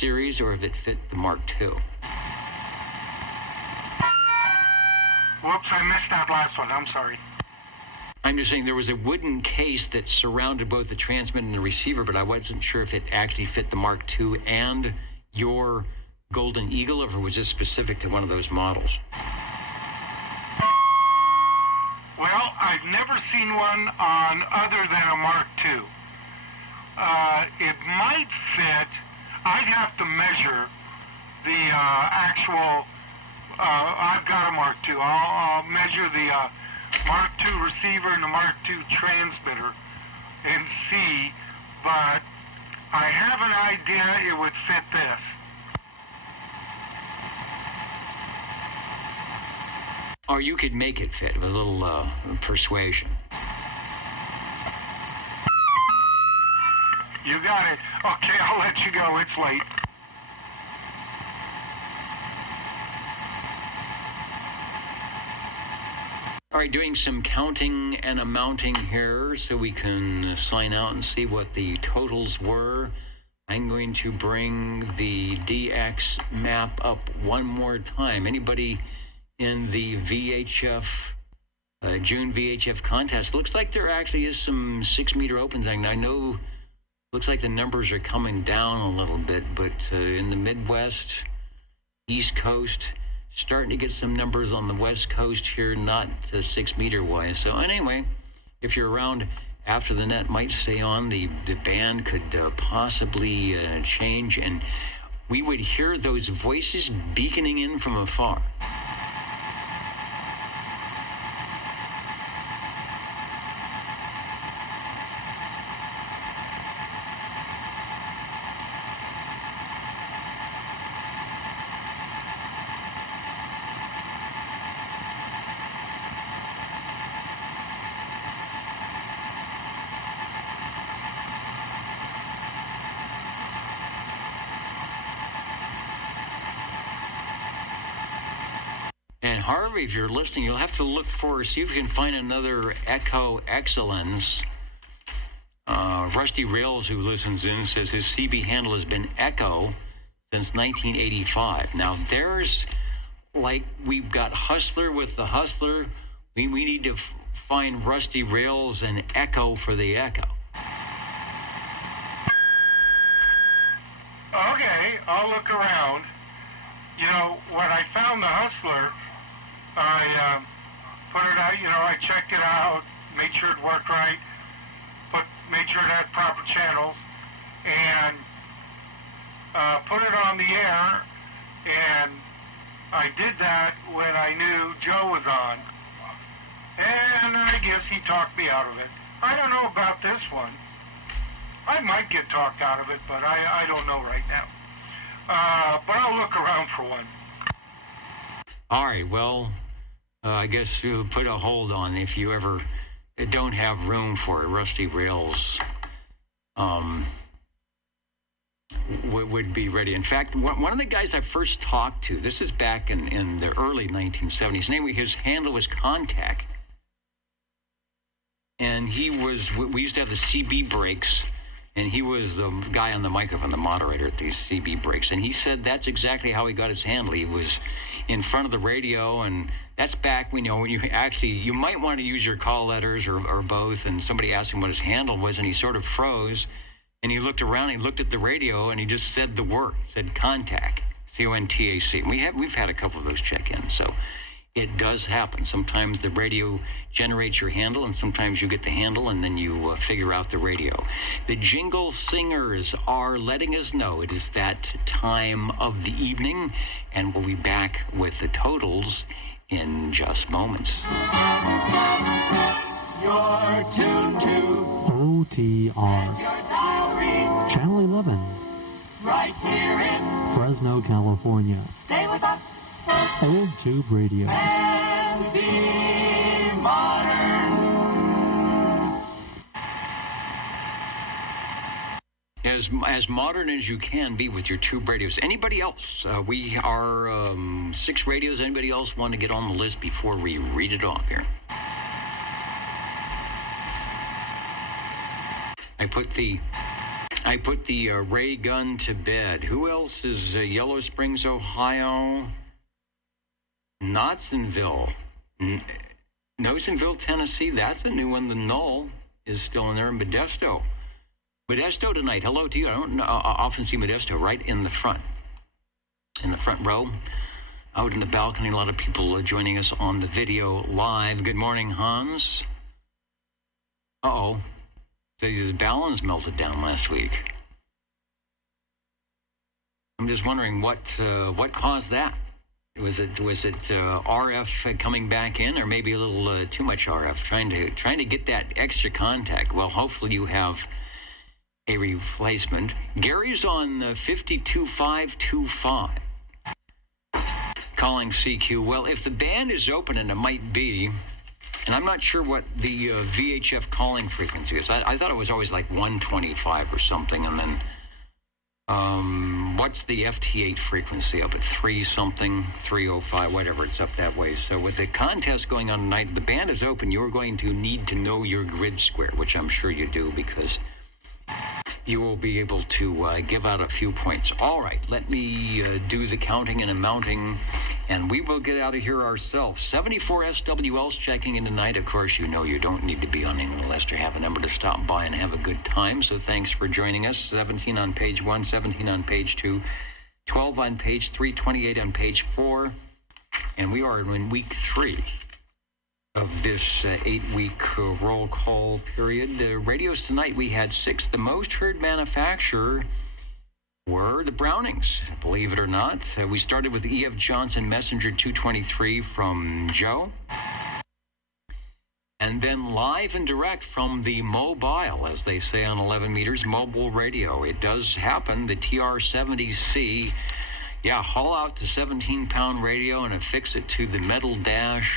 series or if it fit the Mark II. Whoops, I missed that last one. I'm sorry. I'm just saying there was a wooden case that surrounded both the transmitter and the receiver, but I wasn't sure if it actually fit the Mark II and your Golden Eagle, or if it was just specific to one of those models. Well, I've never seen one on other than a Mark II. It might fit. I'd have to measure the actual. I've got a Mark II. I'll measure the Mark II receiver and the Mark II transmitter and see, but I have an idea it would fit this. Or you could make it fit with a little persuasion. You got it. Okay, I'll let you go. It's late. All right, doing some counting and amounting here so we can sign out and see what the totals were. I'm going to bring the DX map up one more time. Anybody in the VHF, June VHF contest? Looks like there actually is some 6-meter opens. I know, looks like the numbers are coming down a little bit, but in the Midwest, East Coast, starting to get some numbers on the West Coast here, not 6-meter wise. So anyway, if you're around after the net might stay on, the band could possibly change, and we would hear those voices beaconing in from afar. Harvey, if you're listening, you'll have to look for, see if you can find another Echo Excellence. Rusty Rails, who listens in, says his CB handle has been Echo since 1985. Now, there's, like, we've got Hustler with the Hustler. We need to find Rusty Rails and Echo for the Echo. Okay, I'll look around. You know, when I found the Hustler, I put it out, I checked it out, made sure it worked right, made sure it had proper channels, and put it on the air, And I did that when I knew Joe was on. And I guess he talked me out of it. I don't know about this one. I might get talked out of it, but I don't know right now. But I'll look around for one. All right, well, I guess you'll put a hold on if you ever don't have room for it. Rusty Rails would be ready. In fact, one of the guys I first talked to, this is back in the early 1970s, his handle was Contact. And we used to have the CB breaks, and he was the guy on the microphone, the moderator at these CB breaks. And he said that's exactly how he got his handle. He was in front of the radio, and that's back when you might want to use your call letters or both, and somebody asked him what his handle was, and he sort of froze, and he looked around, he looked at the radio, and he just said the word, said Contact, C-O-N-T-A-C. And we've had a couple of those check-ins, so it does happen. Sometimes the radio generates your handle, and sometimes you get the handle, and then you figure out the radio. The jingle singers are letting us know it is that time of the evening, and we'll be back with the totals in just moments. You're tuned to OTR, Channel 11, right here in Fresno, California. Stay with us Old Tube Radio. and be modern. As modern as you can be with your tube radios. Anybody else? We are 6 radios. Anybody else want to get on the list before we read it off here? I put the ray gun to bed. Who else is Yellow Springs, Ohio? Knoxonville, Nelsonville, Tennessee. That's a new one. The Null is still in there. In Modesto tonight. Hello to you. I don't often see Modesto right in the front row, out in the balcony. A lot of people joining us on the video live. Good morning, Hans. Uh-oh. So his balance melted down last week. I'm just wondering what caused that. Was it RF coming back in, or maybe a little too much RF? Trying to get that extra contact. Well, hopefully you have a replacement. Gary's on 52525. Calling CQ. Well, if the band is open, and it might be, and I'm not sure what the VHF calling frequency is. I thought it was always like 125 or something, and then what's the FT8 frequency up at 3-something, 305, whatever, it's up that way. So with the contest going on tonight, the band is open, you're going to need to know your grid square, which I'm sure you do, because you will be able to give out a few points. All right, let me do the counting and amounting, and we will get out of here ourselves. 74 SWLs checking in tonight. Of course, you know you don't need to be on any list or have a number to stop by and have a good time, so thanks for joining us. 17 on page 1, 17 on page 2, 12 on page 3, 28 on page 4, and we are in week 3 of this 8-week roll call period. Radios tonight, we had 6. The most heard manufacturer were the Brownings, believe it or not. We started with the E.F. Johnson Messenger 223 from Joe. And then live and direct from the mobile, as they say on 11 meters, mobile radio. It does happen. The TR-70C, haul out the 17-pound radio and affix it to the metal dash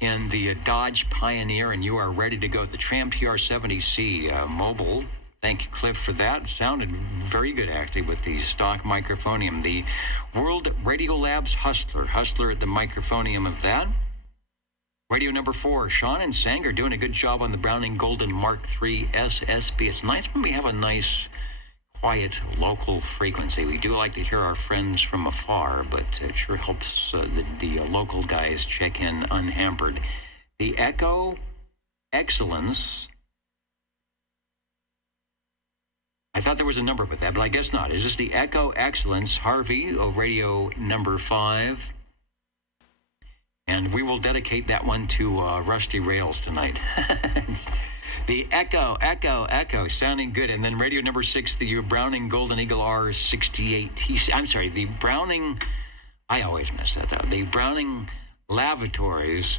in the Dodge Pioneer, and you are ready to go. The Tram TR-70C mobile. Thank you, Cliff, for that. It sounded very good, actually, with the stock microphonium. The World Radio Labs Hustler at the microphonium of that. Radio number 4, Sean and Sanger doing a good job on the Browning Golden Mark III SSB. It's nice when we have a nice, quiet, local frequency. We do like to hear our friends from afar, but it sure helps the local guys check in unhampered. The Echo Excellence. I thought there was a number with that, but I guess not. Is this the Echo Excellence, Harvey, radio number 5? And we will dedicate that one to Rusty Rails tonight. The Echo, sounding good. And then radio number 6, the Browning Golden Eagle R68 TC. I'm sorry, the Browning, I always mess that up. The Browning Lavatories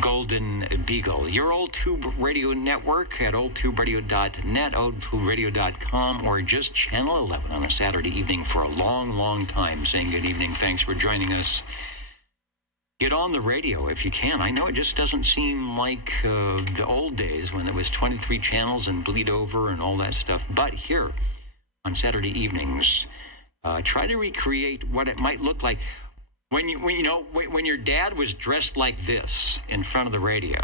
Golden Beagle. Your Old Tube Radio Network at oldtuberadio.net, oldtuberadio.com, or just Channel 11 on a Saturday evening for a long, long time. Saying good evening. Thanks for joining us. Get on the radio if you can. I know it just doesn't seem like the old days when it was 23 channels and bleed over and all that stuff. But here on Saturday evenings, try to recreate what it might look like when your dad was dressed like this in front of the radio.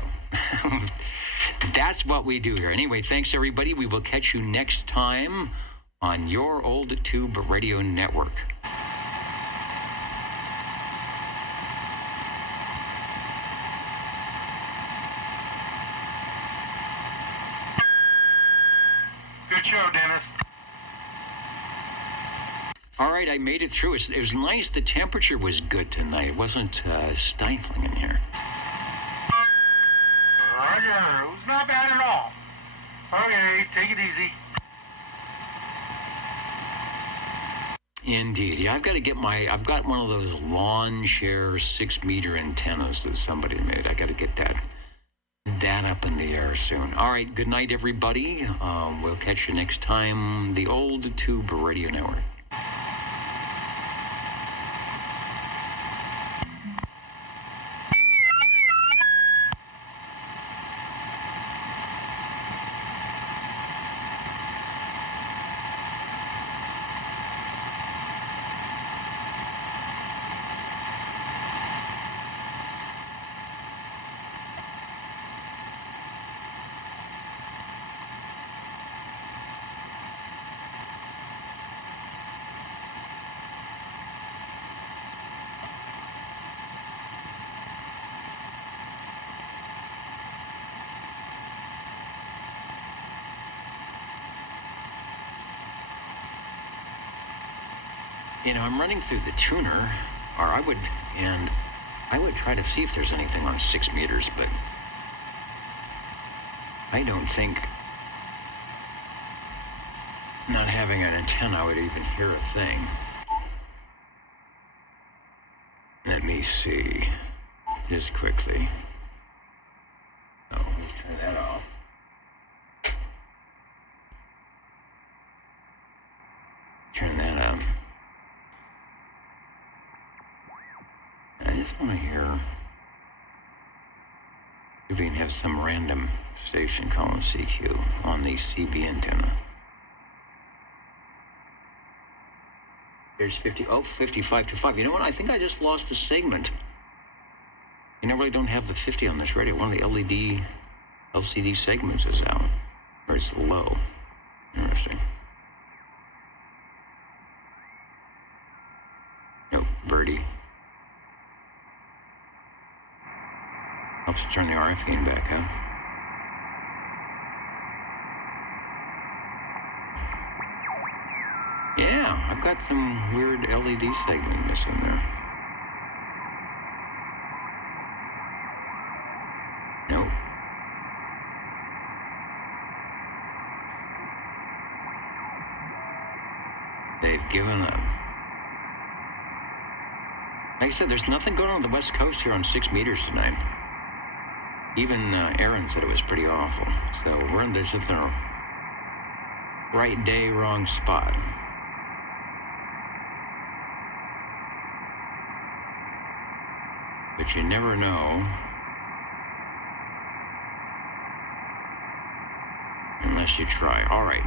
That's what we do here. Anyway, thanks everybody. We will catch you next time on your Old Tube Radio Network. Show, Dennis. All right, I made it through. It was nice. The temperature was good tonight. It wasn't stifling in here. Roger. It was not bad at all. Okay, take it easy. Indeed. Yeah, I've got one of those lawn share 6-meter antennas that somebody made. I got to get that up in the air soon. All right, good night, everybody. We'll catch you next time. The Old Tube Radio Network. I'm running through the tuner, or I would try to see if there's anything on 6 meters, but I don't think, not having an antenna, I would even hear a thing. Let me see, just quickly. Oh, let's turn that off. Turn that on. I just want to hear if we can have some random station calling CQ on the CB antenna. There's 55 to 5. You know what? I think I just lost a segment. You know, really don't have the 50 on this radio. One of the LCD segments is out, or it's low. Interesting. Nope, Birdie. Helps turn the RF gain back up. Yeah, I've got some weird LED segment missing there. Nope. They've given up. Like I said, there's nothing going on the West Coast here on 6 meters tonight. Even Aaron said it was pretty awful. So we're in this right day, wrong spot. But you never know unless you try. All right.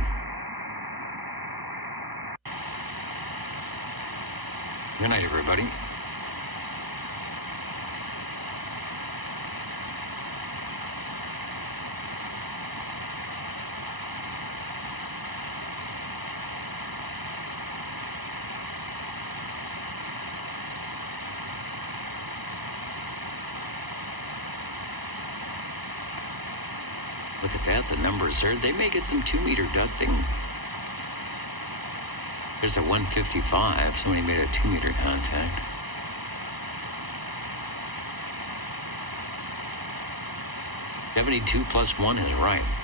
Good night, everybody. Look at that, the numbers there. They may get some 2-meter ducting. There's a 155. Somebody made a 2-meter contact. +1 is right.